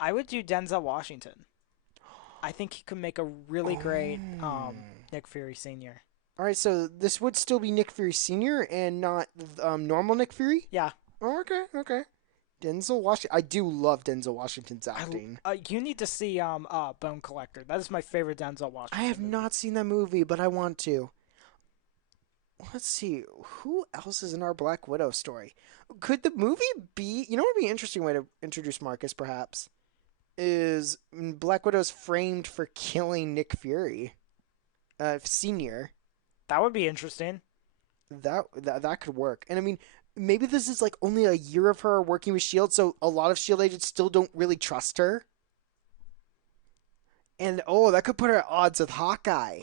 I would do Denzel Washington. I think he could make a really great Oh. Nick Fury Senior. All right, so this would still be Nick Fury Sr. and not normal Nick Fury? Yeah, Oh, okay, okay. Denzel Washington. I do love Denzel Washington's acting. you need to see Bone Collector. That is my favorite Denzel I Washington have movie. not seen that movie, but I want to. Let's see. Who else is in our Black Widow story? Could the movie be. You know what would be an interesting way to introduce Marcus, perhaps? Is Black Widow's framed for killing Nick Fury, Senior. That would be interesting. That could work. And I mean, maybe this is like only a year of her working with Shield, so a lot of Shield agents still don't really trust her. And oh, that could put her at odds with Hawkeye.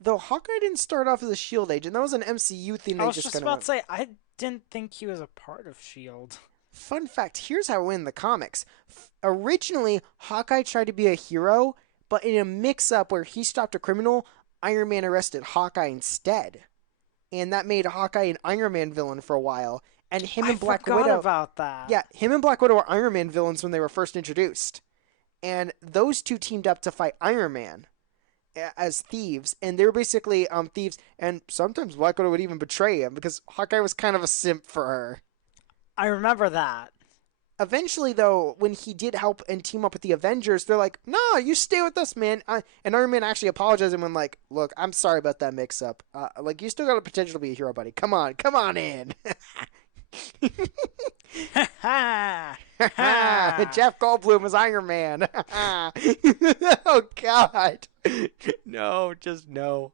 Though Hawkeye didn't start off as a Shield agent, that was an MCU thing. I was just about to say I didn't think he was a part of Shield. Fun fact: here's how it went in the comics. Originally, Hawkeye tried to be a hero, but in a mix-up where he stopped a criminal, Iron Man arrested Hawkeye instead, and that made Hawkeye an Iron Man villain for a while. And him and Black forgot Widow. about that. Yeah, him and Black Widow were Iron Man villains when they were first introduced, and those two teamed up to fight Iron Man as thieves, and they were basically thieves. And sometimes Black Widow would even betray him because Hawkeye was kind of a simp for her. I remember that. Eventually, though, when he did help and team up with the Avengers, they're like, "No, you stay with us, man." And Iron Man actually apologized and went like, "Look, I'm sorry about that mix-up. Like, you still got the potential to be a hero, buddy. Come on in." Jeff Goldblum was Iron Man. Oh God, no, just no.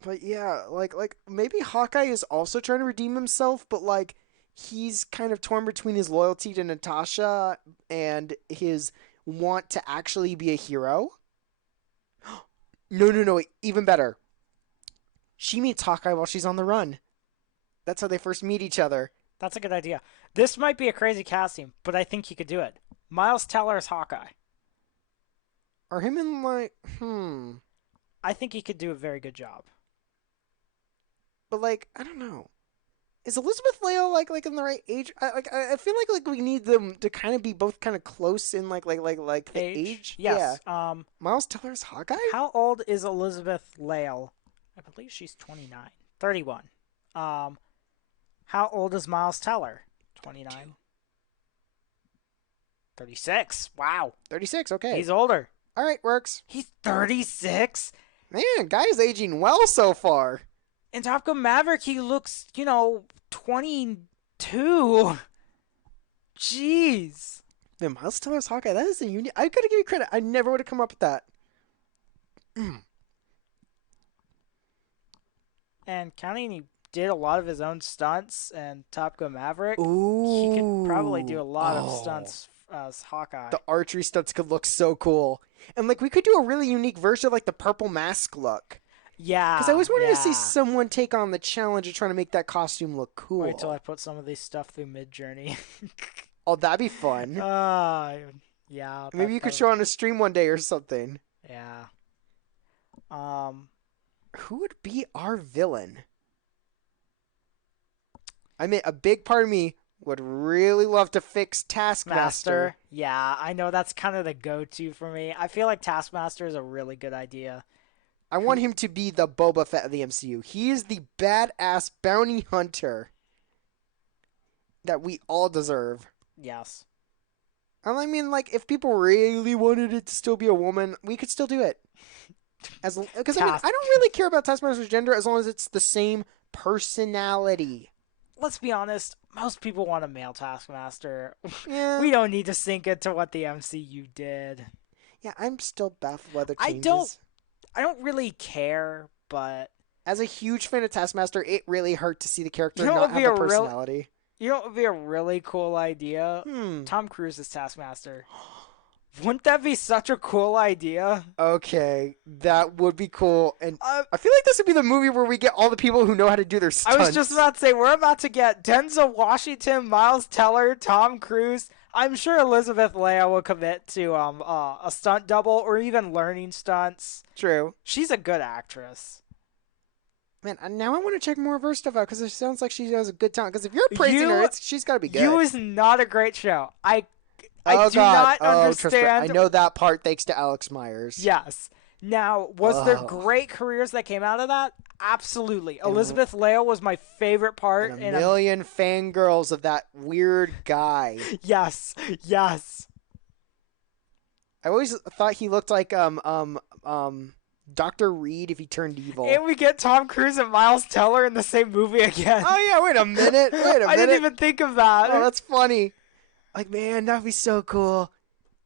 But yeah, like maybe Hawkeye is also trying to redeem himself, but like he's kind of torn between his loyalty to Natasha and his want to actually be a hero. No, even better. She meets Hawkeye while she's on the run. That's how they first meet each other. That's a good idea. This might be a crazy casting, but I think he could do it. Miles Teller is Hawkeye. Or him and like, I think he could do a very good job. But like, I don't know. Is Elizabeth Leo like in the right age? I feel like we need them to kind of be both kind of close in like the age. Yes. Yeah. Miles Teller's Hawkeye. How old is Elizabeth Lale? I believe she's 29. 31. How old is Miles Teller? 29. 36. Wow. 36. Okay. He's older. All right, works. He's 36. Man, guy's aging well so far. In Top Gun Maverick, he looks, 22. Jeez. Man, Miles Teller's Hawkeye. That is a unique. I gotta give you credit. I never would have come up with that. And counting, he did a lot of his own stunts and Top Gun Maverick. Ooh. He could probably do a lot of stunts as Hawkeye. The archery stunts could look so cool. And like we could do a really unique version of like the purple mask look. Yeah. Because I always wanted to see someone take on the challenge of trying to make that costume look cool. Wait till I put some of these stuff through Midjourney. Oh, that'd be fun. Yeah. Maybe you could show on a stream one day or something. Yeah. Who would be our villain? I mean, a big part of me would really love to fix Taskmaster. Yeah, I know that's kind of the go-to for me. I feel like Taskmaster is a really good idea. I want him to be the Boba Fett of the MCU. He is the badass bounty hunter that we all deserve. Yes. And I mean, like, if people really wanted it to still be a woman, we could still do it. Because I don't really care about Taskmaster's gender as long as it's the same personality. Let's be honest, most people want a male Taskmaster. Yeah. We don't need to sink into what the MCU did. Yeah, I'm still baffled by the changes. I don't really care, but as a huge fan of Taskmaster, it really hurt to see the character not have a personality. You know what would be a really cool idea? Tom Cruise is Taskmaster. Wouldn't that be such a cool idea? Okay, that would be cool. And I feel like this would be the movie where we get all the people who know how to do their stunts. I was just about to say, we're about to get Denzel Washington, Miles Teller, Tom Cruise. I'm sure Elizabeth Leia will commit to a stunt double or even learning stunts. True. She's a good actress. Man, now I want to check more of her stuff out because it sounds like she has a good time. Because if you're praising her, she's got to be good. You is not a great show. I do not understand. I know that part thanks to Alex Myers. Yes. Now, was there great careers that came out of that? Absolutely. Elizabeth Leia was my favorite part. And a million fangirls of that weird guy. Yes. Yes. I always thought he looked like Dr. Reed if he turned evil. And we get Tom Cruise and Miles Teller in the same movie again. Oh yeah, wait a minute. I didn't even think of that. Oh, that's funny. Like, man, that'd be so cool.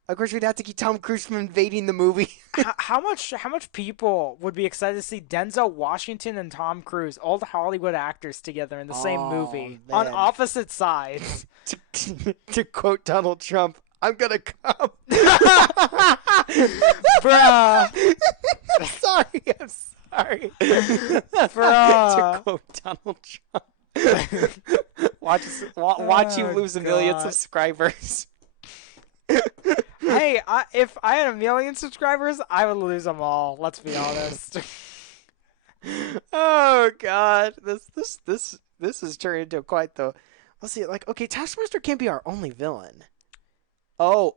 Of course, we'd have to keep Tom Cruise from invading the movie. How much people would be excited to see Denzel Washington and Tom Cruise, old Hollywood actors, together in the same movie on opposite sides? To quote Donald Trump, I'm gonna come. Bruh. I'm sorry. Bruh. To quote Donald Trump. Watch you lose a million subscribers. Hey, if I had 1 million subscribers, I would lose them all. Let's be honest. Oh God, this is turning into quite the. Let's see, like, okay, Taskmaster can't be our only villain. I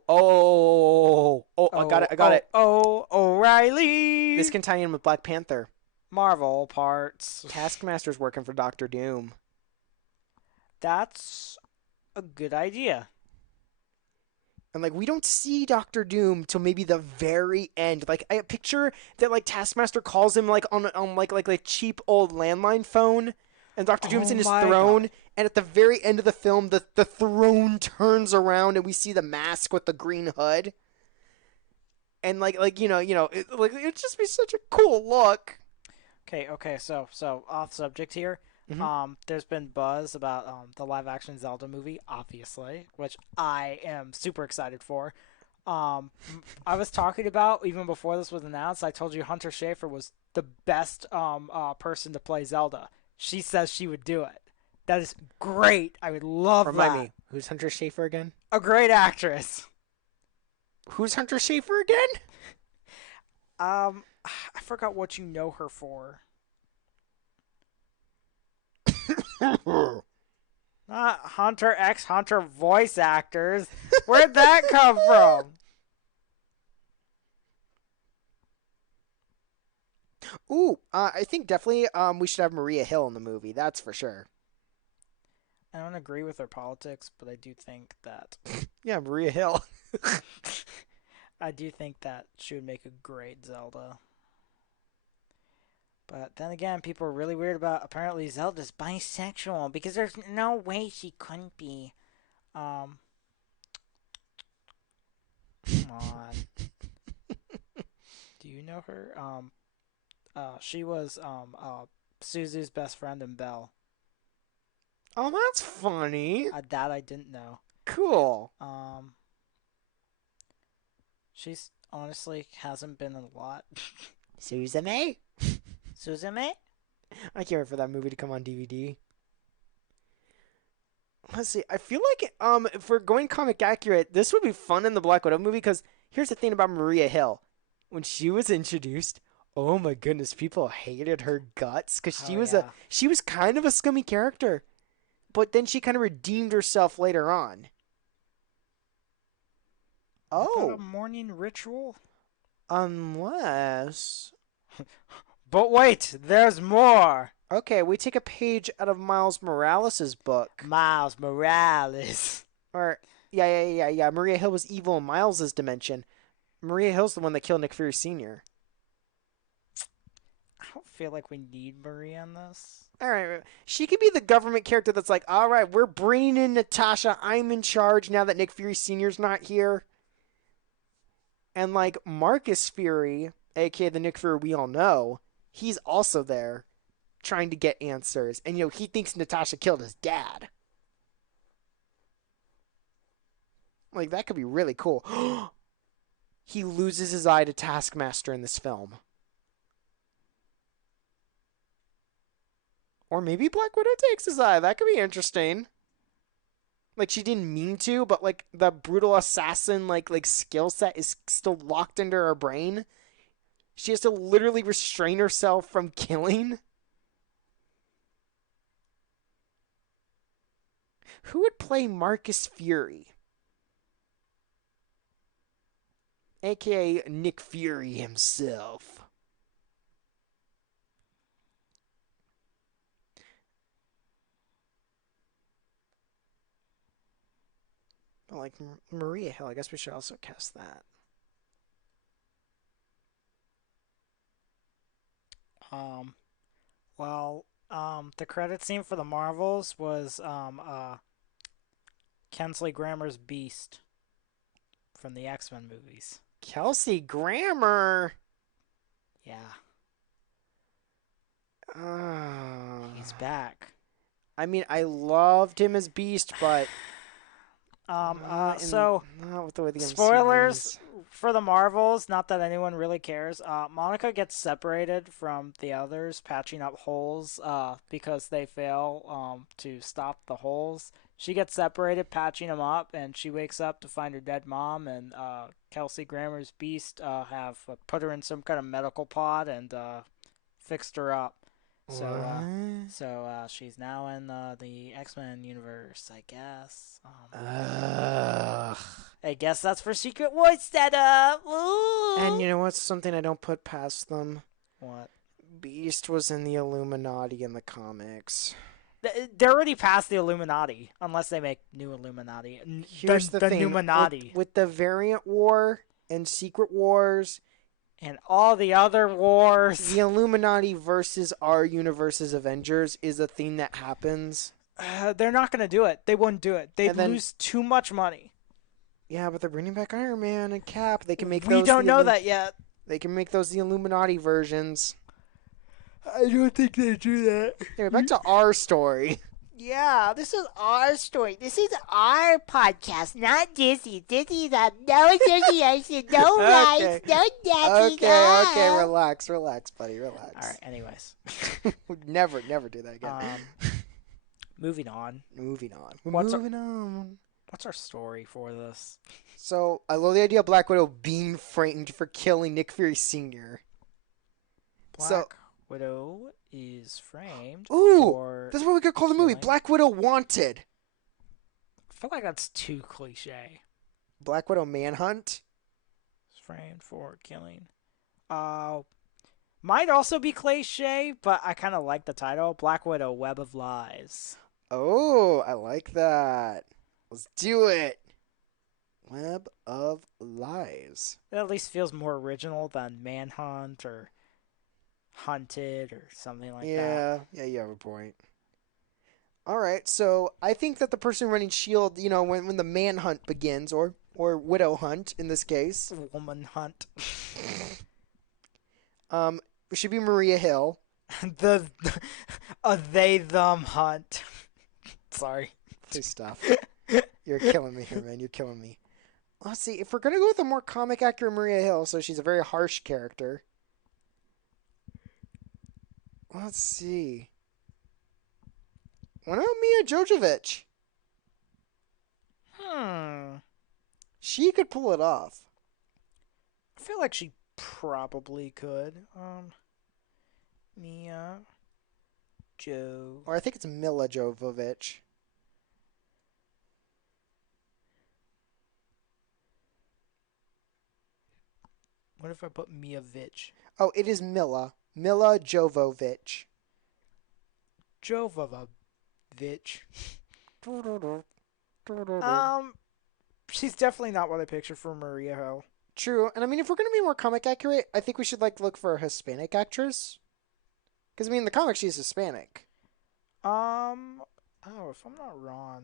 got it. Oh, O'Reilly. This can tie in with Black Panther. Marvel parts. Taskmaster's working for Doctor Doom. That's a good idea. And, like, we don't see Doctor Doom till maybe the very end. Like, I picture that, like, Taskmaster calls him, like, on like a cheap old landline phone, and Doctor Doom's in his throne, God. And at the very end of the film, the throne turns around, and we see the mask with the green hood. And, like it would just be such a cool look. Okay, so off subject here. Mm-hmm. There's been buzz about the live-action Zelda movie, obviously, which I am super excited for. I was talking about, even before this was announced, I told you Hunter Schafer was the best person to play Zelda. She says she would do it. That is great. I would love that. Remind me, who's Hunter Schafer again? A great actress. Who's Hunter Schafer again? I forgot what you know her for. Not Hunter x Hunter voice actors. Where'd that come from? Ooh, I think definitely we should have Maria Hill in the movie. That's for sure. I don't agree with her politics, but I do think that... Yeah, Maria Hill. I do think that she would make a great Zelda. But then again, people are really weird about apparently Zelda's bisexual because there's no way she couldn't be. Come on. Do you know her? She was Suzu's best friend in Belle. Oh, that's funny. That I didn't know. Cool. She's honestly hasn't been in a lot. Suzume? Suzume? I can't wait for that movie to come on DVD. Let's see. I feel like if we're going comic accurate, this would be fun in the Black Widow movie because here's the thing about Maria Hill. When she was introduced, oh my goodness, people hated her guts because she was kind of a scummy character. But then she kind of redeemed herself later on. Oh. A morning ritual? Unless... But wait, there's more. Okay, we take a page out of Miles Morales' book. Miles Morales. Or, yeah. Maria Hill was evil in Miles' dimension. Maria Hill's the one that killed Nick Fury Sr. I don't feel like we need Maria in this. All right, she could be the government character that's like, all right, we're bringing in Natasha. I'm in charge now that Nick Fury Sr.'s not here. And, like, Marcus Fury, a.k.a. the Nick Fury we all know, he's also there trying to get answers. And, he thinks Natasha killed his dad. Like, that could be really cool. he loses his eye to Taskmaster in this film. Or maybe Black Widow takes his eye. That could be interesting. Like, she didn't mean to, but, like, the brutal assassin, like skill set is still locked into her brain. She has to literally restrain herself from killing. Who would play Marcus Fury? AKA Nick Fury himself. But like Maria Hill, I guess we should also cast that. The credit scene for the Marvels was Kingsley Grammer's Beast from the X-Men movies. Kelsey Grammer. Yeah. He's back. I mean, I loved him as Beast, but so not with the way the spoilers for the Marvels. Not that anyone really cares. Monica gets separated from the others, patching up holes. Because they fail to stop the holes. She gets separated, patching them up, and she wakes up to find her dead mom. And Kelsey Grammer's Beast have put her in some kind of medical pod and fixed her up. So she's now in the X-Men universe, I guess. I guess that's for Secret Wars setup. Ooh. And you know what's something I don't put past them? What? Beast was in the Illuminati in the comics. They're already past the Illuminati, unless they make new Illuminati. Here's the thing. Illuminati. With the Variant War and Secret Wars and all the other wars, the Illuminati versus our universe's Avengers is a thing that happens. They're not going to do it. They wouldn't do it. They'd lose too much money. Yeah, but they're bringing back Iron Man and Cap. They can make those. We don't know that yet. They can make those the Illuminati versions. I don't think they do that. Anyway, back to our story. Yeah, this is our story. This is our podcast, not Disney. Disney's a no association, no rights, no daddy. Okay, relax, buddy, relax. All right, anyways. never do that again. Moving on. What's our story for this? So, I love the idea of Black Widow being framed for killing Nick Fury Sr. Black Widow is framed. Ooh, that's what we could call the movie. Black Widow Wanted. I feel like that's too cliche. Black Widow Manhunt. Framed for killing. Might also be cliche, but I kind of like the title. Black Widow Web of Lies. Oh, I like that. Let's do it. Web of Lies. It at least feels more original than Manhunt or Hunted or something like that. Yeah, you have a point. All right, so I think that the person running S.H.I.E.L.D., you know, when the manhunt begins, or Widow Hunt in this case. Woman Hunt. It should be Maria Hill. They them hunt. Sorry. Please stop. You're killing me here, man. You're killing me. Let's see. If we're going to go with a more comic accurate Maria Hill, so she's a very harsh character. Let's see. What about Mia Jovovich? She could pull it off. I feel like she probably could. Mia Jo. Or I think it's Mila Jovovich. What if I put Mia Vitch? Oh, it is Mila. Mila Jovovich. Jovovich. She's definitely not what I picture for Maria Hill. True, and I mean, if we're gonna be more comic accurate, I think we should look for a Hispanic actress. Because I mean, in the comics, she's Hispanic. If I'm not wrong.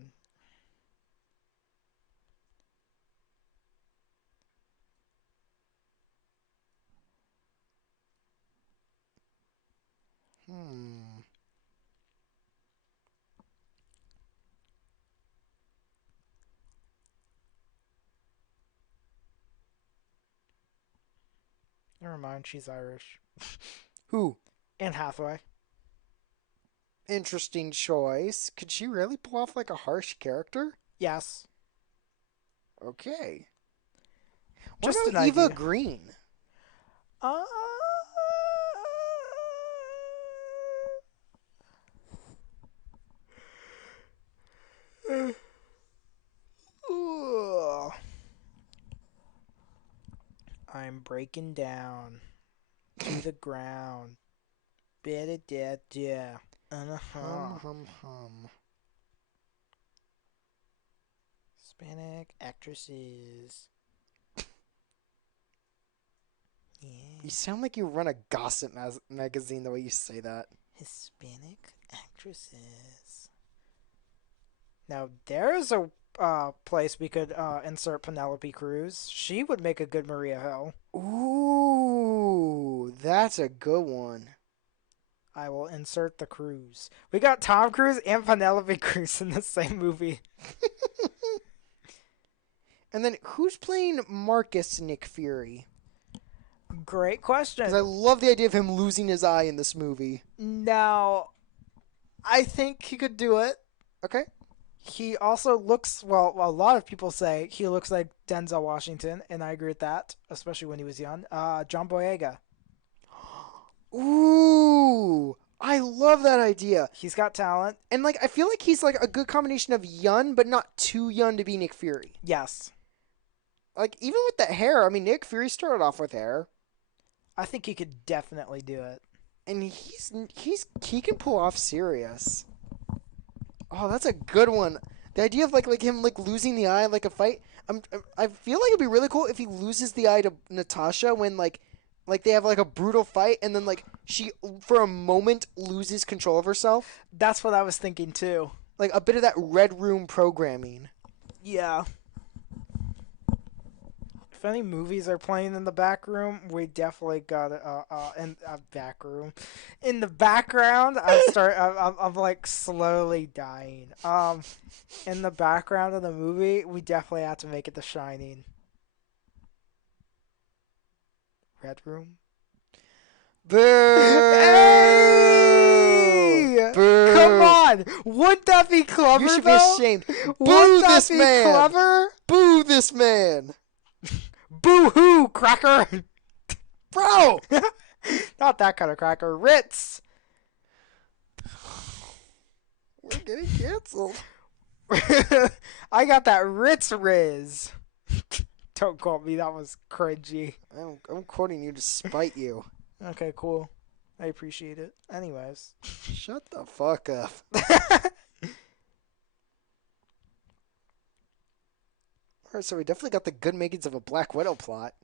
Never mind, she's Irish. Who? Anne Hathaway. Interesting choice. Could she really pull off like a harsh character? Yes. Okay. What Just an about Eva idea. Green? Uh, Ugh. I'm breaking down to the ground. Ba-da-da-da. Hum hum hum. Hispanic actresses. Yeah. You sound like you run a gossip magazine the way you say that. Hispanic actresses. Now, there's a place we could insert Penelope Cruz. She would make a good Maria Hill. Ooh, that's a good one. I will insert the Cruz. We got Tom Cruise and Penelope Cruz in the same movie. And then who's playing Marcus Nick Fury? Great question. Because I love the idea of him losing his eye in this movie. Now, I think he could do it. Okay. He also looks, well, a lot of people say he looks like Denzel Washington, and I agree with that, especially when he was young. John Boyega. Ooh, I love that idea. He's got talent. And like I feel like he's like a good combination of young but not too young to be Nick Fury. Yes. Like even with the hair, I mean Nick Fury started off with hair. I think he could definitely do it. And he can pull off serious. Oh, that's a good one. The idea of like him like losing the eye like a fight. I feel like it'd be really cool if he loses the eye to Natasha when like they have like a brutal fight and then like she for a moment loses control of herself. That's what I was thinking too. Like a bit of that Red Room programming. Yeah. If any movies are playing in the back room, we definitely got in a back room. In the background, I'm like slowly dying. In the background of the movie, we definitely have to make it The Shining. Red Room. Boo! Hey! Boo! Come on! Wouldn't that be clever? You should though? be ashamed. Boo Wouldn't that this be man! clever? Boo this man! Boo hoo, cracker! Bro! Not that kind of cracker. Ritz! We're getting canceled. I got that Ritz Riz. Don't quote me, that was cringy. I'm quoting you to spite you. Okay, cool. I appreciate it. Anyways. Shut the fuck up. Alright, so we definitely got the good makings of a Black Widow plot.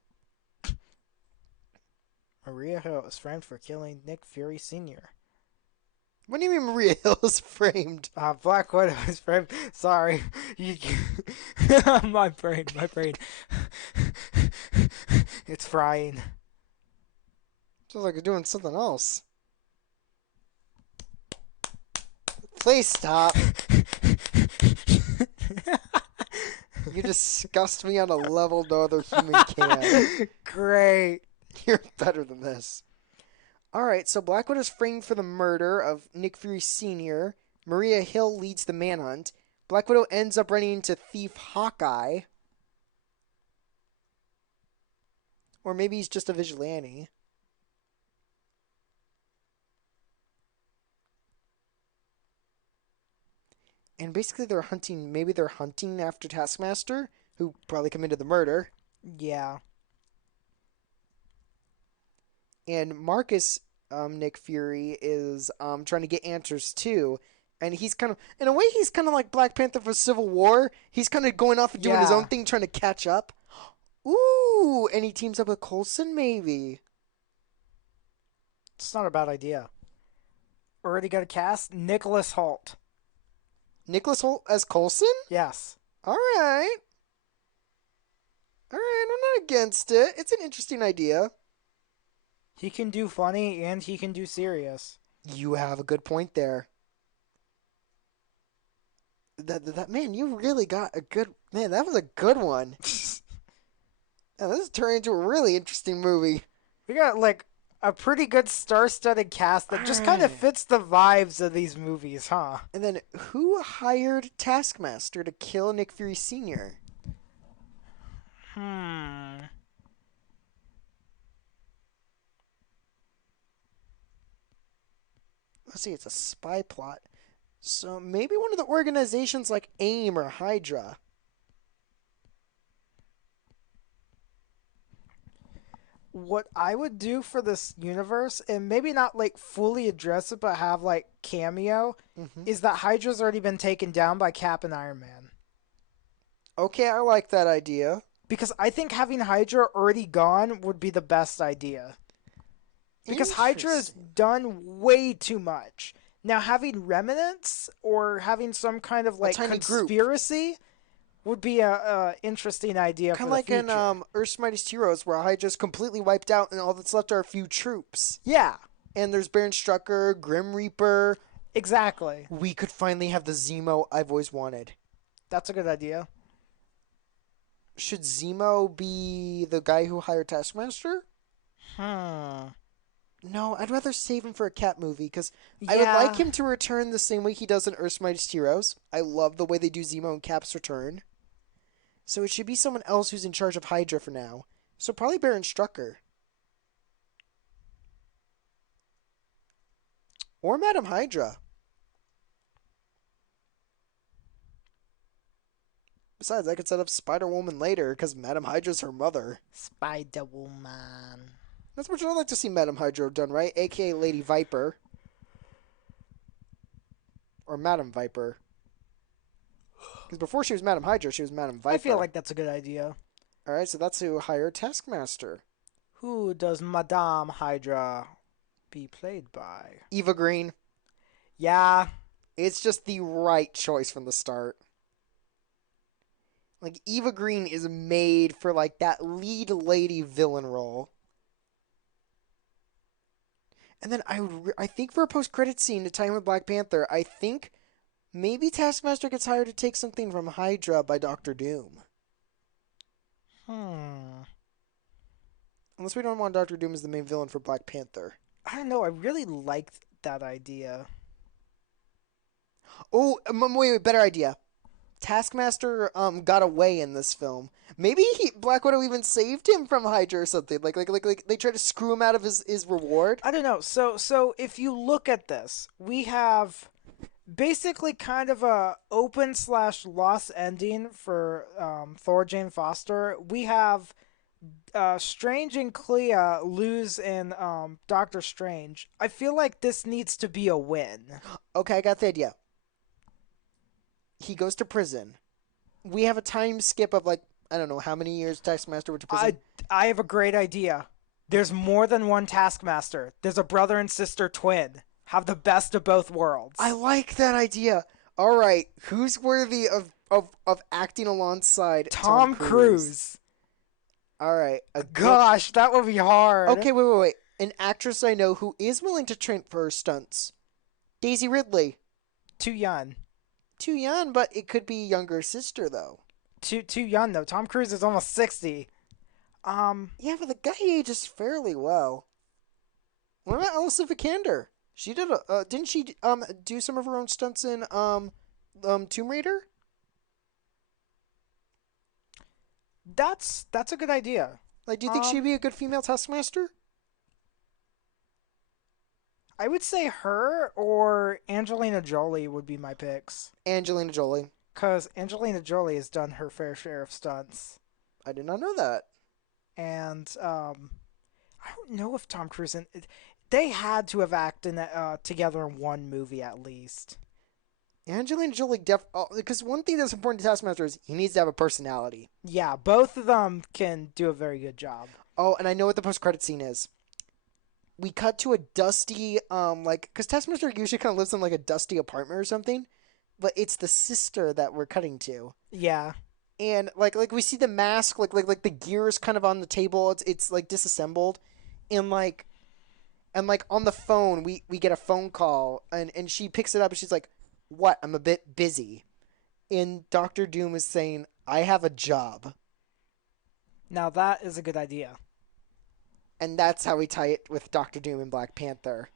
Maria Hill is framed for killing Nick Fury Sr. What do you mean Maria Hill is framed? Black Widow is framed. Sorry. My brain. It's frying. Sounds like you're doing something else. Please stop. You disgust me on a level no other human can. Great. You're better than this. Alright, so Black Widow's framed for the murder of Nick Fury Sr. Maria Hill leads the manhunt. Black Widow ends up running into Thief Hawkeye. Or maybe he's just a vigilante. And basically they're hunting after Taskmaster, who probably committed the murder. Yeah. And Marcus, Nick Fury, is trying to get answers too. And he's kind of, in a way, he's kind of like Black Panther for Civil War. He's kind of going off and doing his own thing, trying to catch up. Ooh, and he teams up with Coulson, maybe. It's not a bad idea. Already got a cast? Nicholas Hoult. Nicholas Hoult as Coulson? Yes. Alright, I'm not against it. It's an interesting idea. He can do funny and he can do serious. You have a good point there. That man, you really got a good that was a good one. Yeah, this is turning into a really interesting movie. We got like a pretty good star-studded cast that just kind of Alright. fits the vibes of these movies, huh? And then who hired Taskmaster to kill Nick Fury Sr.? Hmm. Let's see, it's a spy plot. So maybe one of the organizations like AIM or Hydra. What I would do for this universe, and maybe not like fully address it, but have like cameo, Hmm. is that Hydra's already been taken down by Cap and Iron Man. Okay, I like that idea. Because I think having Hydra already gone would be the best idea. Because Hydra has Interesting. done way too much. Now, having remnants or having some kind of A like tiny group. conspiracy would be a interesting idea Kind for of the like in future. Earth's Mightiest Heroes, where Hydra's completely wiped out and all that's left are a few troops. Yeah, And there's Baron Strucker, Grim Reaper. exactly. We could finally have the Zemo I've always wanted. That's a good idea. Should Zemo be the guy who hired Taskmaster? Hmm. No, I'd rather save him for a cat movie because I would like Yeah. him to return the same way he does in Earth's Mightiest Heroes. I love the way they do Zemo and Cap's return. So it should be someone else who's in charge of Hydra for now. So probably Baron Strucker. Or Madam Hydra. Besides, I could set up Spider-Woman later because Madam Hydra's her mother. Spider Woman. That's what I'd like to see Madam Hydra done, right? AKA Lady Viper. Or Madam Viper. Because before she was Madam Hydra, she was Madam Viper. I feel like that's a good idea. Alright, so that's who hired Taskmaster. Who does Madame Hydra be played by? Eva Green. Yeah. It's just the right choice from the start. Like, Eva Green is made for, like, that lead lady villain role. And then I think for a post-credit scene to tie in with Black Panther, I think maybe Taskmaster gets hired to take something from Hydra by Doctor Doom. Hmm. Unless we don't want Doctor Doom as the main villain for Black Panther. I don't know. I really liked that idea. Oh, wait, better idea. Taskmaster got away in this film. Maybe Black Widow even saved him from Hydra or something. Like they tried to screw him out of his reward. I don't know. So if you look at this, we have basically kind of a open slash lost ending for Thor Jane Foster. We have Strange and Clea lose in Doctor Strange. I feel like this needs to be a win. Okay, I got the idea. He goes to prison. We have a time skip of like I don't know how many years Taskmaster went to prison. I have a great idea. There's more than one Taskmaster. There's a brother and sister twin. Have the best of both worlds. I like that idea. All right, who's worthy of acting alongside Tom Cruise. All right, Gosh, that would be hard. Okay, wait. An actress I know who is willing to train for her stunts. Daisy Ridley. Too young. Too young, but it could be younger sister though. Too young though. Tom Cruise is almost 60. Yeah, but the guy ages fairly well. What about Alicia Vikander? She did didn't she do some of her own stunts in Tomb Raider? That's a good idea. Like, do you think she'd be a good female Taskmaster? I would say her or Angelina Jolie would be my picks. Angelina Jolie. Because Angelina Jolie has done her fair share of stunts. I did not know that. And I don't know if Tom Cruise and they had to have acted together in one movie at least. Angelina Jolie because one thing that's important to Taskmaster is he needs to have a personality. Yeah, both of them can do a very good job. Oh, and I know what the post-credit scene is. We cut to a dusty because Taskmaster usually kind of lives in like a dusty apartment or something, but it's the sister that we're cutting to. Yeah. And like we see the mask like the gears kind of on the table. It's like disassembled, and like on the phone we get a phone call and she picks it up and she's like, "What? I'm a bit busy." And Doctor Doom is saying, "I have a job." Now that is a good idea. And that's how we tie it with Doctor Doom and Black Panther.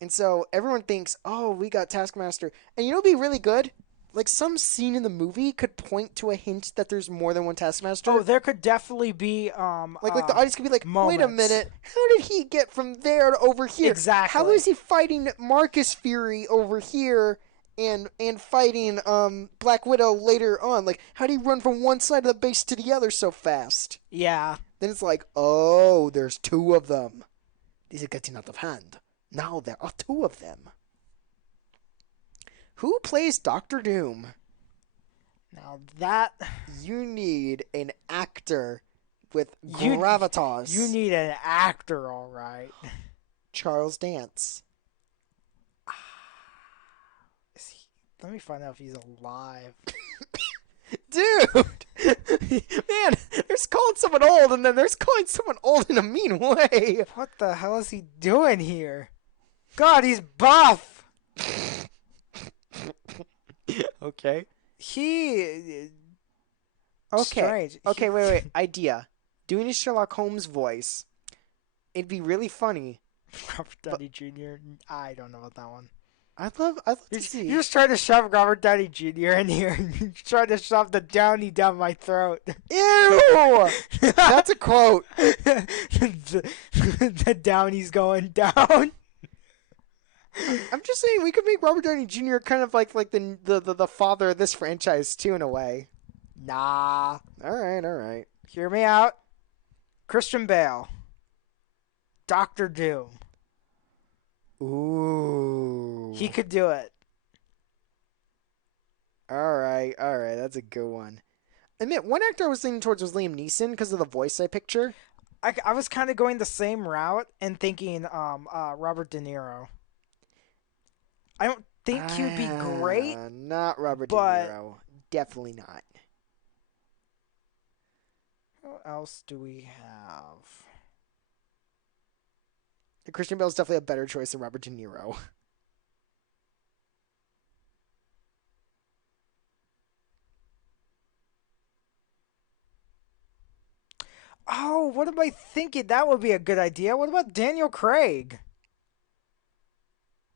And so everyone thinks, oh, we got Taskmaster. And you know what would be really good? Like, some scene in the movie could point to a hint that there's more than one Taskmaster. Oh, there could definitely be like the audience could be like, moments. wait a minute, how did he get from there to over here? Exactly. How is he fighting Marcus Fury over here and fighting Black Widow later on? Like, how did he run from one side of the base to the other so fast? Yeah. Then it's like, oh, there's two of them. These are getting out of hand. Now there are two of them. Who plays Doctor Doom? Now that... You need an actor with gravitas. You need an actor, all right. Charles Dance. Let me find out if he's alive. Dude! Man, there's calling someone old, and then there's calling someone old in a mean way. What the hell is he doing here? God, he's buff! Okay. Okay. Strange. Okay, wait. Idea. Doing a Sherlock Holmes voice. It'd be really funny. Robert Downey Jr. I don't know about that one. I'd love to see. You're just trying to shove Robert Downey Jr. in here. You're trying to shove the Downey down my throat. Ew! That's a quote. The Downey's going down. I'm just saying we could make Robert Downey Jr. kind of like the father of this franchise too, in a way. Nah. All right. Hear me out. Christian Bale. Doctor Doom. Ooh. He could do it. All right. That's a good one. I admit, one actor I was leaning towards was Liam Neeson because of the voice I picture. I was kind of going the same route and thinking Robert De Niro. I don't think he would be great. Not Robert De Niro. Definitely not. What else do we have? Christian Bale is definitely a better choice than Robert De Niro. Oh, what am I thinking? That would be a good idea. What about Daniel Craig?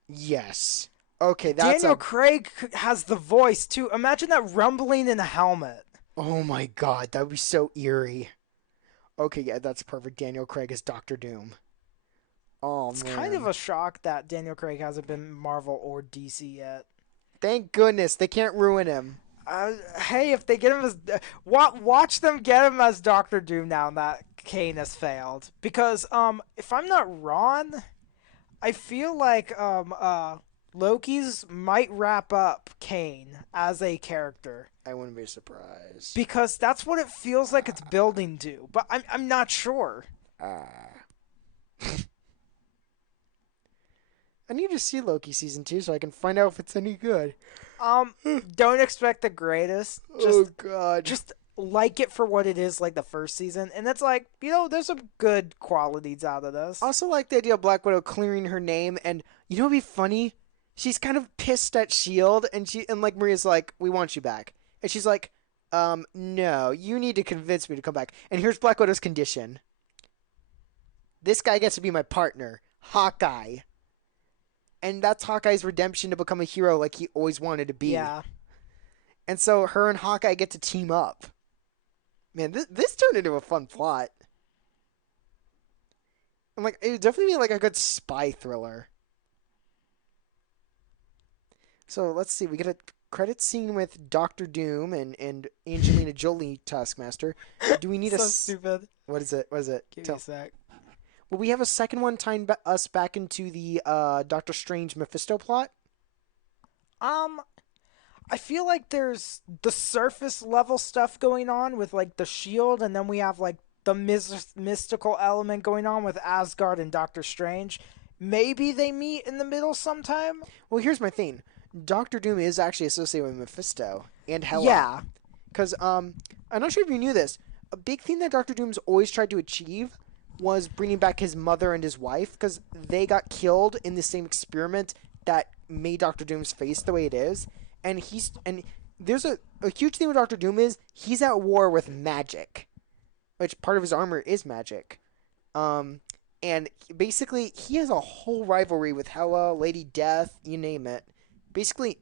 Yes. Okay, Daniel Craig has the voice too. Imagine that rumbling in a helmet. Oh my god, that would be so eerie. Okay, yeah, that's perfect. Daniel Craig is Doctor Doom. Oh, it's kind of a shock that Daniel Craig hasn't been Marvel or DC yet. Thank goodness they can't ruin him. Hey, if they get him as watch them get him as Doctor Doom now that Kane has failed. Because if I'm not wrong, I feel like Loki's might wrap up Kane as a character. I wouldn't be surprised. Because that's what it feels like it's building to, but I'm not sure. I need to see Loki season 2 so I can find out if it's any good. Don't expect the greatest. Oh god. Just like it for what it is, like the first season, and it's like, there's some good qualities out of this. Also like the idea of Black Widow clearing her name, and you know what'd be funny? She's kind of pissed at S.H.I.E.L.D. and like Maria's like, we want you back. And she's like, no, you need to convince me to come back. And here's Black Widow's condition. This guy gets to be my partner, Hawkeye. And that's Hawkeye's redemption to become a hero like he always wanted to be. Yeah. And so her and Hawkeye get to team up. Man, this turned into a fun plot. I'm like, it would definitely be like a good spy thriller. So let's see. We get a credit scene with Doctor Doom and Angelina Jolie Taskmaster. Do we need so stupid. What is it? Give me a sec. Will we have a second one tying us back into the Doctor Strange Mephisto plot? I feel like there's the surface level stuff going on with like the shield, and then we have like the mystical element going on with Asgard and Doctor Strange. Maybe they meet in the middle sometime. Well, here's my thing. Doctor Doom is actually associated with Mephisto and Hela. Yeah. Because I'm not sure if you knew this. A big thing that Doctor Doom's always tried to achieve was bringing back his mother and his wife, because they got killed in the same experiment that made Doctor Doom's face the way it is. And there's a huge thing with Doctor Doom is he's at war with magic. which part of his armor is magic. And basically he has a whole rivalry with Hela, Lady Death, you name it. Basically,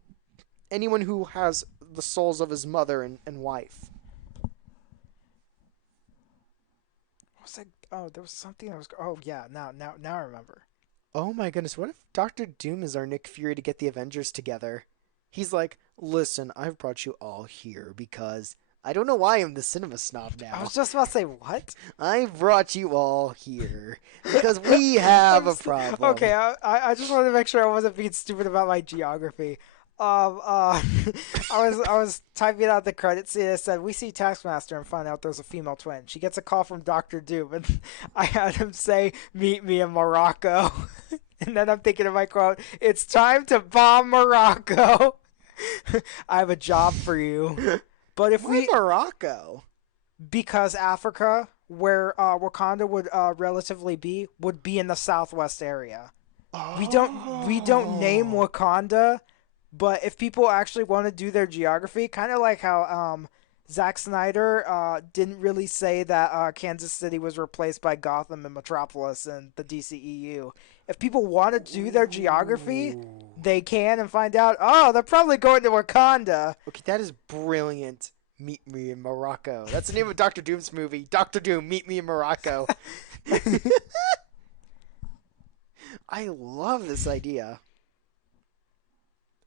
anyone who has the souls of his mother and wife. Was it? Oh, there was something that was. Oh yeah, now I remember. Oh my goodness, what if Doctor Doom is our Nick Fury to get the Avengers together? He's like, listen, I've brought you all here because I don't know why I'm the cinema snob now. I was just about to say, what? I brought you all here because we have a problem. Okay, I just wanted to make sure I wasn't being stupid about my geography. I was typing out the credits scene. It said, "We see Taskmaster and find out there's a female twin. She gets a call from Doctor Doom, and I had him say, 'Meet me in Morocco.'" And then I'm thinking of my quote, "It's time to bomb Morocco. I have a job for you." But if Why Morocco? Because Africa, where Wakanda would relatively be, would be in the southwest area. Oh. We don't name Wakanda. But if people actually want to do their geography, kind of like how Zack Snyder didn't really say that Kansas City was replaced by Gotham and Metropolis in the DCEU. If people want to do their geography, they can and find out, oh, they're probably going to Wakanda. Okay, that is brilliant. Meet me in Morocco. That's the name of Doctor Doom's movie. Doctor Doom, Meet Me in Morocco. I love this idea.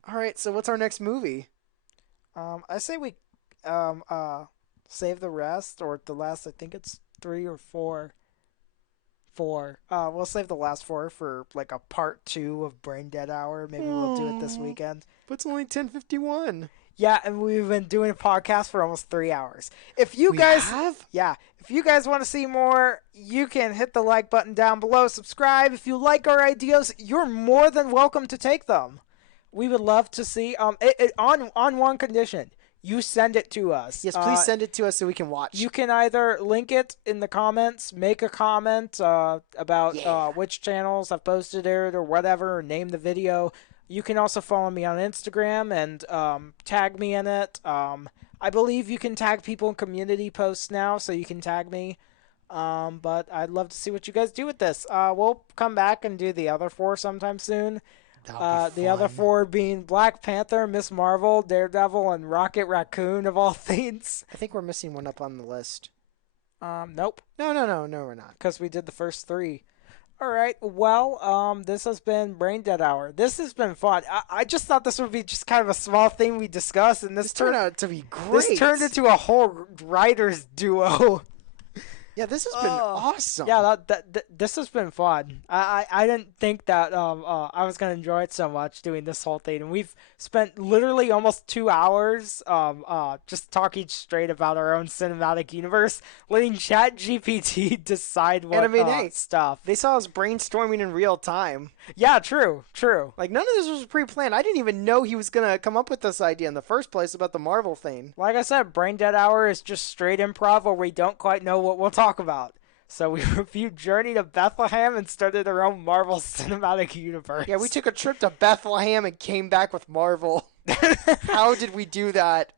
All right, so what's our next movie? I say we save the rest, or the last, I think it's 3 or 4. We'll save the last 4 for like a part 2 of Brain Dead Hour. Maybe we'll do it this weekend. But it's only 10:51. Yeah, and we've been doing a podcast for almost 3 hours. If you have? Yeah, if you guys want to see more, you can hit the like button down below. Subscribe. If you like our ideas, you're more than welcome to take them. We would love to see on one condition. You send it to us. Yes, please send it to us so we can watch. You can either link it in the comments, make a comment about which channels have posted it or whatever, or name the video. You can also follow me on Instagram and tag me in it. I believe you can tag people in community posts now, so you can tag me. But I'd love to see what you guys do with this. We'll come back and do the other 4 sometime soon. The other 4 being Black Panther, Miss Marvel, Daredevil, and Rocket Raccoon of all things. I think we're missing one up on the list. Nope. No, we're not. Because we did the first 3. All right. Well, this has been Brain Dead Hour. This has been fun. I just thought this would be just kind of a small thing we discussed, and this turned out to be great. This turned into a whole writers duo. Yeah, this has been awesome. Yeah, this has been fun. I didn't think that I was gonna enjoy it so much doing this whole thing, and we've spent literally almost 2 hours just talking straight about our own cinematic universe, letting ChatGPT decide what stuff. They saw us brainstorming in real time. Yeah, true. Like, none of this was pre-planned. I didn't even know he was gonna come up with this idea in the first place about the Marvel thing. Like I said, Brain Dead Hour is just straight improv where we don't quite know what we'll talk about. So we reviewed Journey to Bethlehem and started our own Marvel Cinematic Universe. Yeah, we took a trip to Bethlehem and came back with Marvel. How did we do that?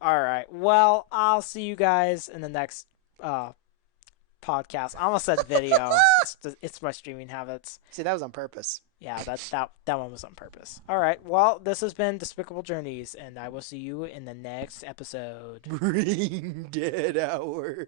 All right. Well, I'll see you guys in the next podcast. I almost said video. It's my streaming habits. See, that was on purpose. Yeah, that one was on purpose. All right. Well, this has been Despicable Journeys, and I will see you in the next episode. Brain Dead Hour.